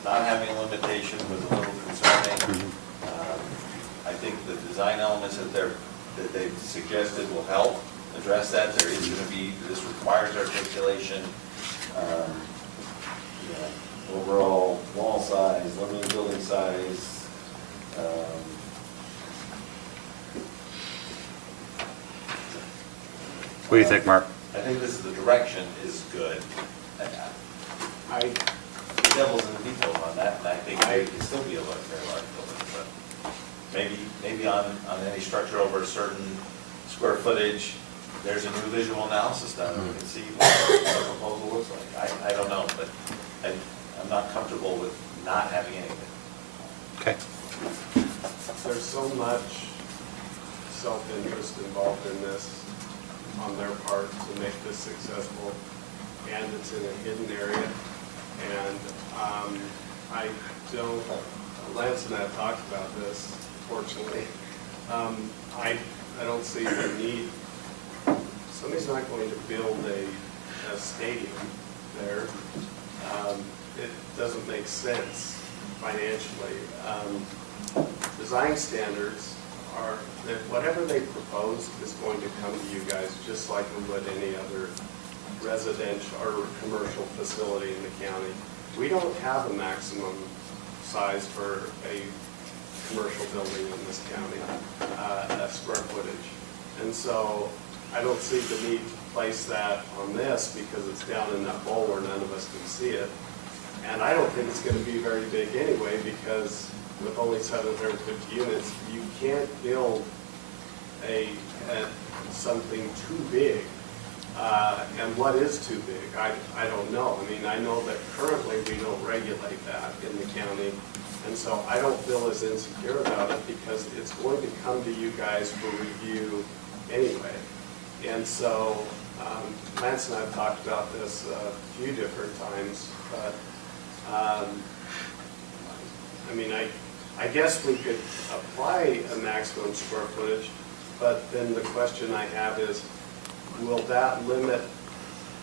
not having a limitation was a little concerning. I think the design elements that they've suggested will help address that. There is going to be, this requires articulation, overall wall size, limiting building size. What do you think, Mark? I think this is the direction is good. The devil's in the details on that, and I think it can still be a very large building, but maybe on any structure over a certain square footage, there's a new visual analysis done, and we can see what the proposal looks like. I don't know, but I'm not comfortable with not having anything. Okay. There's so much self-interest involved in this on their part to make this successful, and it's in a hidden area. And I don't, Lance and I have talked about this, fortunately. I don't see the need. Somebody's not going to build a stadium there. It doesn't make sense financially. Design standards are, that whatever they propose is going to come to you guys just like it would any other residential or commercial facility in the county. We don't have a maximum size for a commercial building in this county, square footage. And so I don't see the need to place that on this because it's down in that bowl where none of us can see it. And I don't think it's going to be very big anyway, because with only 750 units, you can't build something too big. And what is too big? I don't know. I mean, I know that currently we don't regulate that in the county. And so I don't feel as insecure about it because it's going to come to you guys for review anyway. And so Lance and I have talked about this a few different times, but I mean, I guess we could apply a maximum square footage, but then the question I have is, will that limit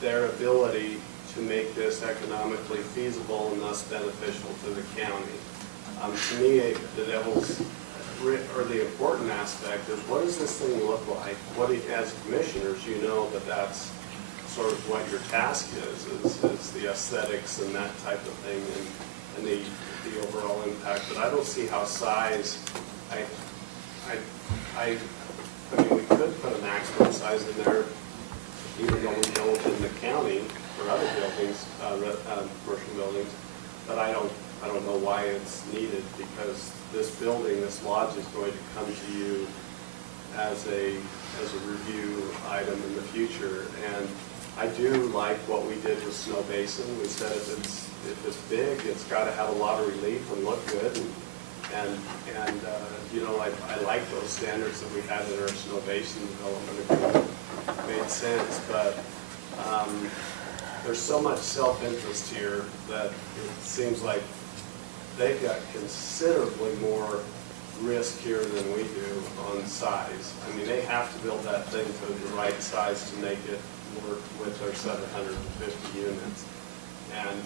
their ability to make this economically feasible and thus beneficial to the county? To me, the important aspect is, what does this thing look like? As commissioners, you know that's sort of what your task is the aesthetics and that type of thing, and the overall impact. But I don't see how size, I mean, we could put a maximum size in there, even though we don't in the county for other buildings, commercial buildings, but I don't know why it's needed, because this building, this lodge is going to come to you as a review item in the future. And I do like what we did with Snow Basin. We said if it's big, it's got to have a lot of relief and look good. And you know, I like those standards that we had in our Snow Basin development agreement. Made sense, but there's so much self-interest here that it seems like they've got considerably more risk here than we do on size. I mean, they have to build that thing to the right size to make it work with their 750 units. And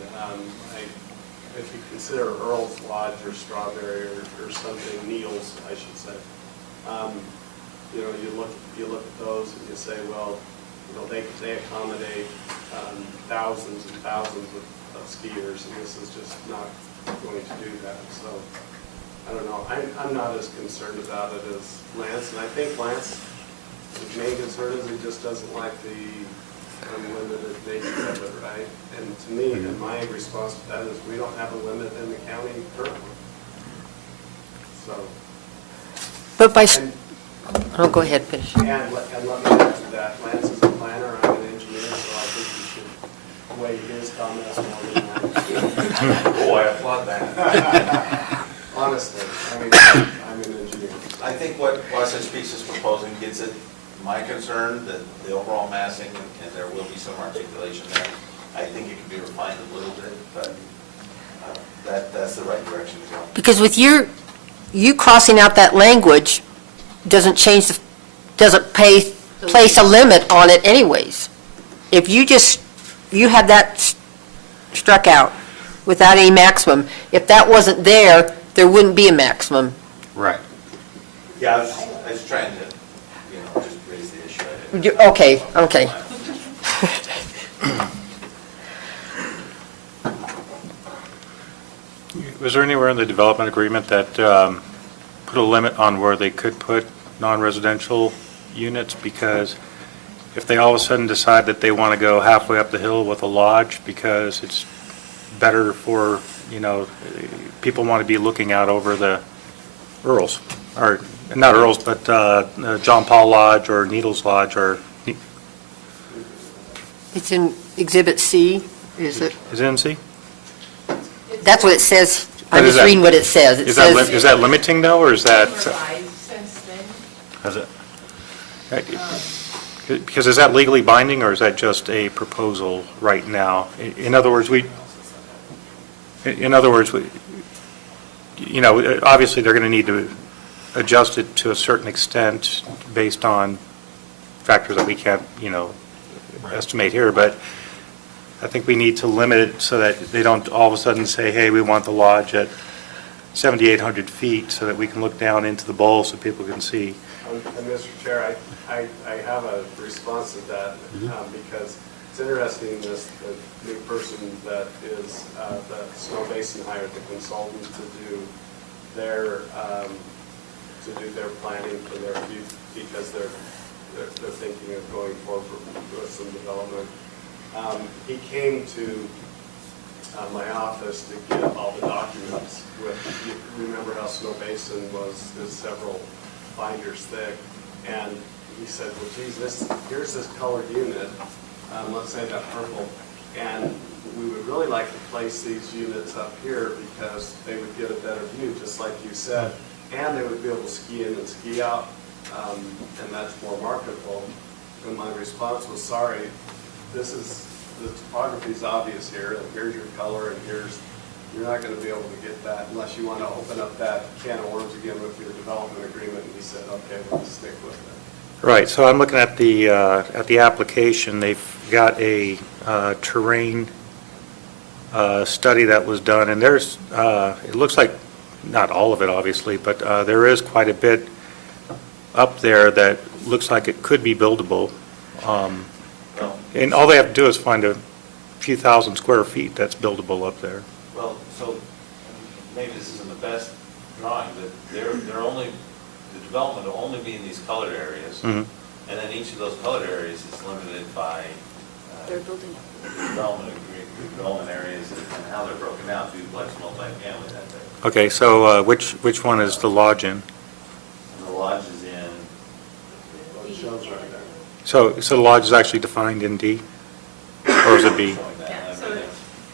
if you consider Earl's Lodge or Strawberry or something, Neal's, I should say, you know, you look at those and you say, well, you know, they accommodate thousands and thousands of skiers, and this is just not going to do that. So I don't know. I'm not as concerned about it as Lance, and I think Lance, his main concern is he just doesn't like the unlimited nature of it, right? And to me, and my response to that is, we don't have a limit in the county currently. So, But by, and, oh, go ahead, finish. and let me add to that, Lance is a planner, I'm an engineer, so I think you should weigh his comments more than mine. Oh, I applaud that. Honestly, I mean, I'm an engineer. I think what Wasatch Peaks is proposing gets at my concern, that the overall massing, and there will be some articulation there. I think it can be refined a little bit, but that's the right direction to go. Because with you crossing out that language doesn't change, doesn't place a limit on it anyways. If you had that struck out without any maximum, if that wasn't there, there wouldn't be a maximum. Right. Yeah, I was trying to, just raise the issue. I didn't- Okay. Was there anywhere in the development agreement that put a limit on where they could put non-residential units? Because if they all of a sudden decide that they want to go halfway up the hill with a lodge because it's better for, people want to be looking out over the Earls, or not Earls, but John Paul Lodge or Needles Lodge, or, It's in Exhibit C, is it? is it in C? That's what it says. What I'm is just that? reading what it says. It says, Is that limiting though, or is that? Revised since then. Is it? Because is that legally binding, or is that just a proposal right now? In other words, obviously, they're going to need to adjust it to a certain extent based on factors that we can't, estimate here, but I think we need to limit it so that they don't all of a sudden say, hey, we want the lodge at 7,800 feet so that we can look down into the bowl so people can see. And Mr. Chair, I have a response to that, because it's interesting, the new person that is, that Snow Basin hired the consultant to do their planning for their, because they're thinking of going forward with some development. He came to my office to get all the documents with, you remember how Snow Basin is several binders thick, and he said, well, geez, here's this colored unit, let's say that purple, and we would really like to place these units up here because they would get a better view, just like you said, and they would be able to ski in and ski out, and that's more marketable. And my response was, sorry, the topography's obvious here, and here's your color, and you're not gonna be able to get that unless you wanna open up that can of worms again with your development agreement. And he said, okay, we'll just stick with it. Right, so I'm looking at the application. They've got a terrain study that was done, and there's, it looks like, not all of it obviously, but there is quite a bit up there that looks like it could be buildable. And all they have to do is find a few thousand square feet that's buildable up there. Well, so maybe this isn't the best drawing, but they're only, the development will only be in these colored areas. Mhm. And then each of those colored areas is limited by They're building it. development areas and how they're broken down, duplex, multifamily, that type. Okay, so which one is the lodge in? And the lodge is in, Well, it shows right there. So the lodge is actually defined in D? Or is it B? showing that. Yeah, I so mean,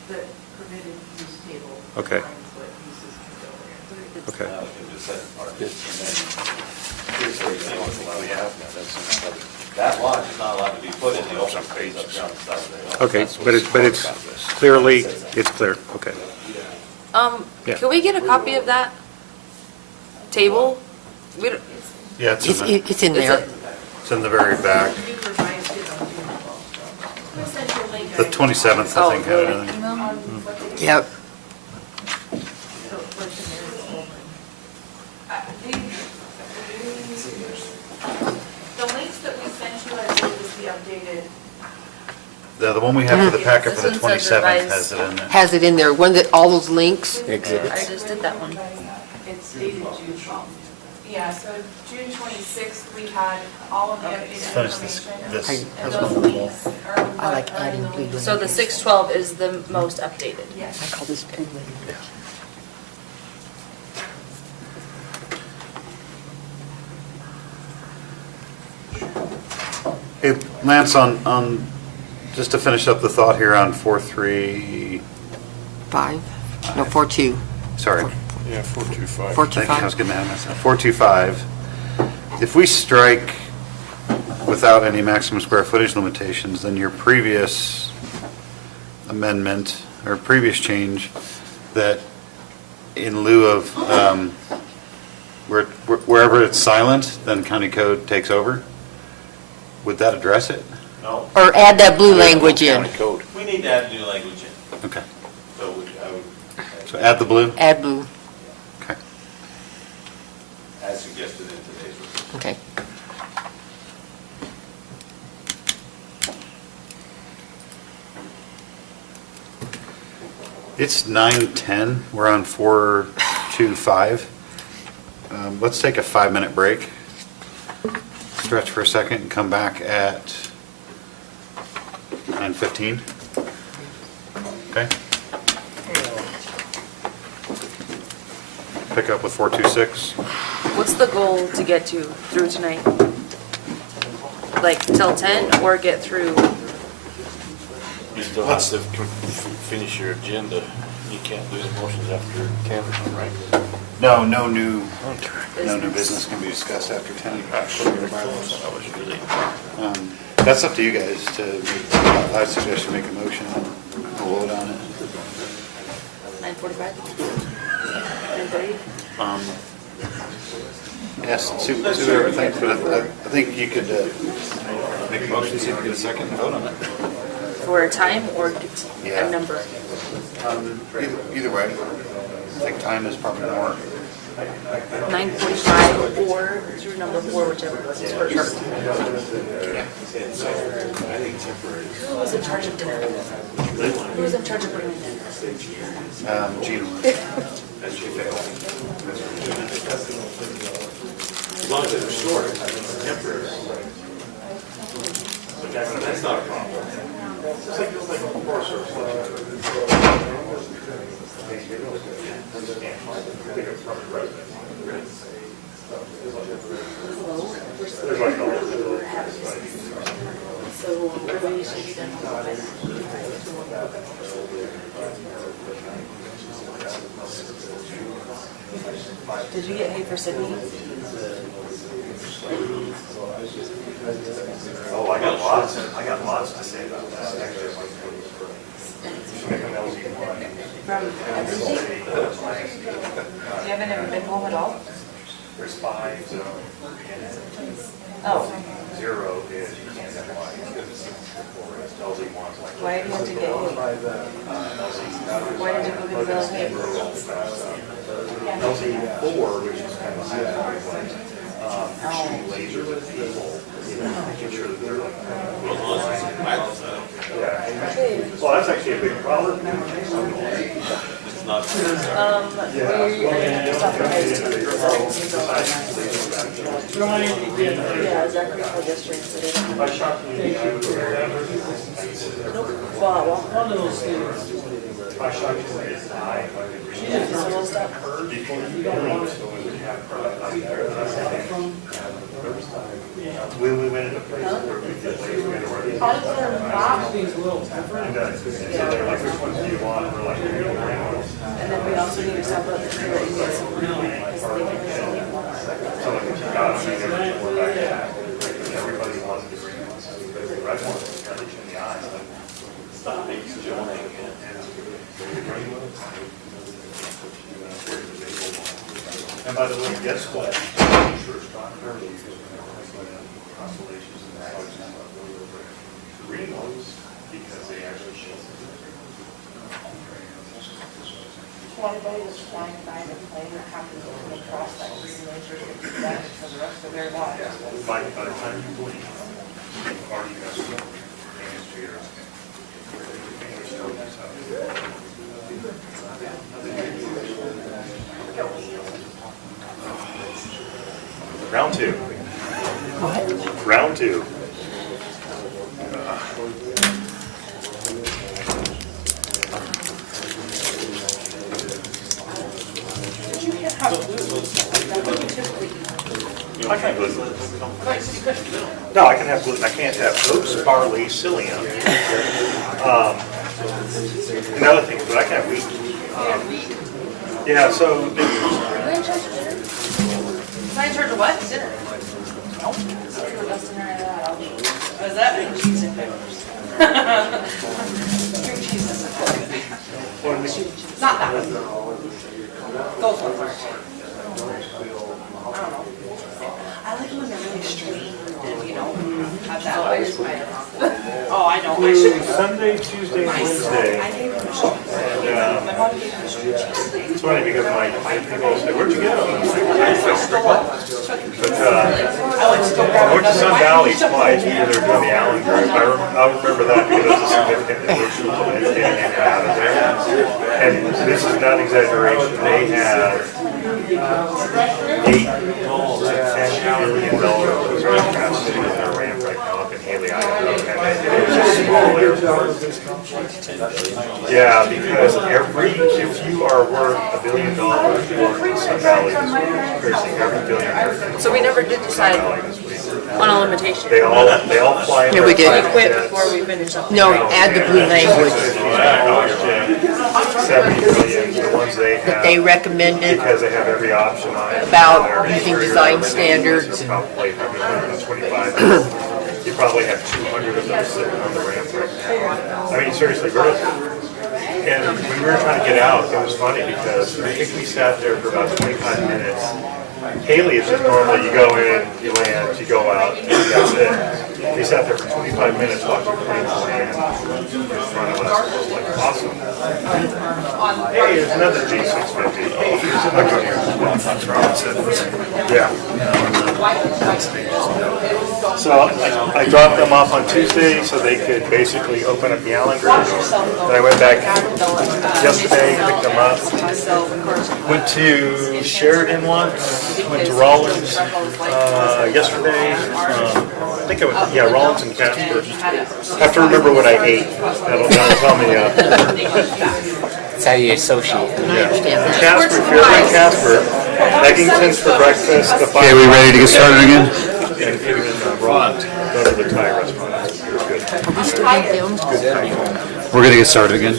the permitted use table Okay. defines what uses can go there. Okay. Now we can just set it apart. And then here's where you know it's allowed to happen. That lodge is not allowed to be put in the open space up here on the side of the hill. Okay, but it's clearly, it's clear, okay. Yeah. Can we get a copy of that table? We don't, Yeah, it's in is there. it, it's in the very back. You revised it on June 12th. Who sent you a link? The 27th, I Oh, think, had really? it in. On what they- Yep. So what's in there is open. The links that we sent you, I believe, is the updated. The one we have for the packet for the This one says 27th revised. has it in there. Has it in there, one that, all those links? I just did that one. It's dated June 12th. Yeah, so June 26th, we had all of the updated Finish this, information. this, And this those one. links are I like adding blue language. So the 612 is the most updated. Yes. I call this blue language. Hey, Lance, just to finish up the thought here on 4.3, 5? No, 4.2. sorry. Yeah, 425. 4.25. I was getting ahead of myself. 4.25, if we strike without any maximum square footage limitations, then your previous amendment, or previous change, that in lieu of, wherever it's silent, then county code takes over, would that address it? No, Or add that blue language in. County code. we need to add new language in, Okay, so I would, so add the blue? Add blue, Okay. as suggested in today's report. okay. It's 9:10, we're on 4.25. Let's take a 5-minute break, stretch for a second, and come back at 9:15. Okay? Pick up with 4.26. What's the goal to get to through tonight? Like till 10 or get through? You still have to finish your agenda. You can't do the motions after 10, right? No new business can be discussed after 10. That was really. That's up to you guys to, I suggest you make a motion and we'll vote on it. 9:45? 9:30? Yes, see whatever thinks, but I think you could make a motion, see if we get a second and vote on it. For a time or Yeah. a number? Either way, I think time is probably more. 9:45 or through number 4, whichever is first. Who was in charge of dinner? Who was in charge of bringing dinner? Gina. As long as it's short, temporary. That's not a problem. So everybody should be done. Did you get hay for Sydney? Oh, I got lots to say about that. From everything? You haven't ever been home at all? There's 5, Oh, 0 is you can't have light. LZ 1's like. why did you have to get hay? Why did you go get a bill of hay? LZ 4, which is kind of high, shooting lasers at people, making sure that they're like. Yeah. Well, that's actually a big problem. It's not. We're gonna stop for guys too. Yeah, Zachary for districts. If I shot you, I would wear that. Nope. Well, If I shot you in the eye, we'll stop. before you go, so we would have. When we went into places where we did laser, we had to wear these. And, so they're like, which ones do you want? And we're like, we don't wear those. And then we also need to stop up and figure out you guys some money, because they can really need more. So like, if you got them, they were more back at, everybody wants the green ones, the red ones, at least in the eyes. Stop it, you don't want to. And by the way, guess what? Sure, strong constellations and green ones, because they actually show. Anybody that's flying by the plane that happens to come across that green laser gets damaged for the rest of their lives. By the time you blink, you've already got damage to your eye. Round 2. Round 2. have gluten. No, I can have gluten, I can't have oats, barley, psyllium, and other things, but I can have wheat. Yeah, so, Is that in charge of what? Dinner? Nope. Oh, is that in cheese and peppers? String cheese. Not that one. Those ones aren't. I don't know. I like them when they're really straight and, you know, have that. Oh, I know. I should. Sunday, Tuesday, and Wednesday. I gave them a string. My mom gave them a string cheese steak. It's funny because my people say, where'd you get them? I'm like, I went to Sun Valley twice because they were doing the Allen Group. I remember that because it was a significant anniversary of getting it out of there. And this is not exaggeration. They have $8 to $10 billion worth of gas sitting in their ramp right now up in Haley, Idaho. And it's a small airport. Yeah, because if you are worth $1 billion, you are in Sun Valley this week. Seriously, every billionaire. So we never did decide on a limitation. They all fly in. Yeah, we their did. We quit before we finish up. No, add the blue language. 70 billion, the ones they have. They recommended Because they have every option on it. about using design standards and Probably 125. You probably have 200 of them sitting on the ramp right now. I mean, seriously, and when we were trying to get out, it was funny because I think we sat there for about 25 minutes. Haley is just normally, you go in, you land, you go out, and that's it. We sat there for 25 minutes watching planes land in front of us. It was like awesome. Hey, there's another G650. Hey, here's another. Yeah. So I dropped them off on Tuesday so they could basically open up the Allen Group. Then I went back yesterday, picked them up. Went to Sheridan once, went to Rollins yesterday. I think I went, yeah, Rollins and Casper. I have to remember what I ate. That'll tell me. That's how you associate. Yeah. Casper, if you're ever in Casper, Eggington's for breakfast. Okay, we ready to get started again? And if you're in Rollins, go to the Thai restaurant. It's good. Are we still on film? We're gonna get started again.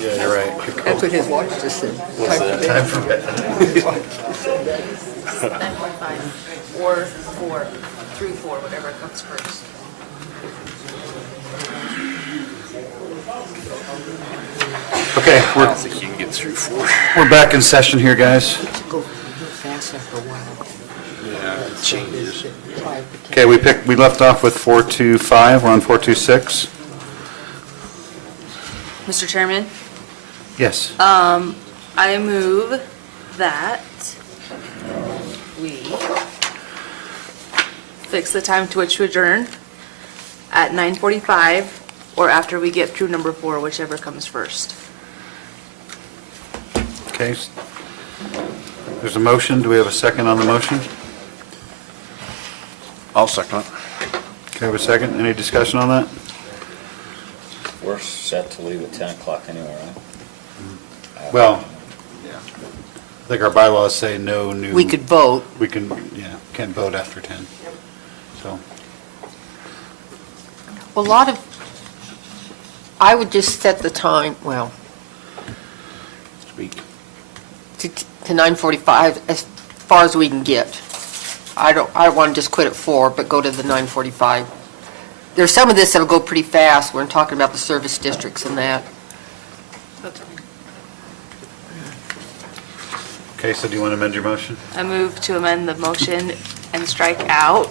Yeah, you're right. That's what his watch just said. Time for bed. 9:45 or 4, through 4, whatever comes first. Okay, we're back in session here, guys. Go fast after a while. Yeah, it changes. Okay, we left off with 425, we're on 426. Mr. Chairman, Yes. I move that we fix the time to which to adjourn at 9:45 or after we get through number 4, whichever comes first. Okay. There's a motion, do we have a second on the motion? I'll second it. Okay, have a second, any discussion on that? We're set to leave at 10 o'clock anyway, right? Well, I think our bylaws say no new. We could vote. We can, can't vote after 10, so. Well, a lot of, I would just set the time, well, Speak. to 9:45 as far as we can get. I don't want to just quit at 4, but go to the 9:45. There's some of this that'll go pretty fast. We're talking about the service districts and that. Okay, so do you want to amend your motion? I move to amend the motion and strike out,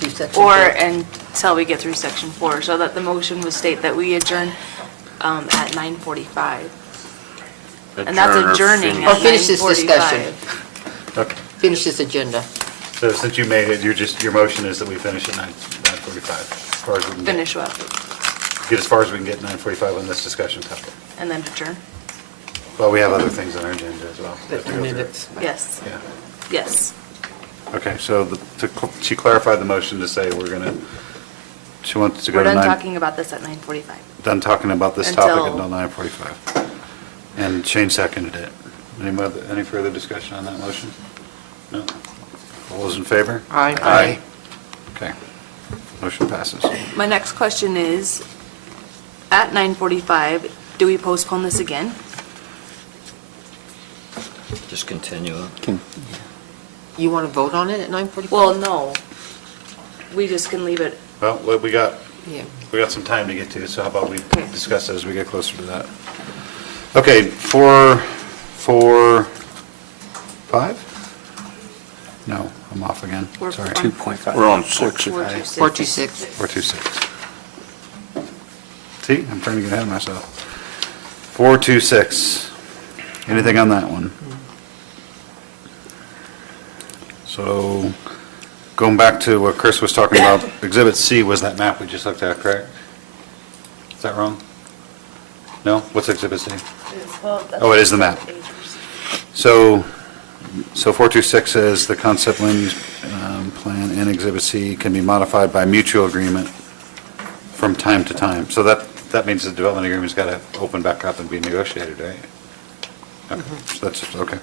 Do section or 4. until we get through section 4, so that the motion would state that we adjourn at 9:45. And that's Adjourn or adjourning finish. Or at finish this 9:45. discussion. Okay, Finish this agenda. so since you made it, your motion is that we finish at 9:45, as far as we can get. Finish what? Get as far as we can get 9:45 on this discussion topic. And then adjourn? Well, we have other things on our agenda as well. We have to go through. Minutes. Yes, Yeah. yes. Okay, so she clarified the motion to say we're going to She wants to go We're to done 9, talking about this at 9:45. done talking about this topic Until- until 9:45. And Shane seconded it. Any further discussion on that motion? No? All those in favor? Aye. Aye. Okay. Motion passes. My next question is, at 9:45, do we postpone this again? Just continue it. You want to vote on it at 9:45? Well, no. We just can leave it, Well, we got some time to get to, so how about we Okay. discuss it as we get closer to that? Okay, 5? No, I'm off again, We're sorry. on- 2.5. We're on 6. 426. 426. 426. See, I'm trying to get ahead of myself. 426. Anything on that one? So, going back to what Chris was talking about, Exhibit C was that map we just looked at, correct? Is that wrong? No? What's Exhibit C? Oh, it is the map. So 426 says the concept land use plan and Exhibit C can be modified by mutual agreement from time to time. So that means the development agreement's got to open back up and be negotiated, right? Okay, so that's, okay.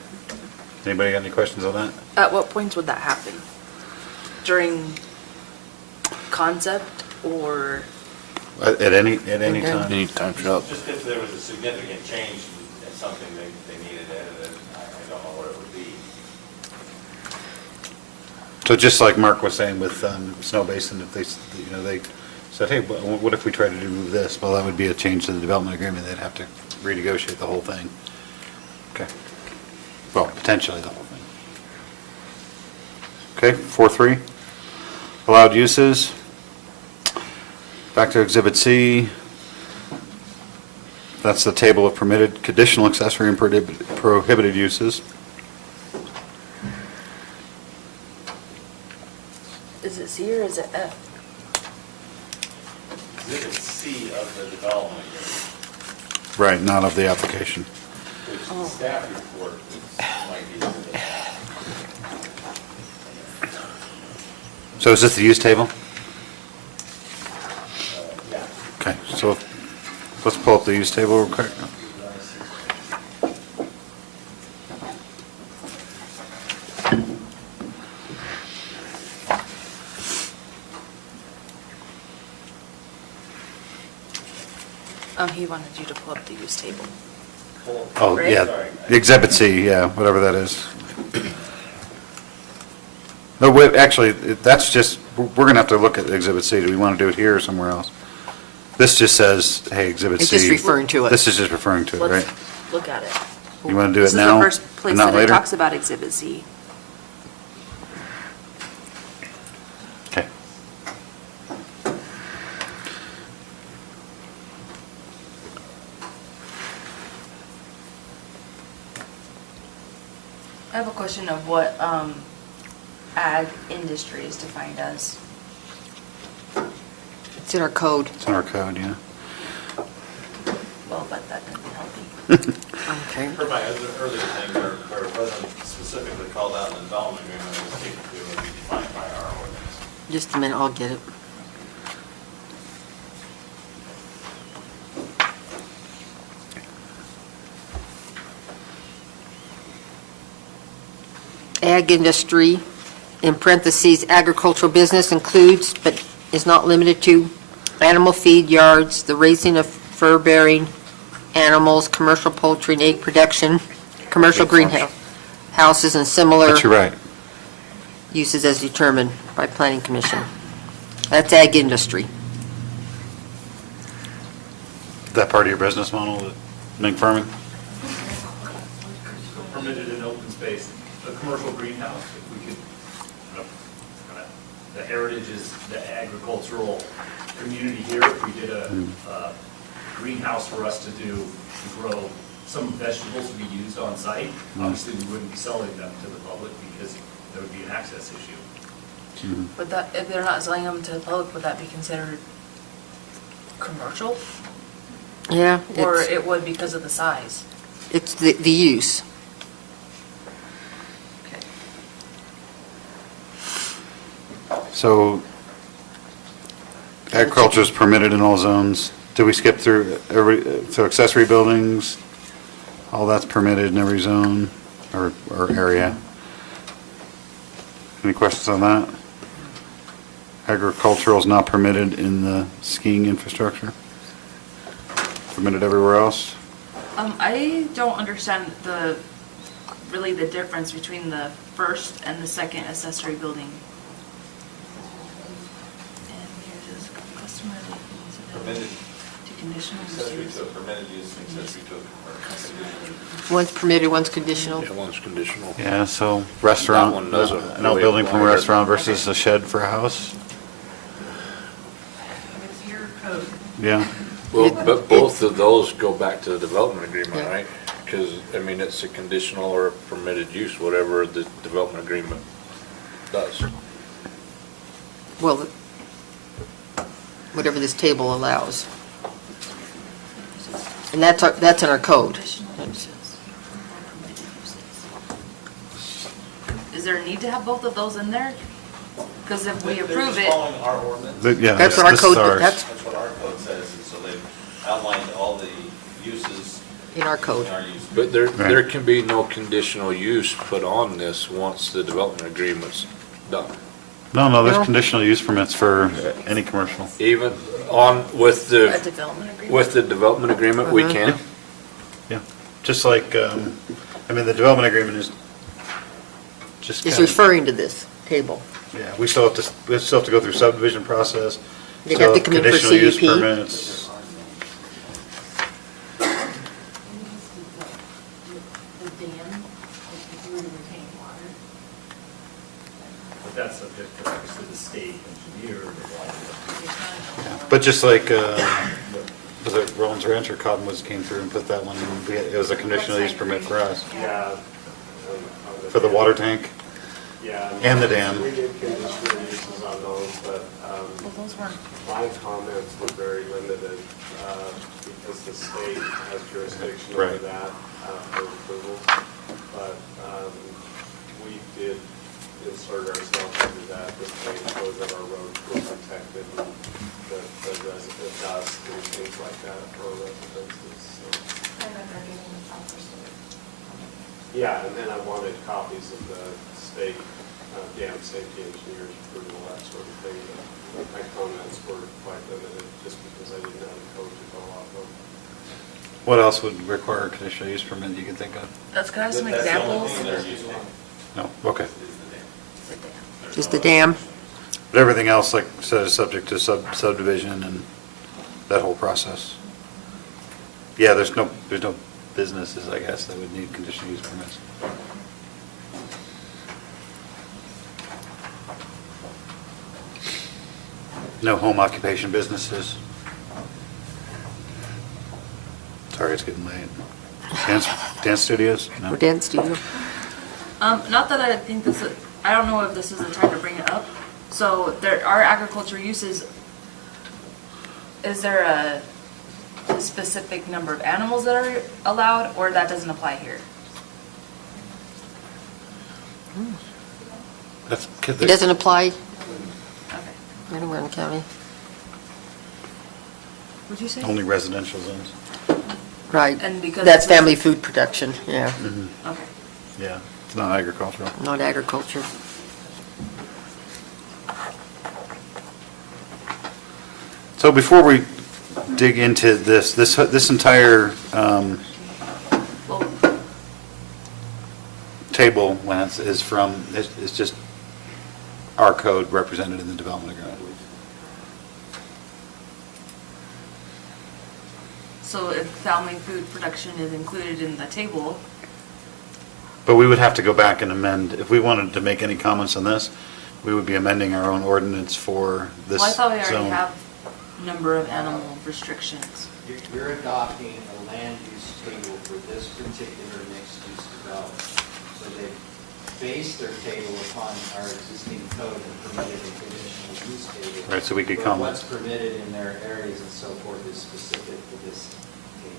Anybody got any questions on that? At what points would that happen? During concept or? At any time? Anytime, shop. Just if there was a significant change in something they needed edited, I don't know what it would be. So just like Mark was saying with Snow Basin, if they said, hey, what if we try to do this? Well, that would be a change to the development agreement. They'd have to renegotiate the whole thing. Okay. Well, potentially the whole thing. Okay, 4.3. Allowed uses. Back to Exhibit C. That's the table of permitted, conditional accessory and prohibited uses. Is it C or is it F? Exhibit C of the development agreement, Right, not of the application. which the staff report might be exhibit. So is this the use table? Yeah. Okay, so let's pull up the use table real quick. He wanted you to pull up the use table. Oh, Right? yeah, Exhibit C, yeah, whatever that is. No, wait, actually, that's just, we're going to have to look at Exhibit C. Do we want to do it here or somewhere else? This just says, hey, Exhibit C. It's just referring to it. This is just referring to it, right? Let's look at it. You want to do This it is now? the first and place not that it later? talks about Exhibit C. Okay. I have a question of what ag industry is defined as. It's in our code. It's in our code, yeah. Well, but that doesn't help me. Okay. Per my earlier thing, where it wasn't specifically called out in the development agreement, it was typically would be defined by our ordinance. Just a minute, I'll get it. Ag industry, in parentheses, agricultural business includes, but is not limited to, animal feed yards, the raising of fur-bearing animals, commercial poultry and egg production, commercial greenhouse, houses and similar But you're right. uses as determined by planning commission. That's ag industry. That part of your business model, the mink farming? Permitted in open space, a commercial greenhouse, if we could, the heritage is the agricultural community here. If we did a greenhouse for us to grow some vegetables to be used on site, obviously we wouldn't be selling them to the public because there would be an access issue. But that, if they're not selling them to the public, would that be considered commercial? Yeah, Or it would because of the size? it's the use. Okay. So Agriculture is permitted in all zones. Did we skip through so accessory buildings, all that's permitted in every zone or area? Any questions on that? Agricultural is not permitted in the skiing infrastructure? Permitted everywhere else? I don't understand really the difference between the first and the second accessory building. And here's this customer Permitted, to conditional accessory use. to a permitted use, and accessory to a conditional. One's permitted, one's conditional. Yeah, one's conditional. Yeah, so restaurant, That one doesn't an really outbuilding from a apply. restaurant versus a shed for a house? It's your code. Yeah, Well, but both of those go back to the development agreement, Yeah. right? Because, I mean, it's a conditional or permitted use, whatever the development agreement does. Well, whatever this table allows. And that's in our code. Is there a need to have both of those in there? Because if we They're approve just it, following our ordinance. Yeah, That's what our this is code, ours. that's That's what our code says, and so they've outlined all the uses in our code. in our use. But there Right. can be no conditional use put on this once the development agreement's done. No, there's No. conditional use permits for any commercial. Even on, with a the, development agreement. with the development agreement, we can? Yeah, just like, I mean, the development agreement is just Is kind of, referring to this table. yeah, we still have to go through subdivision process. They'd still have to come in for Conditional use CUP. permits. But that's subject to, obviously, the state engineer. But just like, was it Rollins Ranch or Cottonwoods came through and put that one in, it was a conditional use permit for us, Yeah. for the water tank. Yeah. And the dam. We did conditional uses on those, but Well, those weren't. my comments were very limited because the state has jurisdiction over Right. that for approval. But we did insert ourselves into that, this made sure that our roads were protected and that the resident dust and things like that for our residences. So, And then they're getting the proper sort. yeah, and then I wanted copies of the state dam safety engineers approval, that sort of thing. But my comments were quite limited just because I didn't have the code to go off of. What else would require a conditional use permit you can think of? Let's go have some That's the only examples. thing they're using. No, okay. Just the dam. But everything else, like I said, is subject to subdivision and that whole process. Yeah, there's no businesses, I guess, that would need conditional use permits. No home occupation businesses. Sorry, it's getting late. Dance studios? No. Or dance studio. Not that I think I don't know if this is the time to bring it up. So there are agriculture uses. Is there a specific number of animals that are allowed, or that doesn't apply here? It doesn't apply Okay. anywhere in the county. What'd you say? Only residential zones. Right. And because That's it's- family food production, yeah, Okay. Yeah, it's not agricultural. not agriculture. So before we dig into this entire Well, table, Lance, is just our code represented in the development agreement. so if family food production is included in the table, But we would have to go back and amend, if we wanted to make any comments on this, we would be amending our own ordinance for this well, I thought we zone. already have number of animal restrictions. You're adopting a land use table for this particular mixed-use development. So they base their table upon our existing code and permitted a conditional use table. Right, so we could But comment. what's permitted in their areas and so forth is specific to this table.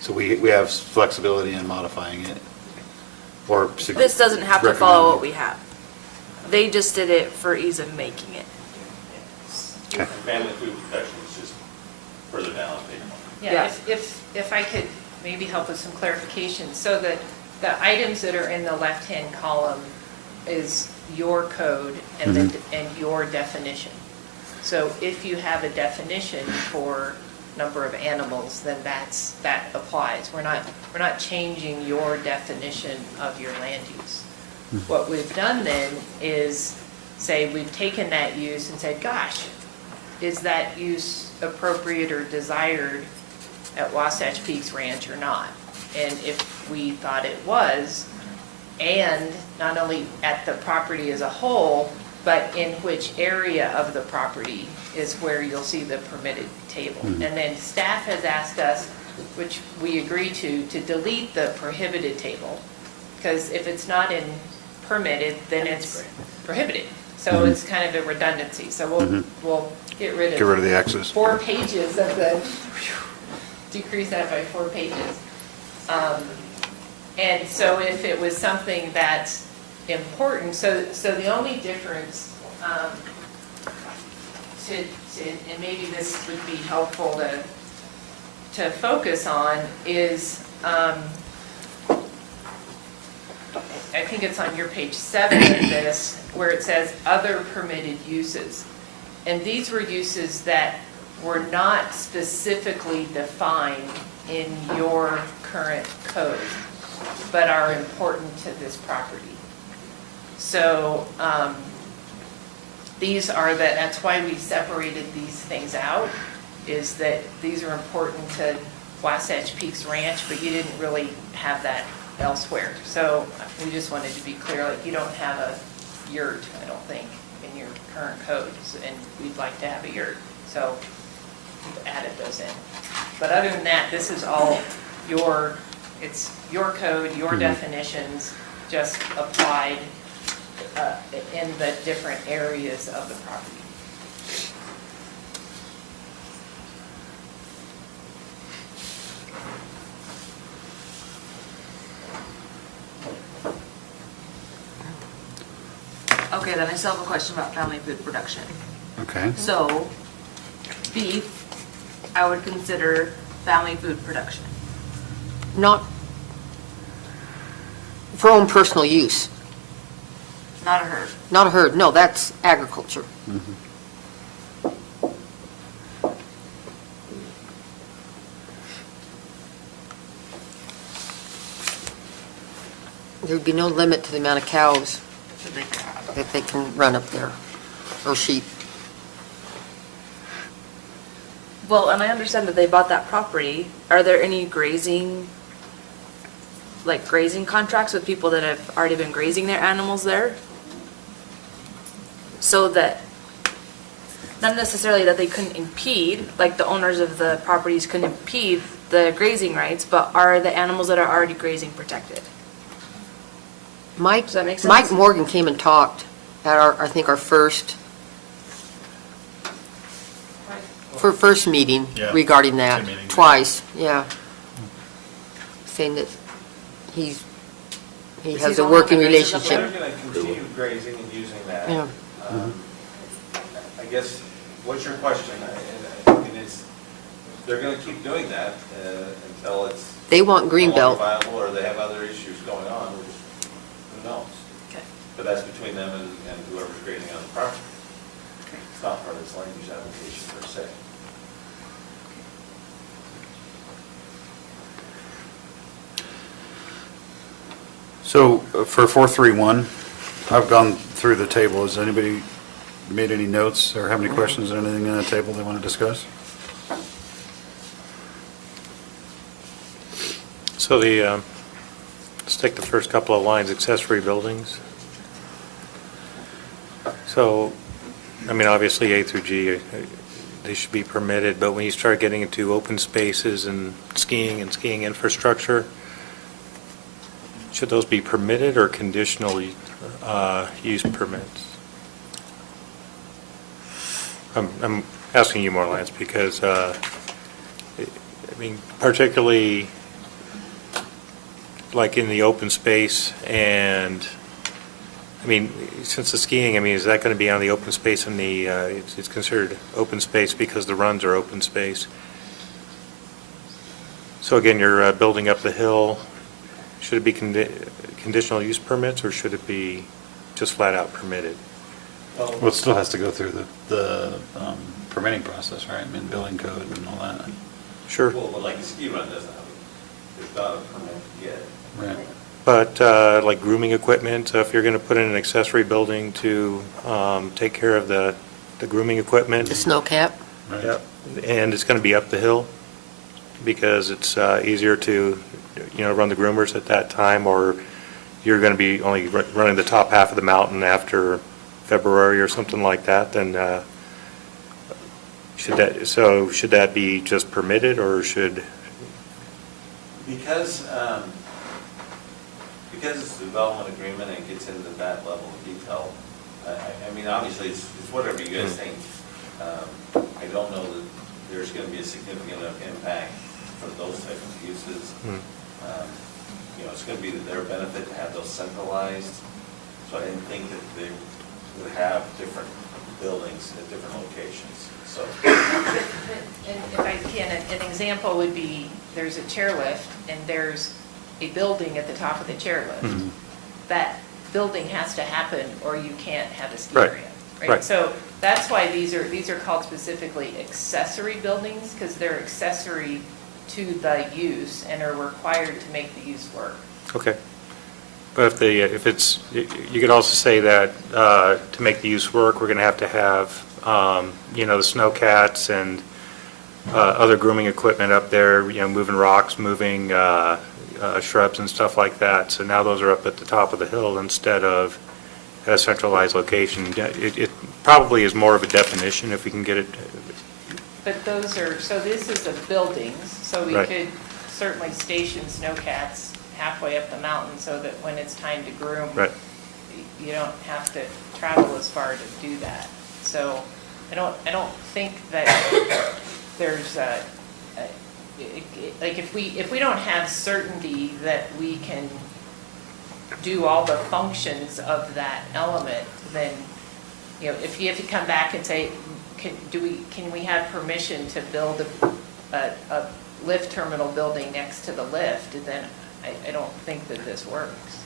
So we have flexibility in modifying it, or. This doesn't have to follow what we have. They just did it for ease of making it. Okay. Family food protection is just further down on page 1. Yeah, if I could maybe help with some clarification. So the items that are in the left-hand column is your code and and your definition. So if you have a definition for number of animals, then that applies. We're not changing your definition of your land use. What we've done then is say we've taken that use and said, gosh, is that use appropriate or desired at Wasatch Peaks Ranch or not? And if we thought it was, and not only at the property as a whole, but in which area of the property is where you'll see the permitted table. And then staff has asked us, which we agree to delete the prohibited table, because if it's not in permitted, then it's prohibited. So it's kind of a redundancy. So we'll get rid of the X's. 4 pages of the, decrease that by 4 pages. And so if it was something that's important, so the only difference, and maybe this would be helpful to focus on, is, I think it's on your page 7 of this, where it says other permitted uses. And these were uses that were not specifically defined in your current code, but are important to this property. So that's why we separated these things out, is that these are important to Wasatch Peaks Ranch, but you didn't really have that elsewhere. So we just wanted to be clear, like you don't have a yurt, I don't think, in your current codes, and we'd like to have a yurt. So we've added those in. But other than that, this is all it's your code, your definitions, just applied in the different areas of the property. Okay, then I still have a question about family food production. Okay. So, beef, I would consider family food production. Not for own personal use, Not a herd. not a herd, no, that's agriculture. There'd be no limit to the amount of cows that they can run up there, or sheep. Well, and I understand that they bought that property. Are there any grazing contracts with people that have already been grazing their animals there? So that, not necessarily that they couldn't impede, like the owners of the properties couldn't impede the grazing rights, but are the animals that are already grazing protected? Mike, Does that make sense? Mike Morgan came and talked at I think our first meeting Yeah, regarding that, two meetings. twice, yeah. Saying that he Is has he a the one working that grazes up They're relationship. going to continue grazing and using that. Yeah. I guess, what's your question? I mean, they're going to keep doing that until it's They want no Greenbelt. longer viable, or they have other issues going on, which, who knows? Okay. But that's between them and whoever's grazing on the property. It's not part of this land use application per se. So for 431, I've gone through the table. Has anybody made any notes or have any questions or anything on the table they want to discuss? So let's take the first couple of lines, accessory buildings. So, I mean, obviously A through G, they should be permitted, but when you start getting into open spaces and skiing infrastructure, should those be permitted or conditional use permits? I'm asking you more, Lance, because, I mean, particularly like in the open space and I mean, since the skiing, I mean, is that going to be on the open space in the, it's considered open space because the runs are open space? So again, you're building up the hill. Should it be conditional use permits, or should it be just flat out permitted? Well, it still has to go through the permitting process, right? I mean, building code and all that. Sure. Well, but like a ski run doesn't have, it's not a permit yet. Right. But like grooming equipment, if you're going to put in an accessory building to take care of the grooming equipment. The snow cap? Right. Yep. And it's going to be up the hill because it's easier to, run the groomers at that time, or you're going to be only running the top half of the mountain after February or something like that, then should that be just permitted, or should? Because it's a development agreement and it gets into that level of detail, I mean, obviously, it's whatever you guys think. I don't know that there's going to be a significant enough impact for those type of uses. It's going to be to their benefit to have those centralized, so I didn't think that they would have different buildings at different locations, so. And if I can, an example would be, there's a chairlift, and there's a building at the top of the chairlift. Mhm. That building has to happen, or you can't have a ski Right. area. Right. So that's why these are called specifically accessory buildings, because they're accessory to the use and are required to make the use work. Okay. But if it's, you could also say that to make the use work, we're going to have the snow cats and other grooming equipment up there, moving rocks, moving shrubs and stuff like that. So now those are up at the top of the hill instead of at a centralized location. It probably is more of a definition if we can get it. But those are, so this is of buildings, so we Right. could certainly station snow cats halfway up the mountain so that when it's time to groom, Right. you don't have to travel as far to do that. So I don't think that there's like if we don't have certainty that we can do all the functions of that element, then, if you have to come back and say, can we have permission to build a lift terminal building next to the lift, then I don't think that this works.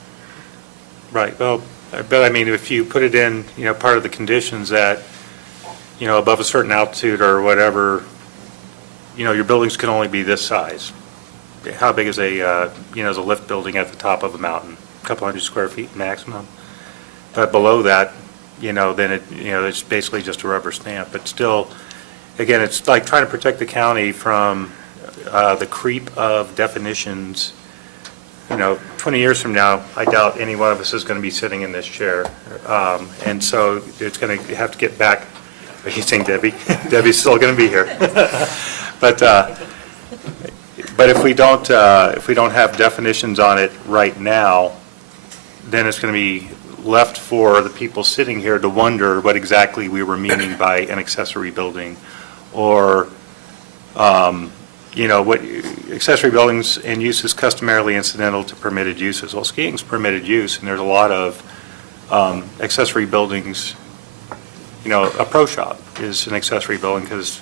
Right, well, but I mean, if you put it in, part of the conditions that, above a certain altitude or whatever, your buildings can only be this size. How big is is a lift building at the top of a mountain? A couple hundred square feet maximum. But below that, then it's basically just a rubber stamp. But still, again, it's like trying to protect the county from the creep of definitions. 20 years from now, I doubt any one of us is going to be sitting in this chair. And so it's going to have to get back. Are you saying Debbie? Debbie's still going to be here. But if we don't have definitions on it right now, then it's going to be left for the people sitting here to wonder what exactly we were meaning by an accessory building, or what accessory buildings and uses customarily incidental to permitted uses. Well, skiing's permitted use, and there's a lot of accessory buildings. A pro shop is an accessory building because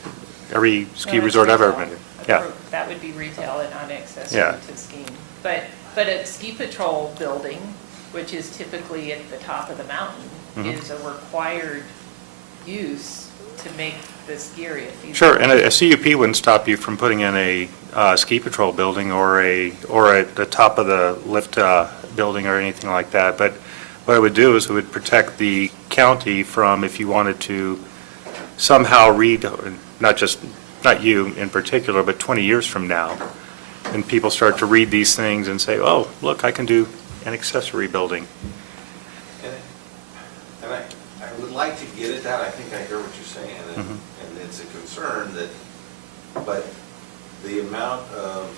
every ski No, it's resort I've ever retail. been to. Yeah. That would be retail and not accessory Yeah. to skiing. But a ski patrol building, which is typically at the top of the mountain, Mhm. is a required use to make the ski area feasible. Sure, and a CUP wouldn't stop you from putting in a ski patrol building or at the top of the lift building or anything like that. But what it would do is it would protect the county from, if you wanted to somehow read, not you in particular, but 20 years from now, and people start to read these things and say, oh, look, I can do an accessory building. And I would like to get at that, I think I hear what you're saying, and it's a concern but the amount of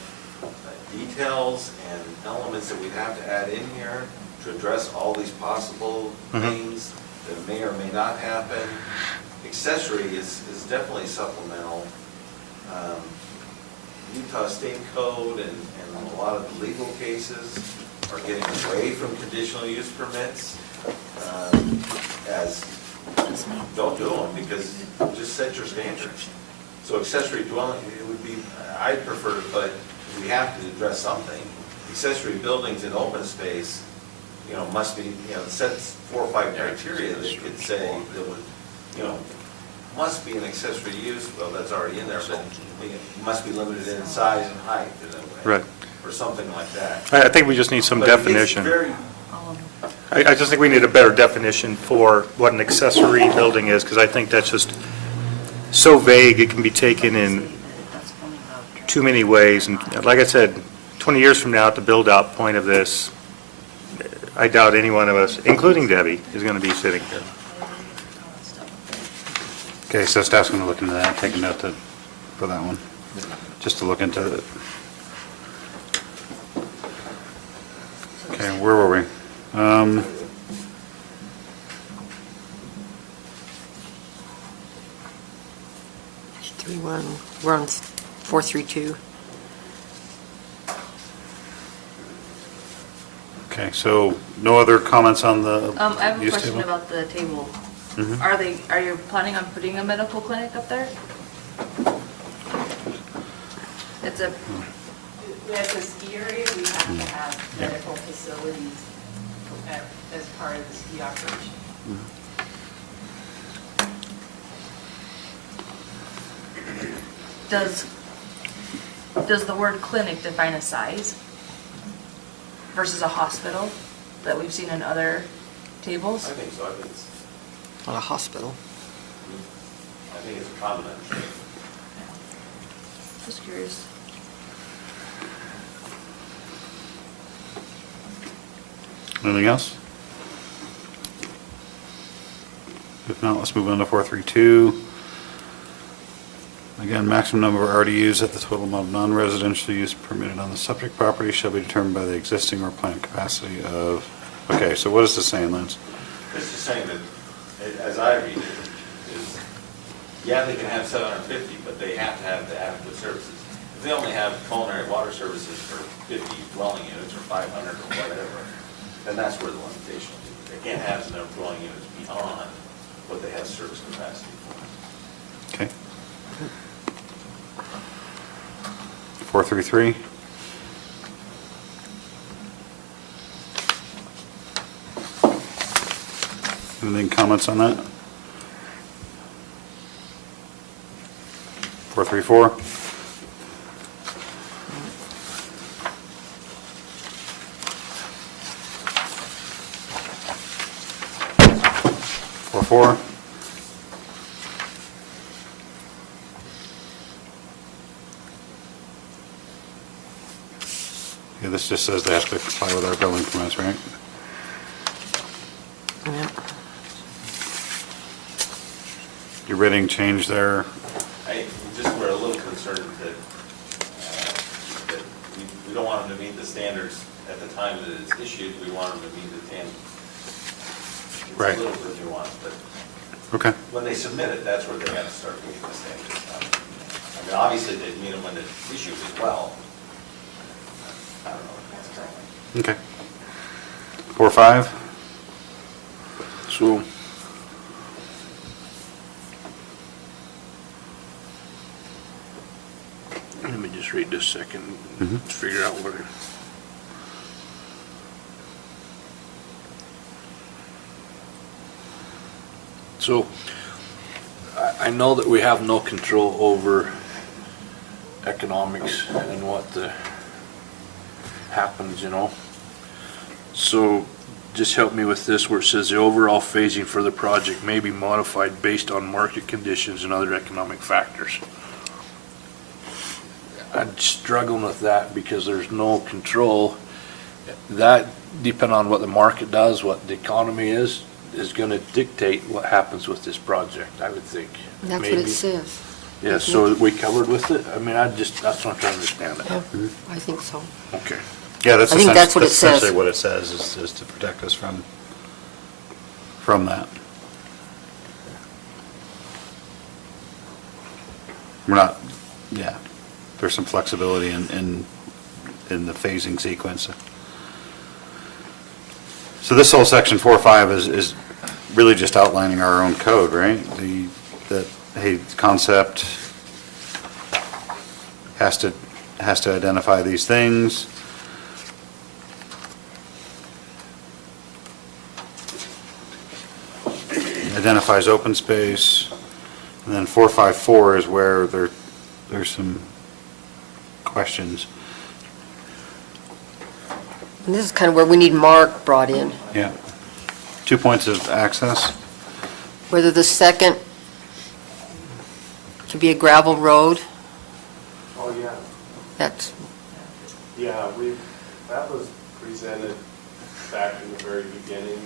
details and elements that we have to add in here to address all these possible things that may or may not happen, accessory is definitely supplemental. Utah State Code and a lot of the legal cases are getting away from conditional use permits, as, don't do them, because just set your standards. So accessory dwelling, it would be, I'd prefer to put, we have to address something, accessory buildings in open space, must be, set 4 or 5 criteria that could say that would, must be an accessory use, well, that's already in there, but it must be limited in size and height in a way. Right. Or something like that. I think we just need some But it gets definition. very- I just think we need a better definition for what an accessory building is, because I think that's just so vague, it can be taken in too many ways. And like I said, 20 years from now, at the build-out point of this, I doubt any one of us, including Debbie, is going to be sitting here. Okay, so staff's gonna look into that, take a note for that one, just to look into it. Okay, where were we? 3-1, we're on 432. Okay, so no other comments on the I have a use question table? about the table. Mhm. Are you planning on putting a medical clinic up there? It's a, As a ski area, we have to have Yeah. medical facilities as part of the ski operation. does the word clinic define a size versus a hospital that we've seen in other tables? I think so, I think it's, Not a hospital. I think it's a common. Just curious. Anything else? If not, let's move on to 432. Again, maximum number of RDUs at the total amount of non-residential use permitted on the subject property shall be determined by the existing or planned capacity of, okay, so what is this saying, Lance? It's just saying that, as I read it, is, yeah, they can have 750, but they have to have the adequate services. If they only have culinary water services for 50 dwelling units or 500 or whatever, then that's where the limitation will be. They can't have enough dwelling units beyond what they have service capacity for. Okay. 433. Anything comments on that? 434. Four. Yeah, this just says they have to comply with our building permits, right? Yep. Your rating change there. We're a little concerned that we don't want them to meet the standards at the time that it's issued, we want them to meet the standards. It's Right. a little bit nuanced, but Okay. when they submit it, that's where they have to start meeting the standards. I mean, obviously, they meet them when it's issued as well. I don't know. That's correct. Okay. 4-5. So, let me just read this second, figure out what it. So, I know that we have no control over economics and what happens, So, just help me with this where it says the overall phasing for the project may be modified based on market conditions and other economic factors. I'm struggling with that because there's no control. That, depending on what the market does, what the economy is gonna dictate what happens with this project, I would think. That's what Maybe. it says. Yeah, so we covered with it? I mean, that's what I'm trying to understand. Yeah, I think so. Okay. Yeah, that's I think that's what it says. essentially what it says, is to protect us from that. We're not, yeah, there's some flexibility in the phasing sequence. So this whole section 4.5 is really just outlining our own code, right? That, hey, concept has to identify these things. Identifies open space. And then 4.5.4 is where there's some questions. And this is kind of where we need Mark brought in, Yeah. 2 points of access. whether the second could be a gravel road. Oh, yeah. That's, Yeah, that was presented back in the very beginning.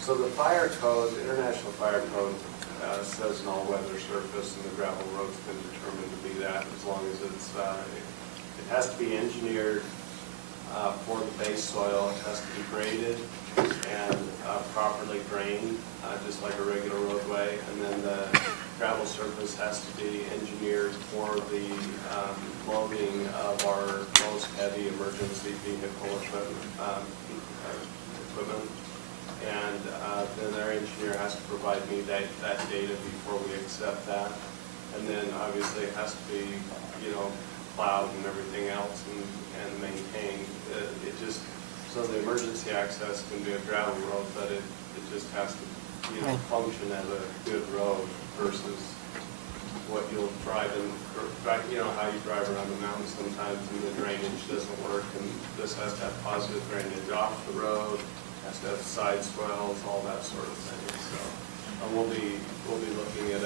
So the fire code, the International Fire Code, says an all-weather surface, and the gravel road's been determined to be that, as long as it has to be engineered for the base soil, it has to be graded and properly drained, just like a regular roadway, and then the gravel surface has to be engineered for the loading of our most heavy emergency vehicle equipment. And then our engineer has to provide me that data before we accept that. And then obviously it has to be, plowed and everything else and maintained. So the emergency access can be a gravel road, but it just has to, function as a good road versus what you'll drive in, how you drive around the mountain sometimes and the drainage doesn't work, and this has to have positive drainage off the road, has to have side swells, all that sort of thing. So we'll be looking at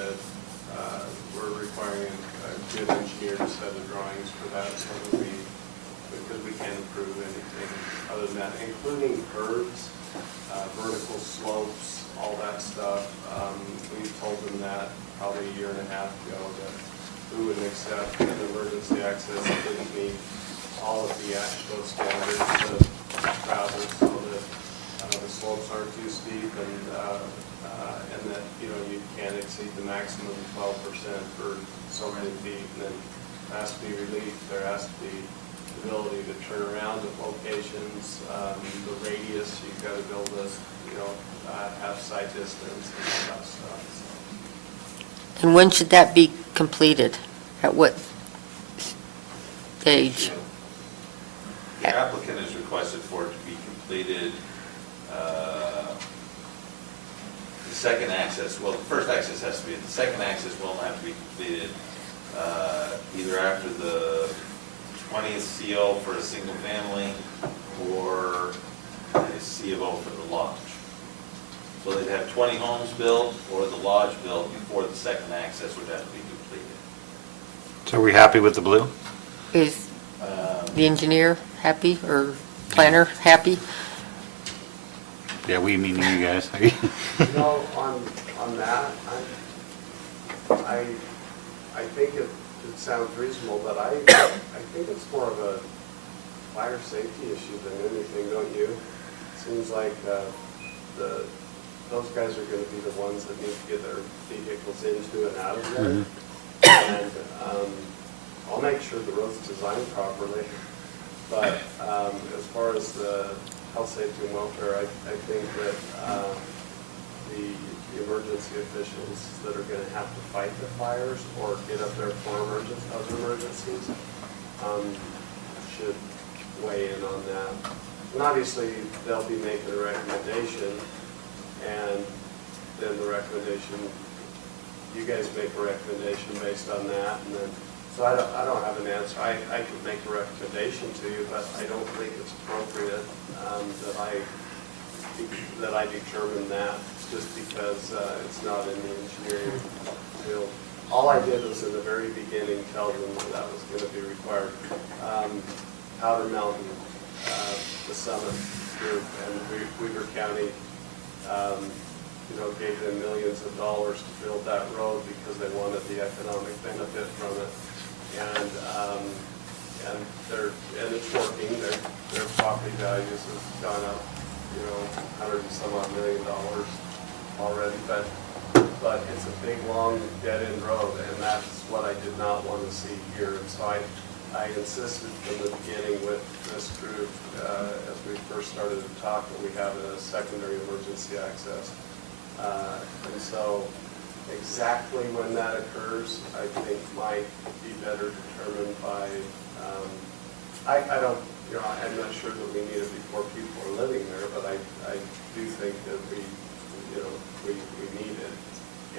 we're requiring a good engineer to set the drawings for that, because we can't improve anything other than that, including curbs, vertical slopes, all that stuff. We told them that probably a year and a half ago, that we wouldn't accept an emergency access that didn't meet all of the AASHTO standards of travel, so that the slopes aren't too steep, and that, you can't exceed the maximum 12% for so many feet, and then there has to be relief, there has to be the ability to turn around at locations, the radius, you've got to build this, have sight distance and all that stuff, so. and when should that be completed? At what stage? The applicant has requested for it to be completed, the second access, well, the first access has to be, the second access will have to be completed either after the 20th CO for a single family or a C of O for the lodge. So they'd have 20 homes built or the lodge built before the second access would have to be completed. So are we happy with the blue? Is the engineer happy or planner happy? Yeah, we meaning you guys. On that, I think it sounds reasonable, but I think it's more of a fire safety issue than anything, don't you? It seems like those guys are gonna be the ones that need to get their vehicles into and out of there. And I'll make sure the road's designed properly, but as far as the health, safety, and welfare, I think that the emergency officials that are gonna have to fight the fires or get up there for other emergencies should weigh in on that. And obviously, they'll be making a recommendation, and then the recommendation, you guys make a recommendation based on that, and then, so I don't have an answer. I could make a recommendation to you, but I don't think it's appropriate that I determine that, just because it's not in the engineering field. All I did was in the very beginning tell them that was going to be required. Powder Mountain, the Summit Group, and Weaver County, gave them millions of dollars to build that road because they wanted the economic benefit from it. And it's working. Their property values have gone up, $100 and some odd million already. But it's a big, long, dead-end road, and that's what I did not want to see here. And so I insisted from the beginning with this group, as we first first started to talk that we have a secondary emergency access. And so exactly when that occurs, I think might be better determined by, I don't, you know, I'm not sure that we need it before people are living there, but I do think that we, you know, we need it.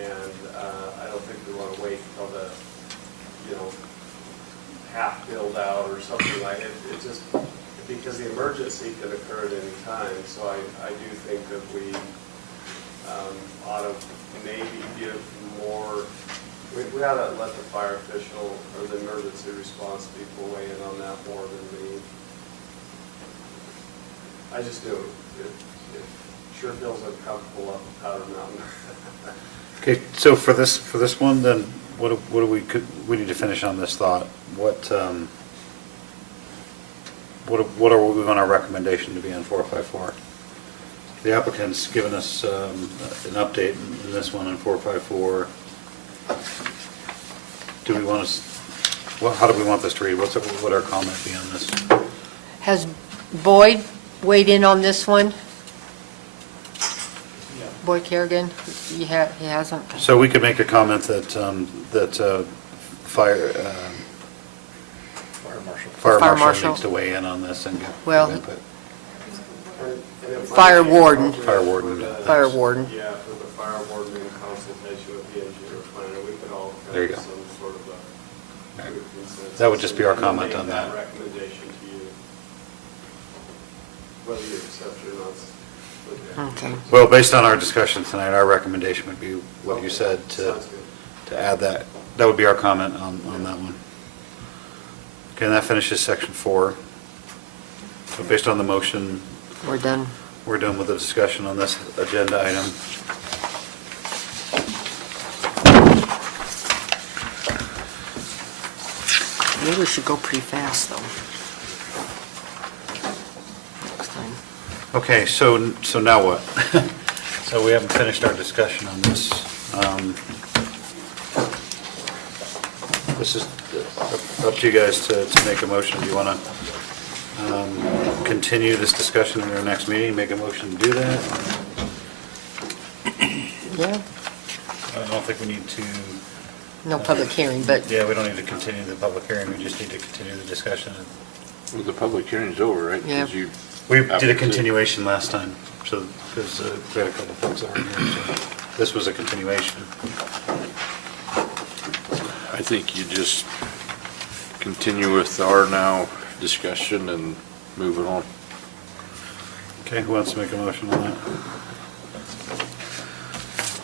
And I don't think we want to wait until the, you know, half build out or something like it. It just, because the emergency can occur at any time, so I do think that we ought to maybe give more, we ought to let the fire official or the emergency response people weigh in on that more than me. I just do. It sure feels uncomfortable up in Powder Mountain. Okay, so for this one, then, what do we need to finish on this thought? What are we want our recommendation to be on 454? The applicant's given us an update in this one on 454. Do we want to, how do we want this to read? What our comment be on this? Has Boyd weighed in on this one? Boyd Kerrigan? He hasn't? So we could make a comment that, fire marshal needs to weigh in on this and give input. Fire warden. Fire warden. Fire warden. Yeah, for the fire warden in consultation with the engineer planner, we could all There you come go. to some sort of a good consensus. That would just be our and comment make on that. recommendation to you, whether you accept it or not. Okay. Well, based on our discussion tonight, our recommendation would be what you said to add that. That would be our comment on that one. Okay, and that finishes section 4. So based on the motion, We're done. we're done with the discussion on this agenda item. Maybe we should go pretty fast, though. Next time. Okay, so now what? So we haven't finished our discussion on this. This is up to you guys to make a motion. Do you want to continue this discussion in our next meeting, make a motion to do that? Yeah, I don't think we need to. no public hearing, but Yeah, we don't need to continue the public hearing, we just need to continue the discussion. Well, the public hearing's over, right? 'Cause Yeah. you- We did a continuation last time, so, because we had a couple folks that were here, so this was a continuation. I think you just continue with our now discussion and move it on. Okay, who wants to make a motion on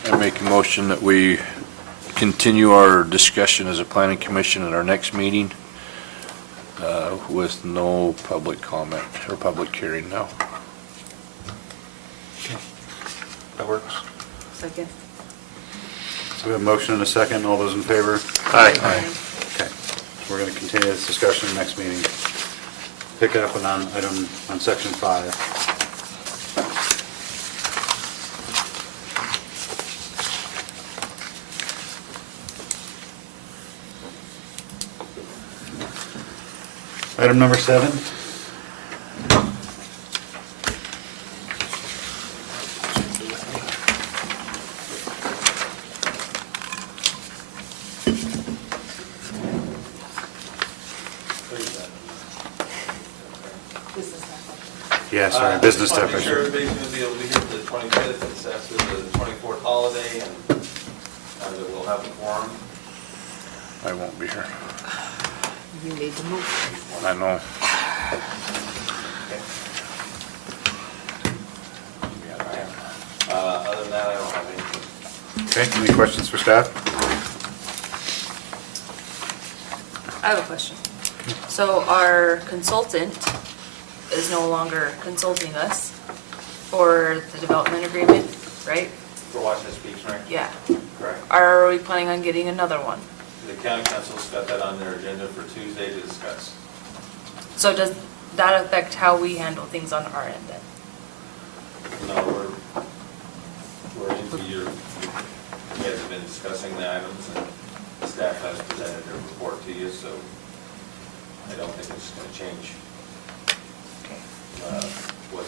that? I make a motion that we continue our discussion as a planning commission at our next meeting with no public comment or public hearing now. That works. Second. So we have a motion and a second, all those in favor? Aye. Okay, we're going to continue this discussion next meeting. Pick it up on item, on section 5. Item number 7. Yeah, sorry, business I just want to make sure definition. everybody's going to be able to hear the 25th, since that's the 24th holiday, and that we'll have a forum. I won't be here. you need to move. I know. Other than that, I don't have anything. Okay, any questions for staff? I have a question. So our consultant is no longer consulting us for the development agreement, right? For Washington Speaks, right? Yeah. Correct. Are we planning on getting another one? The county council's got that on their agenda for Tuesday to discuss. So does that affect how we handle things on our end then? No, we're into your, you guys have been discussing the items, and the staff has presented their report to you, so I don't think it's gonna change what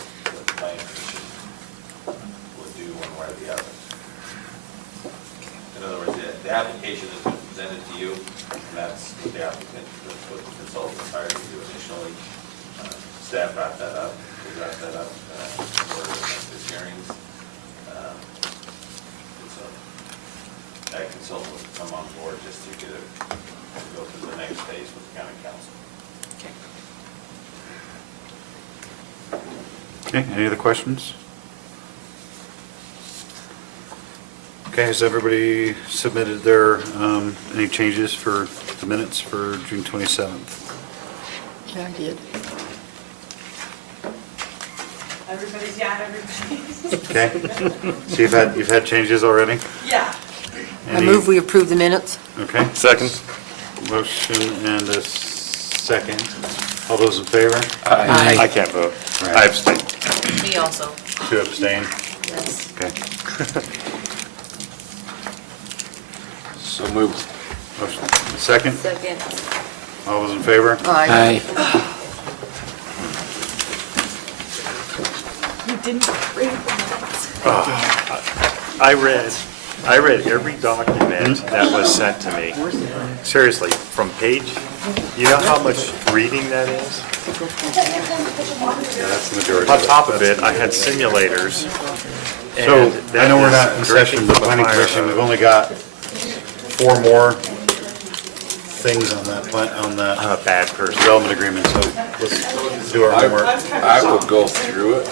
Okay, any other questions? Okay, has everybody submitted their, any changes for the minutes for June 27th? Yeah, I did. Everybody's, Okay, so you've had changes already? yeah. I Any- move we approve the minutes. Okay. Second. Motion and a second. All those in favor? Aye. I can't vote. Right. I abstain. Me also. 2 abstain. Yes. Okay. So moved. Motion, second. Second. All those in favor? Aye. You didn't read the minutes. I read every document that was sent to me. Seriously, from page, you know how much reading that is? Yeah, that's the majority. On top of it, I had simulators. So, and I know we're that not in is session, but directly planning from the commission, fire we've only got 4 more things on that plan, on that I'm a bad person. development agreement, so let's do our homework. I will go through it.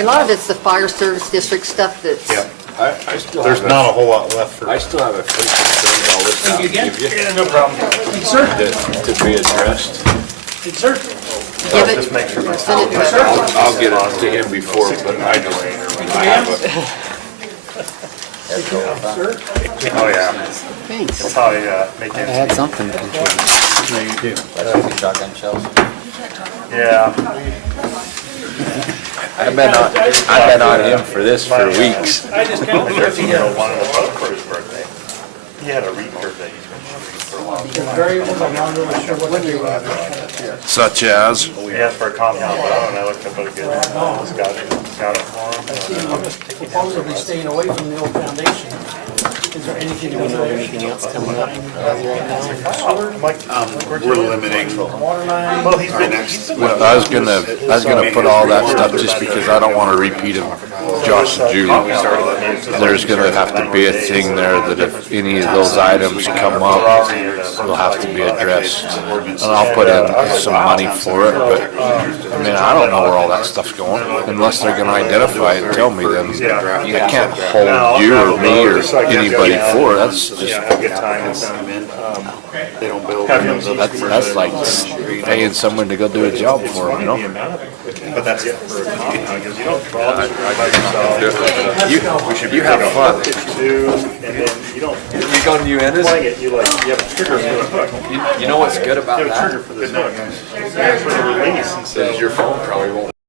A lot of it's the fire service district stuff that's. Yeah, I still there's have not a whole lot left for. I still have a few concerns I'll list out and give you. Yeah, no problem. To be addressed. Give it, Just make sure my send it to us. I'll get it to him before, but I have a. Oh, yeah. Thanks. That's how I make I it. had something to contribute. That's the shotgun shells. Yeah. I've been on him for this for weeks. My 13-year-old wanted a boat for his birthday. He had a recurve that he's been shooting for a while. Such as? He asked for a compound bow, and I looked up at a good one. Just got it for him. Supposedly staying away from the old foundation. Is there anything Do we know of anything else coming up as of right now? We're limiting. Water line? Well, he's been, Well, I was gonna put all that stuff just because I don't wanna repeat of Josh and Julie. There's gonna have to be a thing there that if any of those items come up, will have to be addressed. And I'll put in some money for it, but, I mean, I don't know where all that stuff's going. Unless they're gonna identify it and tell me, then I can't hold you or me or anybody for it. That's just, a good time. They don't build. that's like paying someone to go do a job for them, you know? But that's it for a compound, because you don't draw this by yourself. You have fun. Two, and then you don't, You go to Uenda's? playing it, you have a trigger for the hook. You know what's good about You have a that? trigger for this hook. Yeah, for the release. Is your phone probably won't